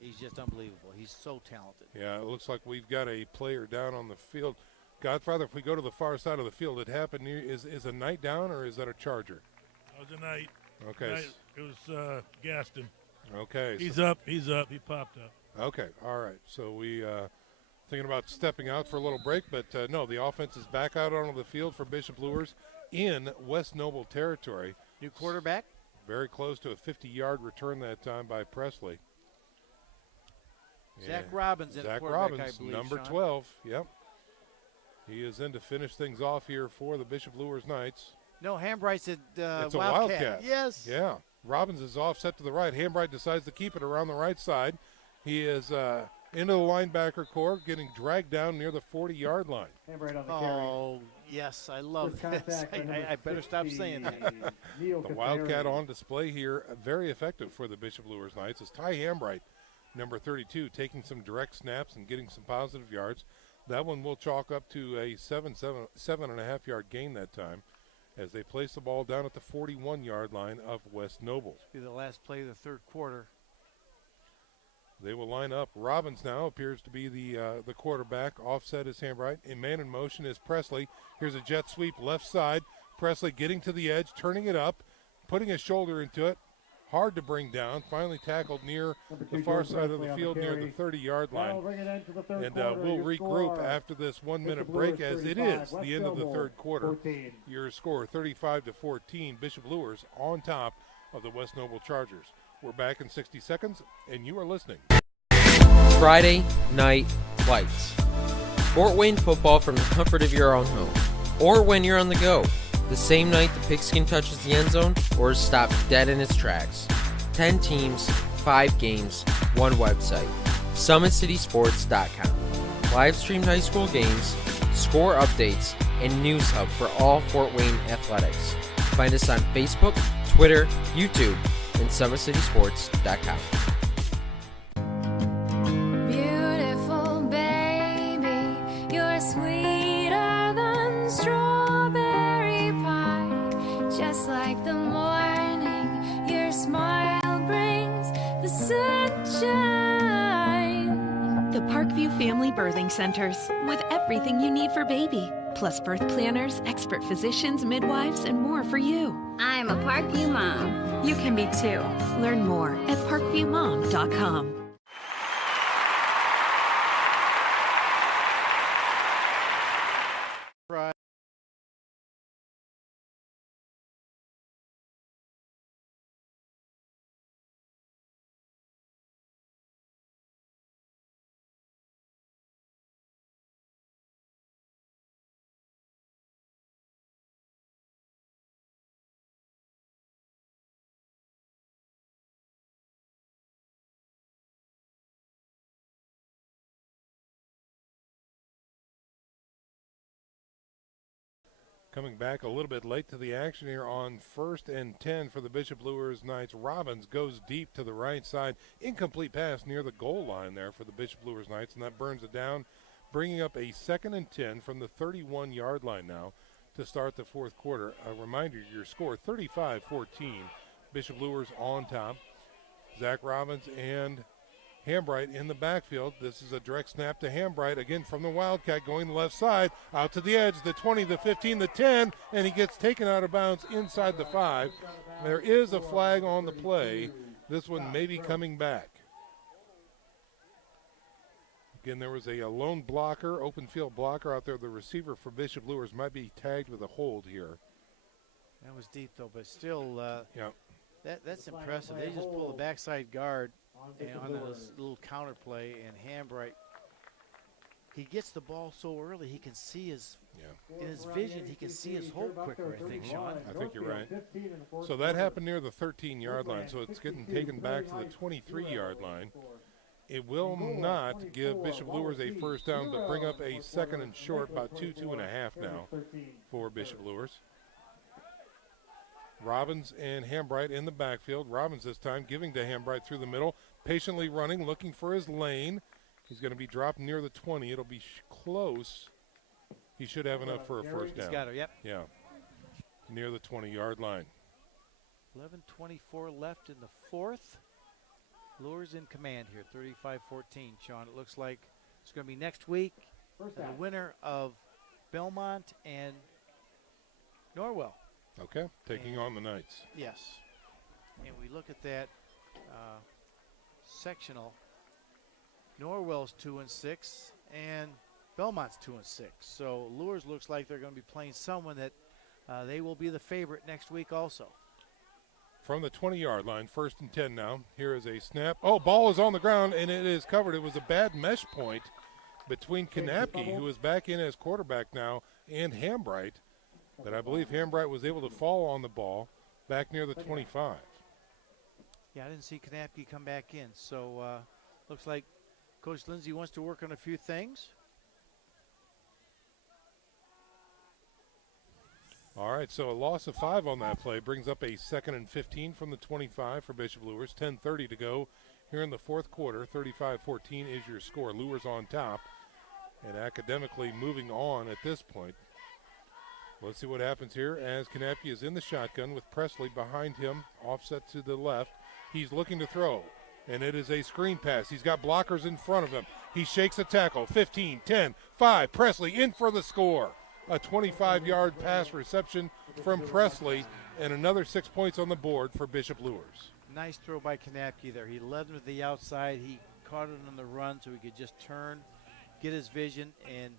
He's just unbelievable. He's so talented. Yeah, it looks like we've got a player down on the field. Godfather, if we go to the far side of the field, it happened near, is a Knight down or is that a Charger? That was a Knight. Okay. It was Gaston. Okay. He's up. He popped up. Okay, all right. So we thinking about stepping out for a little break, but no, the offense is back out onto the field for Bishop Luers in West Noble territory. New quarterback. Very close to a 50-yard return that time by Presley. Zach Robbins in Zach quarterback, Robbins, I believe, number Sean. 12. Yep. He is in to finish things off here for the Bishop Luers Knights. No, Hambright's at It's a Wildcat. Wildcat. Yes. Yeah. Robbins is offset to the right. Hambright decides to keep it around the right side. He is into the linebacker core, getting dragged down near the 40-yard line. Hambright on the carry. Oh, yes, I love this. I better stop saying that. The Wildcat on display here, very effective for the Bishop Luers Knights, is Ty Hambright, number 32, taking some direct snaps and getting some positive yards. That one will chalk up to a 7.5-yard gain that time as they place the ball down at the 41-yard line of West Noble. Be the last play of the third quarter. They will line up. Robbins now appears to be the quarterback. Offset is Hambright. In man in motion is Presley. Here's a jet sweep left side. Presley getting to the edge, turning it up, putting his shoulder into it. Hard to bring down. Finally tackled near the far side of the field near the 30-yard line. And we'll regroup after this 1-minute break as it is the end of the third quarter. Your score 35-14. Bishop Luers on top of the West Noble Chargers. We're back in 60 seconds, and you are listening. Friday Night Lights. Fort Wayne football from the comfort of your own home. Or when you're on the go. The same night the pigskin touches the end zone or is stopped dead in its tracks. 10 teams, 5 games, 1 website. SummitCitySports.com. Live streamed high school games, score updates, and news hub for all Fort Wayne athletics. Find us on Facebook, Twitter, YouTube, and SummitCitySports.com. Beautiful baby, you're sweeter than strawberry pie. Just like the morning, your smile brings the sunshine. The Parkview Family Birthing Centers, with everything you need for baby, plus birth planners, expert physicians, midwives, and more for you. I'm a Parkview mom. You can be too. Learn more at parkviewmom.com. Coming back a little bit late to the action here on 1st and 10 for the Bishop Luers Knights. Robbins goes deep to the right side. Incomplete pass near the goal line there for the Bishop Luers Knights, and that burns it down, bringing up a 2nd and 10 from the 31-yard line now to start the fourth quarter. A reminder, your score 35-14. Bishop Luers on top. Zach Robbins and Hambright in the backfield. This is a direct snap to Hambright, again from the Wildcat, going left side, out to the edge, the 20, the 15, the 10, and he gets taken out of bounds inside the 5. There is a flag on the play. This one may be coming back. Again, there was a lone blocker, open field blocker out there. The receiver for Bishop Luers might be tagged with a hold here. That was deep, though, but still, yeah. That's impressive. They just pull the backside guard and on this little counter play, and Hambright, he gets the ball so early he can see his, in his vision, he can see his hole quicker, I think, Sean. I think you're right. So that happened near the 13-yard line, so it's getting taken back to the 23-yard line. It will not give Bishop Luers a first down, but bring up a 2nd and short, about 2.5 now for Bishop Luers. Robbins and Hambright in the backfield. Robbins this time giving to Hambright through the middle, patiently running, looking for his lane. He's going to be dropped near the 20. It'll be close. He should have enough for a first down. He's got it, yep. Yeah, near the 20-yard line. 11:24 left in the fourth. Luers in command here, 35-14, Sean. It looks like it's going to be next week. The winner of Belmont and Norwell. Okay, taking on the Knights. Yes. And we look at that sectional. Norwell's 2-6 and Belmont's 2-6. So Luers looks like they're going to be playing someone that they will be the favorite next week also. from the 20-yard line. 1st and 10 now. Here is a snap. Oh, ball is on the ground, and it is covered. It was a bad mesh point between Kanapke, who is back in as quarterback now, and Hambright. But I believe Hambright was able to fall on the ball back near the 25. Yeah, I didn't see Kanapke come back in. So looks like Coach Lindsay wants to work on a few things. All right, so a loss of 5 on that play brings up a 2nd and 15 from the 25 for Bishop Luers. 10:30 to go here in the 4th quarter. 35-14 is your score. Luers on top and academically moving on at this point. Let's see what happens here as Kanapke is in the shotgun with Presley behind him, offset to the left. He's looking to throw, and it is a screen pass. He's got blockers in front of him. He shakes a tackle. 15, 10, 5. Presley in for the score. A 25-yard pass reception from Presley, and another 6 points on the board for Bishop Luers. Nice throw by Kanapke there. He led him to the outside. He caught it on the run so he could just turn, get his vision, and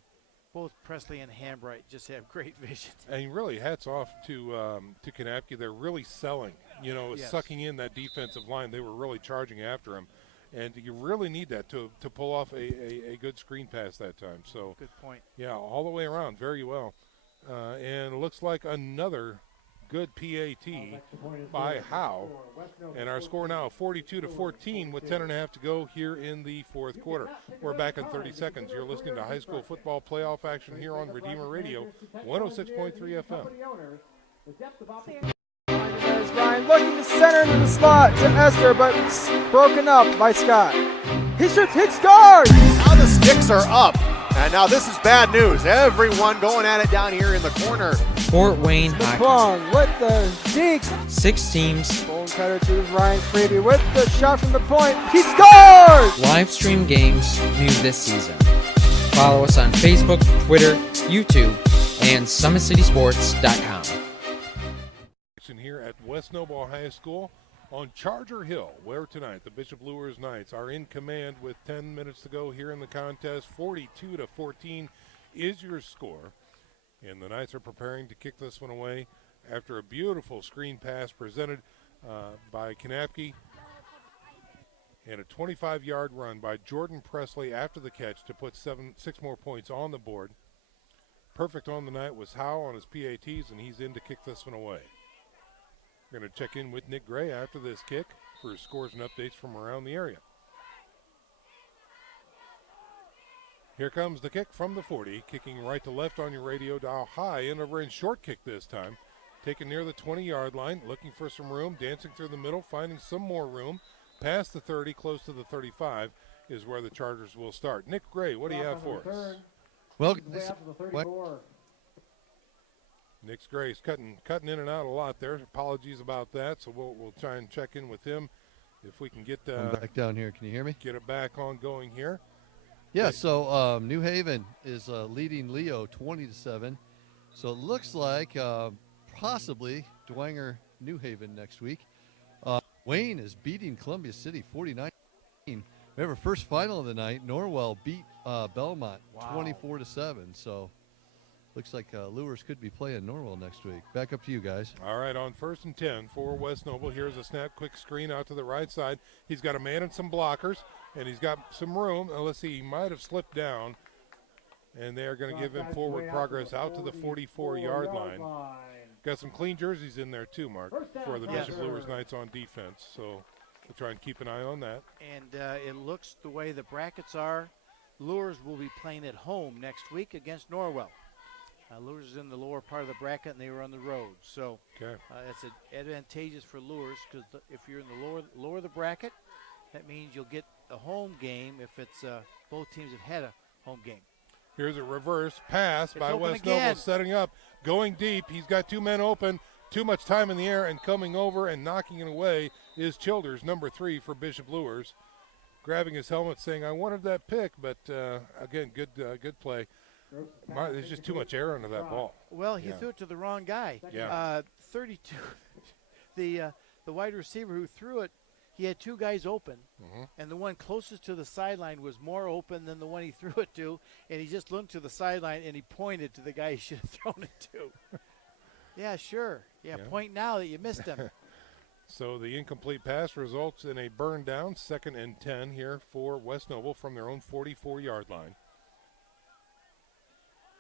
both Presley and Hambright just have great vision. And really, hats off to Kanapke. They're really selling, Yes. sucking in that defensive line. They were really charging after him. And you really need that to pull off a good screen pass that time. So good point. Yeah, all the way around, very well. And it looks like another good PAT by Howe. And our score now 42-14 with 10.5 to go here in the 4th quarter. We're back in 30 seconds. You're listening to high school football playoff action here on Redeemer Radio, 106.3 FM. Ryan looking to center into the slot to Esther, but broken up by Scott. He shoots, hits guard. Now the sticks are up. And now this is bad news. Everyone going at it down here in the corner. Fort Wayne hockey. McClung with the deke. 6 teams. Bone cutter to Ryan Freeby with the shot from the point. He scores! Live stream games new this season. Follow us on Facebook, Twitter, YouTube, and SummitCitySports.com. Here at West Noble High School on Charger Hill, where tonight the Bishop Luers Knights are in command with 10 minutes to go here in the contest. 42-14 is your score, and the Knights are preparing to kick this one away after a beautiful screen pass presented by Kanapke and a 25-yard run by Jordan Presley after the catch to put 6 more points on the board. Perfect on the night was Howe on his PATs, and he's in to kick this one away. We're going to check in with Nick Gray after this kick for his scores and updates from around the area. Here comes the kick from the 40, kicking right to left on your radio dial, high and over in short kick this time. Taken near the 20-yard line, looking for some room, dancing through the middle, finding some more room. Past the 30, close to the 35 is where the Chargers will start. Nick Gray, what do you have for us? Well, Nick's Gray's cutting in and out a lot there. Apologies about that. So we'll try and check in with him if we can get I'm back down here. Can you hear me? Get it back on going here. Yeah. So New Haven is leading Leo 20-7. So it looks like possibly Dwenger New Haven next week. Wayne is beating Columbia City 49. We have our first final of the night. Norwell beat Belmont 24-7. So. Looks like Luers could be playing Norwell next week. Back up to you guys. All right, on 1st and 10 for West Noble. Here's a snap, quick screen out to the right side. He's got a man and some blockers, and he's got some room. Now, let's see, he might have slipped down, and they are going to give him forward progress out to the 44-yard line. Got some clean jerseys in there too, Mark, for the Bishop Luers Knights on defense. So we'll try and keep an eye on that. And it looks the way the brackets are, Luers will be playing at home next week against Norwell. Luers is in the lower part of the bracket, and they were on the road. So it's advantageous for Luers because if you're in the lower of the bracket, that means you'll get a home game if it's both teams have had a home game. Here's a reverse pass by West Noble, setting up, going deep. He's got 2 men open, too much time in the air, and coming over and knocking it away is Childers, number 3 for Bishop Luers. Grabbing his helmet, saying, "I wanted that pick," but again, good play. There's just too much air under that ball. Well, he threw it to the wrong guy. 32. The wide receiver who threw it, he had 2 guys open, and the one closest to the sideline was more open than the one he threw it to, and he just looked to the sideline and he pointed to the guy he should have thrown it to. Yeah, sure. Yeah, point now that you missed him. So the incomplete pass results in a burn down, 2nd and 10 here for West Noble from their own 44-yard line.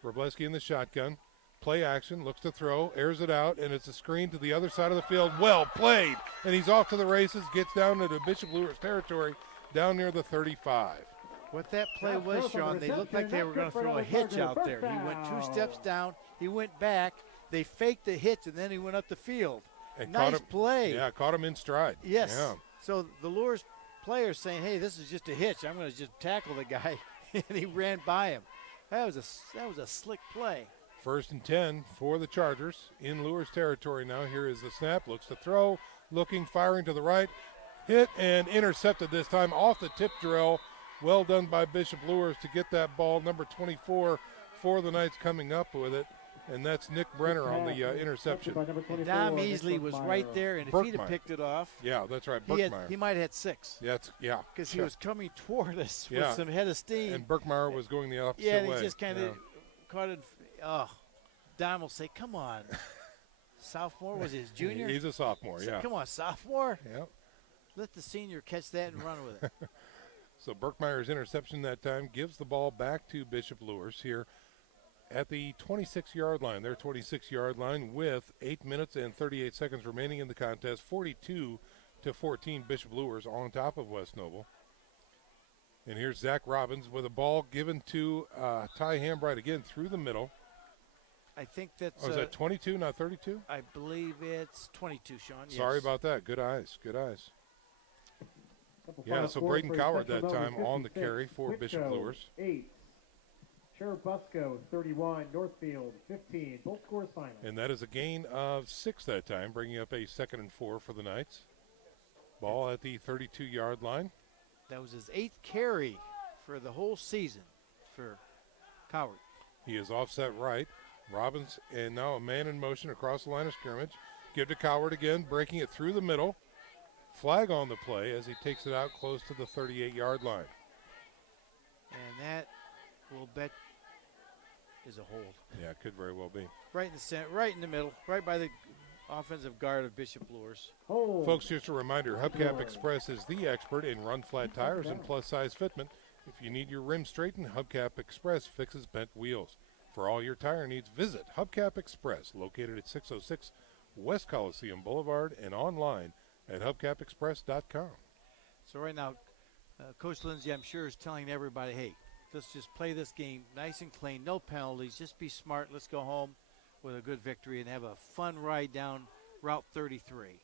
Wrobleski in the shotgun. Play action, looks to throw, airs it out, and it's a screen to the other side of the field. Well played, and he's off to the races, gets down into Bishop Luers territory, down near the 35. What that play was, Sean, they looked like they were going to throw a hitch out there. He went 2 steps down, he went back, they faked the hitch, and then he went up the field. And nice play. Yeah, caught him in stride. Yes. Yeah. So the Luers players saying, hey, this is just a hitch. I'm going to just tackle the guy, and he ran by him. That was a slick play. 1st and 10 for the Chargers in Luers territory now. Here is the snap, looks to throw, looking, firing to the right. Hit and intercepted this time off the tip drill. Well done by Bishop Luers to get that ball. Number 24 for the Knights coming up with it. And that's Nick Brenner on the interception. And Dom Easley was right there, and if he'd have picked it off, yeah, that's right, Burkmeyer. He might have had 6. Yeah, because he was coming toward us with some head of steam. And Burkmeyer was going the opposite way. Yeah, and he just kind of caught it. Oh, Dom will say, "Come on, sophomore." Was his junior? He's a sophomore. So, yeah. Come on, sophomore. Yep. Let the senior catch that and run with it. So Burkmeyer's interception that time gives the ball back to Bishop Luers here at the 26-yard line. Their 26-yard line with 8 minutes and 38 seconds remaining in the contest. 42-14 Bishop Luers on top of West Noble. And here's Zach Robbins with a ball given to Ty Hambright again through the middle. I think that's. Oh, is that 22, not 32? I believe it's 22, Sean. Sorry about that. Good eyes. Good eyes. Yeah, so Braden Coward that time on the carry for Bishop Luers. 8. Cherubusco 31, Northfield 15. Both scores final. And that is a gain of 6 that time, bringing up a 2nd and 4 for the Knights. Ball at the 32-yard line. That was his 8th carry for the whole season for Coward. He is offset right. Robbins, and now a man in motion across the line of scrimmage. Give to Coward again, breaking it through the middle. Flag on the play as he takes it out close to the 38-yard line. And that, we'll bet, is a hold. Yeah, it could very well be. Right in the center, right in the middle, right by the offensive guard of Bishop Luers. Folks, just a reminder, Hubcap Express is the expert in run-flat tires and plus-size fitment. If you need your rim straightened, Hubcap Express fixes bent wheels. For all your tire needs, visit Hubcap Express, located at 606 West Coliseum Boulevard and online at hubcapexpress.com. So right now, Coach Lindsay, I'm sure, is telling everybody, hey, let's just play this game nice and clean, no penalties, just be smart. Let's go home with a good victory and have a fun ride down Route 33.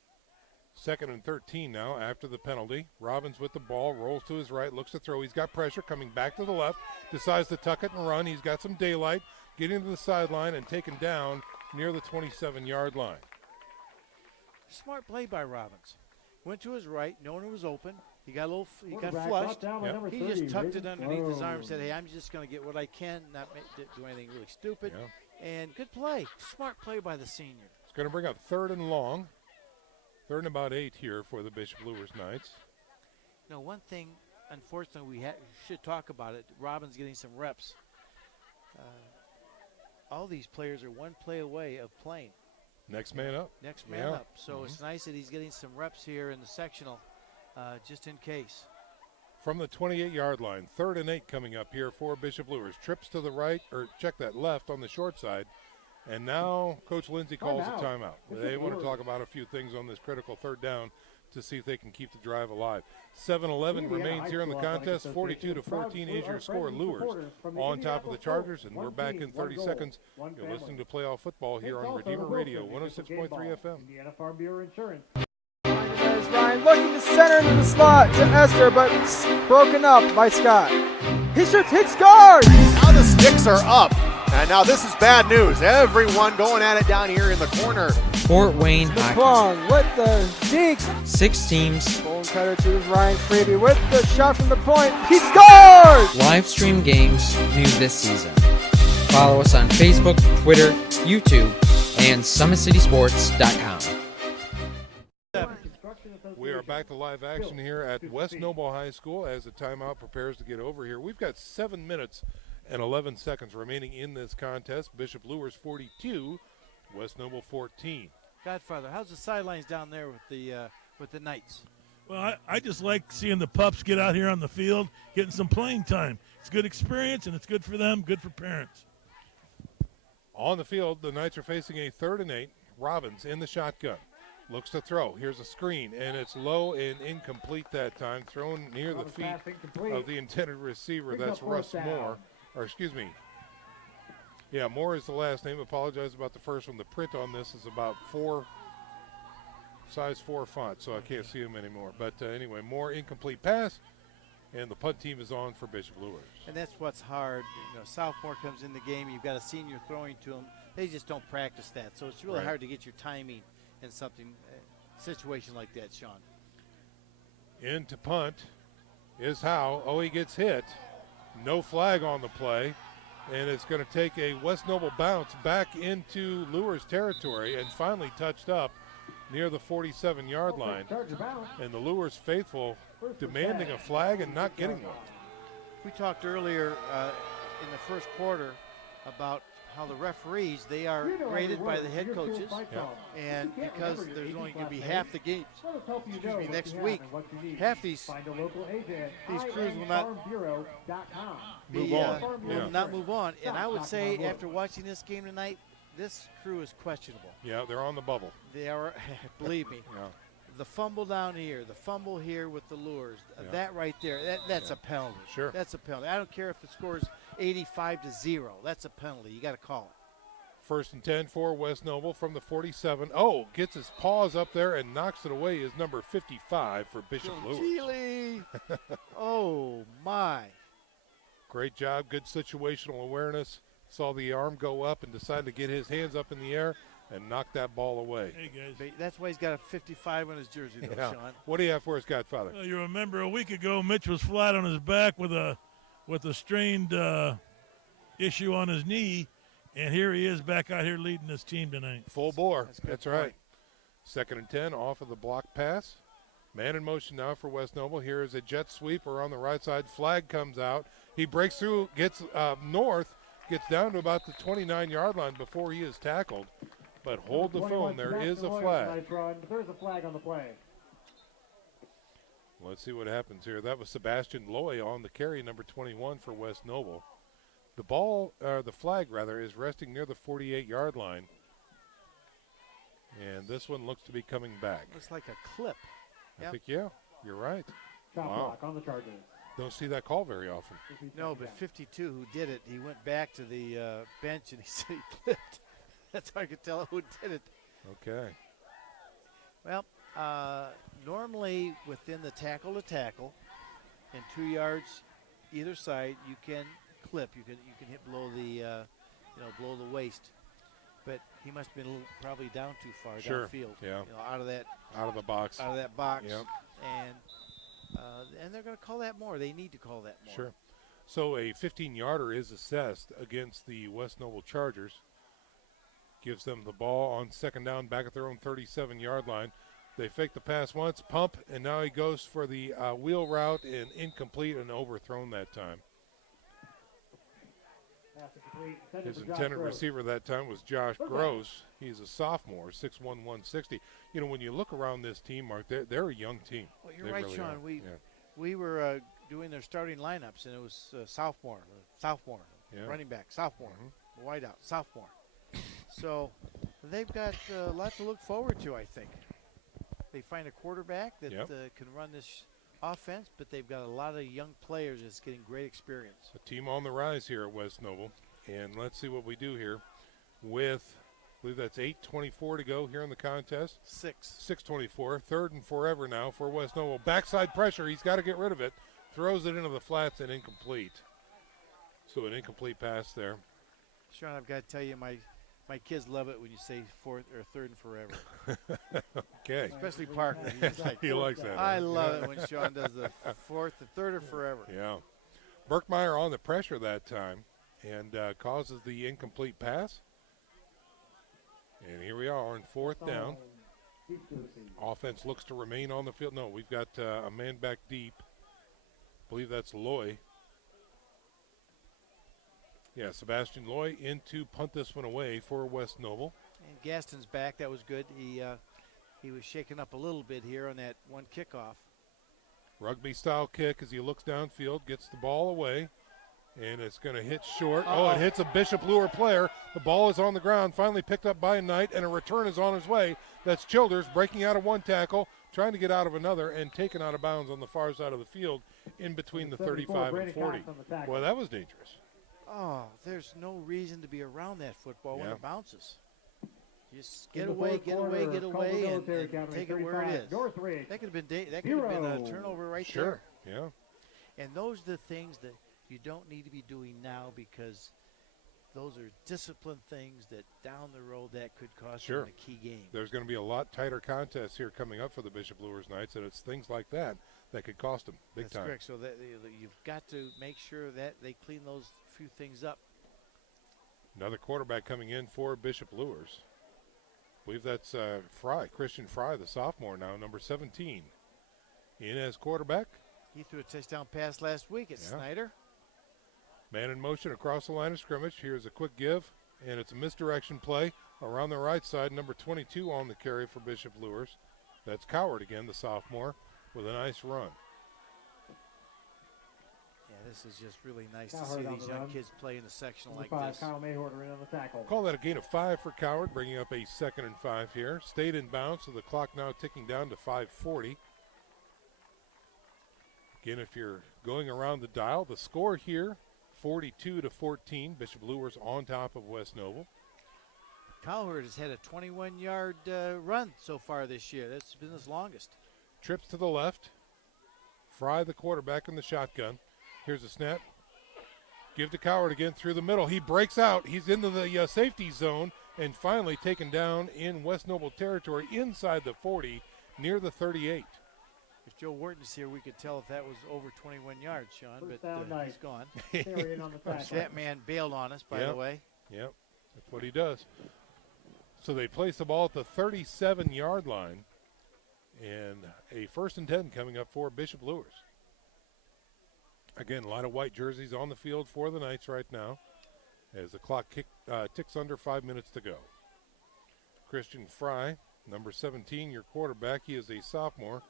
2nd and 13 now after the penalty. Robbins with the ball, rolls to his right, looks to throw. He's got pressure coming back to the left, decides to tuck it and run. He's got some daylight, getting to the sideline and taken down near the 27-yard line. Smart play by Robbins. Went to his right, knowing it was open. He got flushed. Yep. He just tucked it underneath his arm and said, hey, I'm just going to get what I can, not do anything really stupid. Yeah. And good play. Smart play by the senior. It's going to bring up 3rd and long. 3rd and about 8 here for the Bishop Luers Knights. You know, one thing, unfortunately, we should talk about it. Robbins getting some reps. All these players are one play away of playing. Next man up. Next man up. So it's nice that he's getting some reps here in the sectional, just in case. From the 28-yard line, 3rd and 8 coming up here for Bishop Luers. Trips to the right, or check that left on the short side. And now Coach Lindsay calls a timeout. They want to talk about a few things on this critical 3rd down to see if they can keep the drive alive. 7-11 remains here in the contest. 42-14 is your score. Luers on top of the Chargers, and we're back in 30 seconds. You're listening to Playoff Football here on Redeemer Radio, 106.3 FM. Indiana Farm Bureau Insurance. There's Ryan looking to center into the slot to Esther, but broken up by Scott. He shoots, hits guard. Now the sticks are up. And now this is bad news. Everyone going at it down here in the corner. Fort Wayne McClung Hockey. with the deke. 6 teams. Bone cutter to Ryan Freeby with the shot from the point. He scores! Live stream games new this season. Follow us on Facebook, Twitter, YouTube, and SummitCitySports.com. We are back to live action here at West Noble High School as the timeout prepares to get over here. We've got 7 minutes and 11 seconds remaining in this contest. Bishop Luers 42, West Noble 14. Godfather, how's the sidelines down there with the Knights? Well, I just like seeing the pups get out here on the field, getting some playing time. It's good experience, and it's good for them, good for parents. On the field, the Knights are facing a 3rd and 8. Robbins in the shotgun. Looks to throw. Here's a screen, and it's low and incomplete that time. Thrown near the feet of the intended receiver. That's Russ Moore. Or excuse me. Yeah, Moore is the last name. Apologize about the first one. The print on this is about size 4 font, so I can't see him anymore. But anyway, Moore, incomplete pass, and the punt team is on for Bishop Luers. And that's what's hard. Sophomore comes in the game. You've got a senior throwing to him. They just don't practice that, so it's really hard to get your timing in something situation like that, Sean. Into punt is Howe. Oh, he gets hit. No flag on the play. And it's going to take a West Noble bounce back into Luers territory and finally touched up near the 47-yard line. And the Luers faithful demanding a flag and not getting one. We talked earlier in the first quarter about how the referees, they are rated by the head coaches, and because there's only going to be half the games, next week, half these crews will not move on. And I would say, after watching this game tonight, this crew is questionable. Yeah, they're on the bubble. They are, believe me. The fumble down here, the fumble here with the Luers, that right there, that's a penalty. Sure. That's a penalty. I don't care if the score is 85-0. That's a penalty. You got to call it. 1st and 10 for West Noble from the 47. Oh, gets his paws up there and knocks it away. Is number 55 for Bishop Luers. Oh, my. Great job. Good situational awareness. Saw the arm go up and decided to get his hands up in the air and knock that ball away. Hey, guys. That's why he's got a 55 on his jersey, though, Sean. What do you have for us, Godfather? Well, you remember a week ago, Mitch was flat on his back with a strained issue on his knee, and here he is back out here leading this team tonight. Full bore. That's right. 2nd and 10 off of the block pass. Man in motion now for West Noble. Here is a jet sweeper on the right side. Flag comes out. He breaks through, gets north, gets down to about the 29-yard line before he is tackled. But hold the phone. There is a flag. There's a flag on the play. Let's see what happens here. That was Sebastian Loy on the carry, number 21 for West Noble. The flag is resting near the 48-yard line. And this one looks to be coming back. Looks like a clip. I think, you're right. Shot block on the Chargers. Don't see that call very often. No, but 52 who did it, he went back to the bench and he said he clipped. That's how I could tell who did it. Okay. Well, normally within the tackle to tackle and 2 yards either side, you can clip. You can hit below the below the waist. But he must have been probably down too far downfield. Yeah. Out of the box. Yep. And they're going to call that more. They need to call that more. Sure. So a 15-yarder is assessed against the West Noble Chargers. Gives them the ball on 2nd down back at their own 37-yard line. They fake the pass once, pump, and now he goes for the wheel route and incomplete and overthrown that time. His intended receiver that time was Josh Gross. He's a sophomore, 6'1", 160. When you look around this team, Mark, they're a young team. Well, you're right, really Sean. We were doing their starting lineups, and it was sophomore, running back, sophomore, wideout, sophomore. So they've got lots to look forward to, I think. They find a quarterback that can run this offense, but they've got a lot of young players that's getting great experience. A team on the rise here at West Noble. And let's see what we do here with, I believe that's 8:24 to go here in the contest. 6:24. 3rd and forever now for West Noble. Backside pressure. He's got to get rid of it. Throws it into the flats and incomplete. So an incomplete pass there. Sean, I've got to tell you, my kids love it when you say 4th or 3rd and forever. Okay. Especially Parker. He likes that. I love it when Sean does the 4th, the 3rd or forever. Yeah. Berkmeyer on the pressure that time and causes the incomplete pass. And here we are on 4th down. Offense looks to remain on the field. No, we've got a man back deep. I believe that's Loy. Yeah, Sebastian Loy in to punt this one away for West Noble. And Gaston's back. That was good. He was shaken up a little bit here on that one kickoff. Rugby-style kick as he looks downfield, gets the ball away, and it's going to hit short. Oh, it hits a Bishop Luer player. The ball is on the ground, finally picked up by Knight, and a return is on his way. That's Childers breaking out of one tackle, trying to get out of another, and taken out of bounds on the far side of the field in between the 35 and 40. Boy, that was dangerous. Oh, there's no reason to be around that football when it bounces. Just get In the away, fourth get quarter, away, get Caldwell away, Military and Academy take it where it 35, is. Northridge, That could have been a turnover right Sure, there. yeah. And those are the things that you don't need to be doing now, because those are discipline things that down the road that could cost you in a key game. There's going to be a lot tighter contests here coming up for the Bishop Luers Knights, and it's things like that that could cost them big That's time. correct. So that you've got to make sure that they clean those few things up. Another quarterback coming in for Bishop Luers. I believe that's Christian Fry, the sophomore now, number 17. In as quarterback. He threw a touchdown pass last week at Snyder. Man in motion across the line of scrimmage. Here's a quick give, and it's a misdirection play around the right side. Number 22 on the carry for Bishop Luers. That's Coward again, the sophomore, with a nice run. Yeah, this is just really nice to see these young kids play in the sectional like this. Kyle Mayhorter in on the tackle. Call that a gain of 5 for Coward, bringing up a 2nd and 5 here. Stayed in bounds, so the clock now ticking down to 5:40. Again, if you're going around the dial, the score here, 42-14. Bishop Luers on top of West Noble. Cowherd has had a 21-yard run so far this year. That's been his longest. Trips to the left. Fry, the quarterback, in the shotgun. Here's a snap. Give to Coward again through the middle. He breaks out. He's into the safety zone and finally taken down in West Noble territory inside the 40 near the 38. If Joe Wharton's here, we could tell if that was over 21 yards, Sean, but he's gone. That man bailed on us, by the way. Yep, that's what he does. So they place the ball at the 37-yard line, and a 1st and 10 coming up for Bishop Luers. Again, a lot of white jerseys on the field for the Knights right now as the clock ticks under 5 minutes to go. Christian Fry, number 17, your quarterback. He is a sophomore.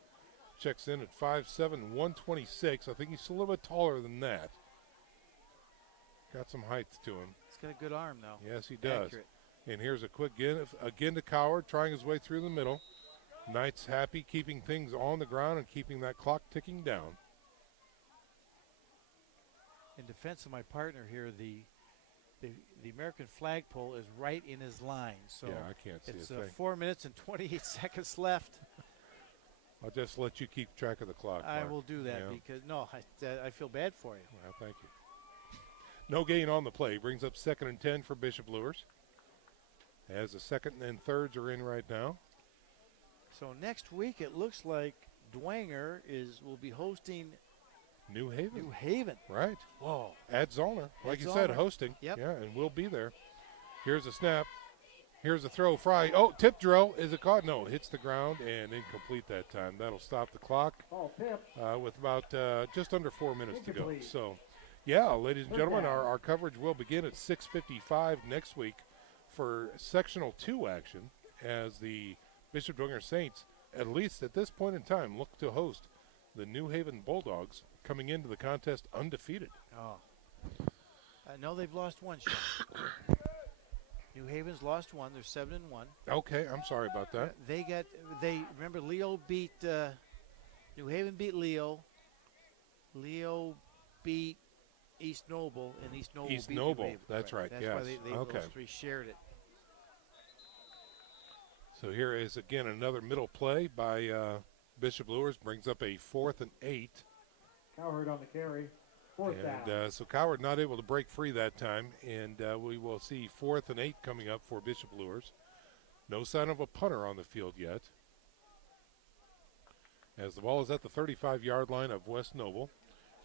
Checks in at 5'7", 126. I think he's a little bit taller than that. Got some height to him. He's got a good arm, though. Yes, he does. Accurate. And here's a quick again to Coward, trying his way through the middle. Knights happy, keeping things on the ground and keeping that clock ticking down. In defense of my partner here, the American flagpole is right in his line. So yeah, I can't see it's a thing. 4 minutes and 28 seconds left. I'll just let you keep track of the clock. I Mark. will do that because, I feel bad for you. Well, thank you. No gain on the play. Brings up 2nd and 10 for Bishop Luers. As the 2nd and 3rds are in right now. So next week it looks like Dwanger will be hosting New Haven. New Haven. Right. Whoa. At Zollner. Like At you said, Zollner. hosting. Yep. Yeah, and we'll be there. Here's a snap. Here's a throw. Fry. Oh, tip drill. Is it caught? No, hits the ground and incomplete that time. That'll stop the clock with about just under 4 minutes to go. So, yeah, ladies and gentlemen, our coverage will begin at 6:55 next week for Sectional 2 action as the Bishop Dwenger Saints, at least at this point in time, look to host the New Haven Bulldogs, coming into the contest undefeated. Oh. No, they've lost one, Sean. New Haven's lost one. They're 7-1. Okay, I'm sorry about that. Remember Leo beat New Haven beat Leo. Leo beat East Noble, and East Noble beat New Haven. That's right. That's yes. why those three shared it. So here is again another middle play by Bishop Luers, brings up a 4th and 8. Cowherd on the carry. 4th down. And so Coward not able to break free that time, and we will see 4th and 8 coming up for Bishop Luers. No sign of a punter on the field yet. As the ball is at the 35-yard line of West Noble.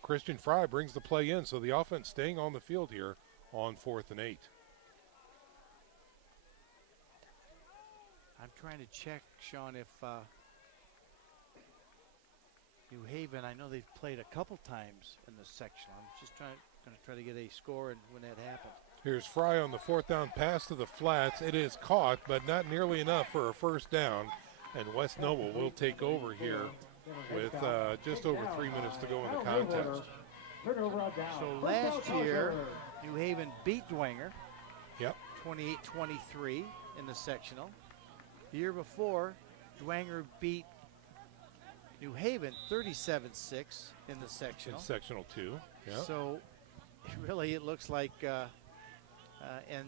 Christian Fry brings the play in, so the offense staying on the field here on 4th and 8. I'm trying to check, Sean, if New Haven, I know they've played a couple times in the sectional. I'm just going to try to get a score and when that happens. Here's Fry on the 4th down pass to the flats. It is caught, but not nearly enough for a first down. And West Noble will take over here with just over 3 minutes to go in the contest. So last year, New Haven beat Dwenger. Yep. 28-23 in the sectional. The year before, Dwenger beat New Haven 37-6 in the sectional. In sectional 2. Yeah. So really, it looks like, and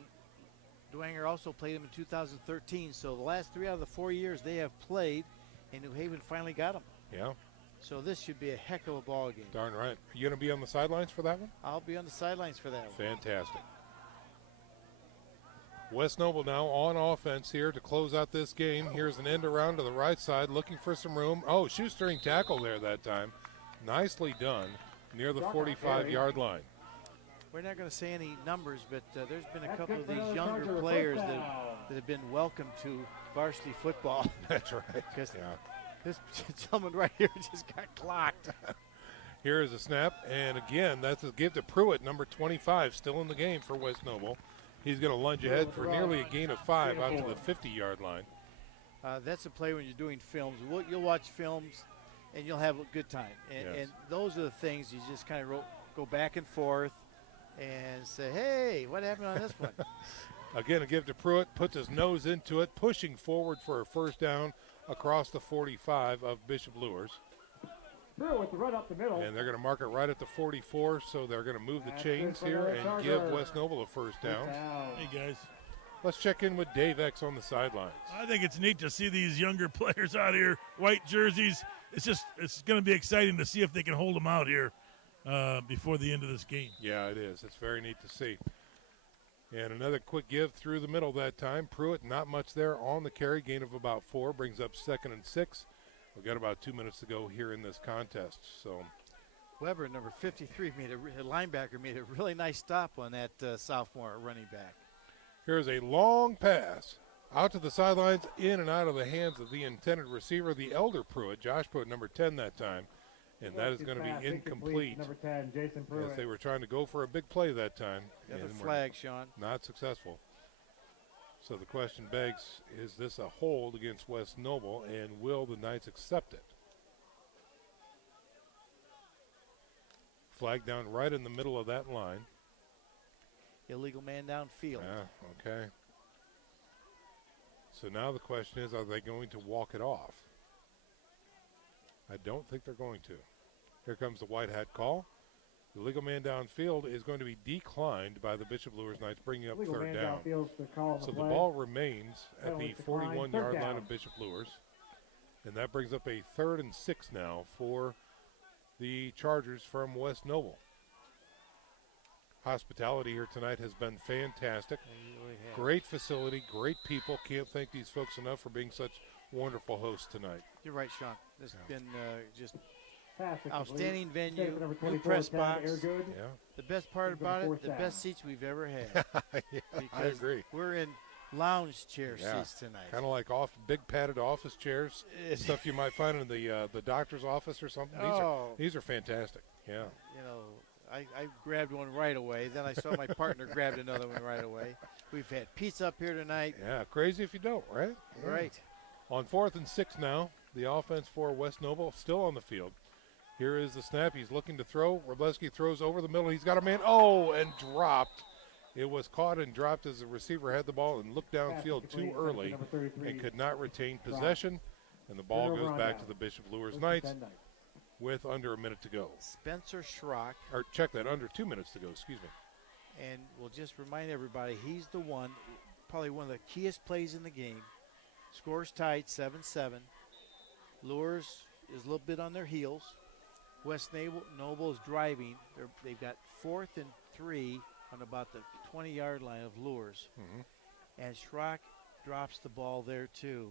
Dwenger also played him in 2013. So the last 3 out of the 4 years they have played, and New Haven finally got them. Yeah. So this should be a heck of a ball game. Darn right. Are you going to be on the sidelines for that one? I'll be on the sidelines for that one. Fantastic. West Noble now on offense here to close out this game. Here's an end around to the right side, looking for some room. Oh, shoestring tackle there that time. Nicely done near the 45-yard line. We're not going to say any numbers, but there's been a couple of these younger players that have been welcomed to varsity football. That's right. Because this gentleman right here just got clocked. Here is a snap, and again, that's a give to Pruitt, number 25, still in the game for West Noble. He's going to lunge ahead for nearly a gain of 5 out to the 50-yard line. That's a play when you're doing films. You'll watch films, and you'll have a good time. And those are the things you just kind of go back and forth and say, hey, what happened on this one? Again, a give to Pruitt, puts his nose into it, pushing forward for a first down across the 45 of Bishop Luers. Pruitt right up the middle. And they're going to mark it right at the 44, so they're going to move the chains here and give West Noble a first down. Hey, guys. Let's check in with Dave X on the sidelines. I think it's neat to see these younger players out here, white jerseys. It's going to be exciting to see if they can hold them out here before the end of this game. Yeah, it is. It's very neat to see. And another quick give through the middle that time. Pruitt, not much there on the carry, gain of about 4, brings up 2nd and 6. We've got about 2 minutes to go here in this contest. So Weber, number 53, a linebacker, made a really nice stop on that sophomore running back. Here's a long pass out to the sidelines, in and out of the hands of the intended receiver, the elder Pruitt, Josh Pruitt, number 10 that time. And that is going to be incomplete. Number 10, Jason Pruitt. Yes, they were trying to go for a big play that time. Got the flag, Sean. Not successful. So the question begs, is this a hold against West Noble, and will the Knights accept it? Flag down right in the middle of that line. Illegal man downfield. Yeah, okay. So now the question is, are they going to walk it off? I don't think they're going to. Here comes the white hat call. The legal man downfield is going to be declined by the Bishop Luers Knights, bringing up third down. So the ball remains at the 41-yard line of Bishop Luers. And that brings up a 3rd and 6 now for the Chargers from West Noble. Hospitality here tonight has been fantastic. Great facility, great people. Can't thank these folks enough for being such wonderful hosts tonight. You're right, Sean. This has been just outstanding venue, new press box. Yeah. The best part about it, the best seats we've ever had. Yeah, I agree. We're in lounge chair seats tonight. Kind of like big padded office chairs, stuff you might find in the doctor's office or something. These are fantastic. Yeah. You know, I grabbed one right away. Then I saw my partner grabbed another one right away. We've had pizza up here tonight. Yeah, crazy if you don't, right? Yeah. Right. On 4th and 6 now, the offense for West Noble still on the field. Here is the snap. He's looking to throw. Robleski throws over the middle. He's got a man. Oh, and dropped. It was caught and dropped as the receiver had the ball and looked downfield too early and could not retain possession. And the ball goes back to the Bishop Luers Knights with under a minute to go. Spencer Schrock. Or check that, under 2 minutes to go, excuse me. And we'll just remind everybody, he's the one, probably one of the keyest plays in the game. Scores tight, 7-7. Luers is a little bit on their heels. West Noble is driving. They've got 4th and 3 on about the 20-yard line of Luers. And Schrock drops the ball there too.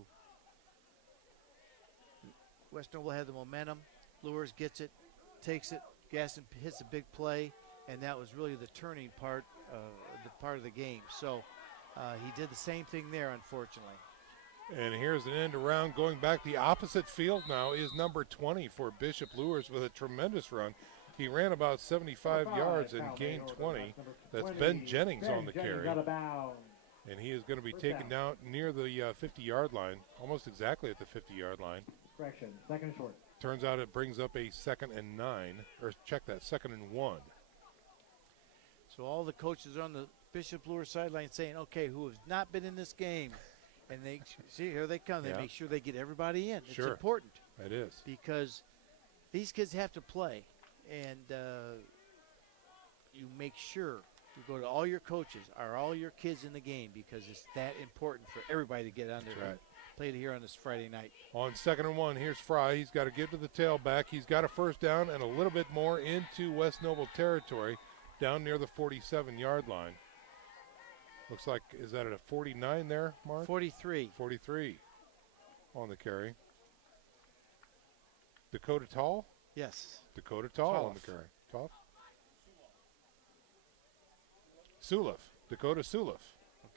West Noble had the momentum. Luers gets it, takes it. Gaston hits a big play, and that was really the turning part of the game. So he did the same thing there, unfortunately. And here's an end around going back the opposite field now is number 20 for Bishop Luers with a tremendous run. He ran about 75 yards and gained 20. That's Ben Jennings on the carry. And he is going to be taken down near the 50-yard line, almost exactly at the 50-yard line. Correction, second and short. Turns out it brings up a 2nd and 9, or check that, 2nd and 1. So all the coaches are on the Bishop Luers sideline saying, okay, who has not been in this game, and they see here they come. They make sure they get everybody in. It's important. It is. Because these kids have to play, and you make sure you go to all your coaches, are all your kids in the game, because it's that important for everybody to get on there and play it here on this Friday night. On 2nd and 1, here's Fry. He's got to give to the tailback. He's got a first down and a little bit more into West Noble territory, down near the 47-yard line. Looks like, is that at a 49 there, Mark? 43. 43 on the carry. Dakota Tall? Yes. Dakota Tall on the carry. Tough. Suliff. Dakota Suliff.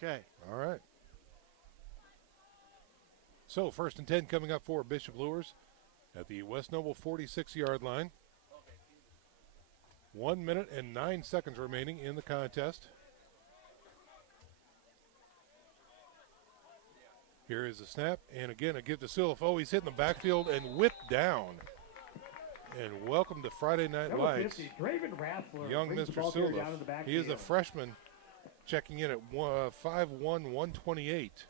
Okay. All right. So 1st and 10 coming up for Bishop Luers at the West Noble 46-yard line. 1 minute and 9 seconds remaining in the contest. Here is the snap, and again a give to Suliff. Oh, he's hitting the backfield and whipped down. And welcome to Friday Night Lights, young Mr. Suliff. He is a freshman, checking in at 5'1", 128.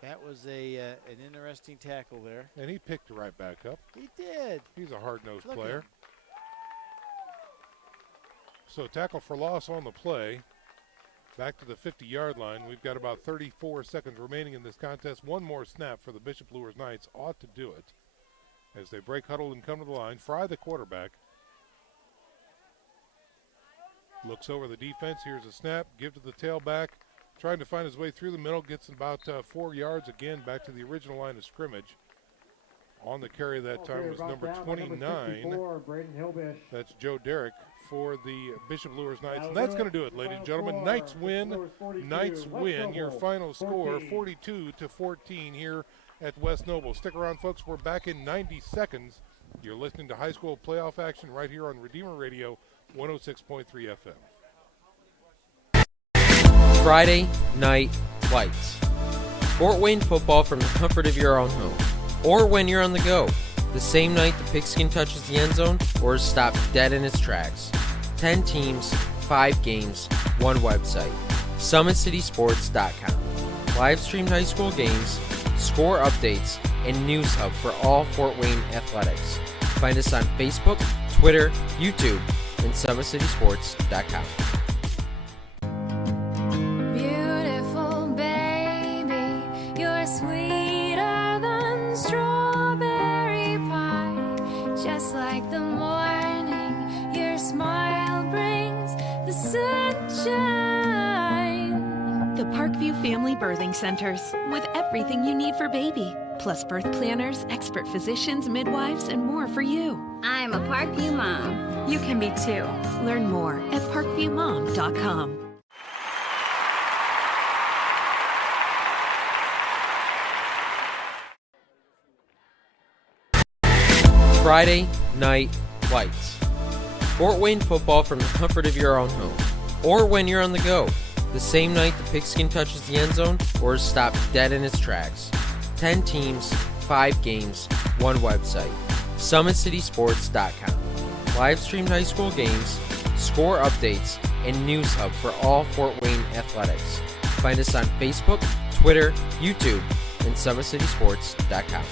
That was an interesting tackle there. And he picked right back up. He did. He's a hard-nosed player. So tackle for loss on the play. Back to the 50-yard line. We've got about 34 seconds remaining in this contest. One more snap for the Bishop Luers Knights ought to do it. As they break huddle and come to the line, Fry, the quarterback, looks over the defense. Here's a snap. Give to the tailback. Trying to find his way through the middle. Gets about 4 yards again back to the original line of scrimmage. On the carry that time was number 29. That's Joe Derrick for the Bishop Luers Knights. And that's going to do it, ladies and gentlemen. Knights win. Knights win. Your final score, 42-14 here at West Noble. Stick around, folks. We're back in 90 seconds. You're listening to high school playoff action right here on Redeemer Radio 106.3 FM. Friday Night Lights. Fort Wayne football from the comfort of your own home. Or when you're on the go. The same night the pigskin touches the end zone or is stopped dead in its tracks. 10 teams, 5 games, 1 website. SummitCitySports.com. Live streamed high school games, score updates, and news hub for all Fort Wayne athletics. Find us on Facebook, Twitter, YouTube, and SummitCitySports.com. Beautiful baby, you're sweeter than strawberry pie. Just like the morning, your smile brings the sunshine. The Parkview Family Birthing Centers, with everything you need for baby, plus birth planners, expert physicians, midwives, and more for you. I'm a Parkview mom. You can be too. Learn more at parkviewmom.com. Friday Night Lights. Fort Wayne football from the comfort of your own home. Or when you're on the go. The same night the pigskin touches the end zone or is stopped dead in its tracks. 10 teams, 5 games, 1 website. SummitCitySports.com. Live streamed high school games, score updates, and news hub for all Fort Wayne athletics. Find us on Facebook, Twitter, YouTube, and SummitCitySports.com.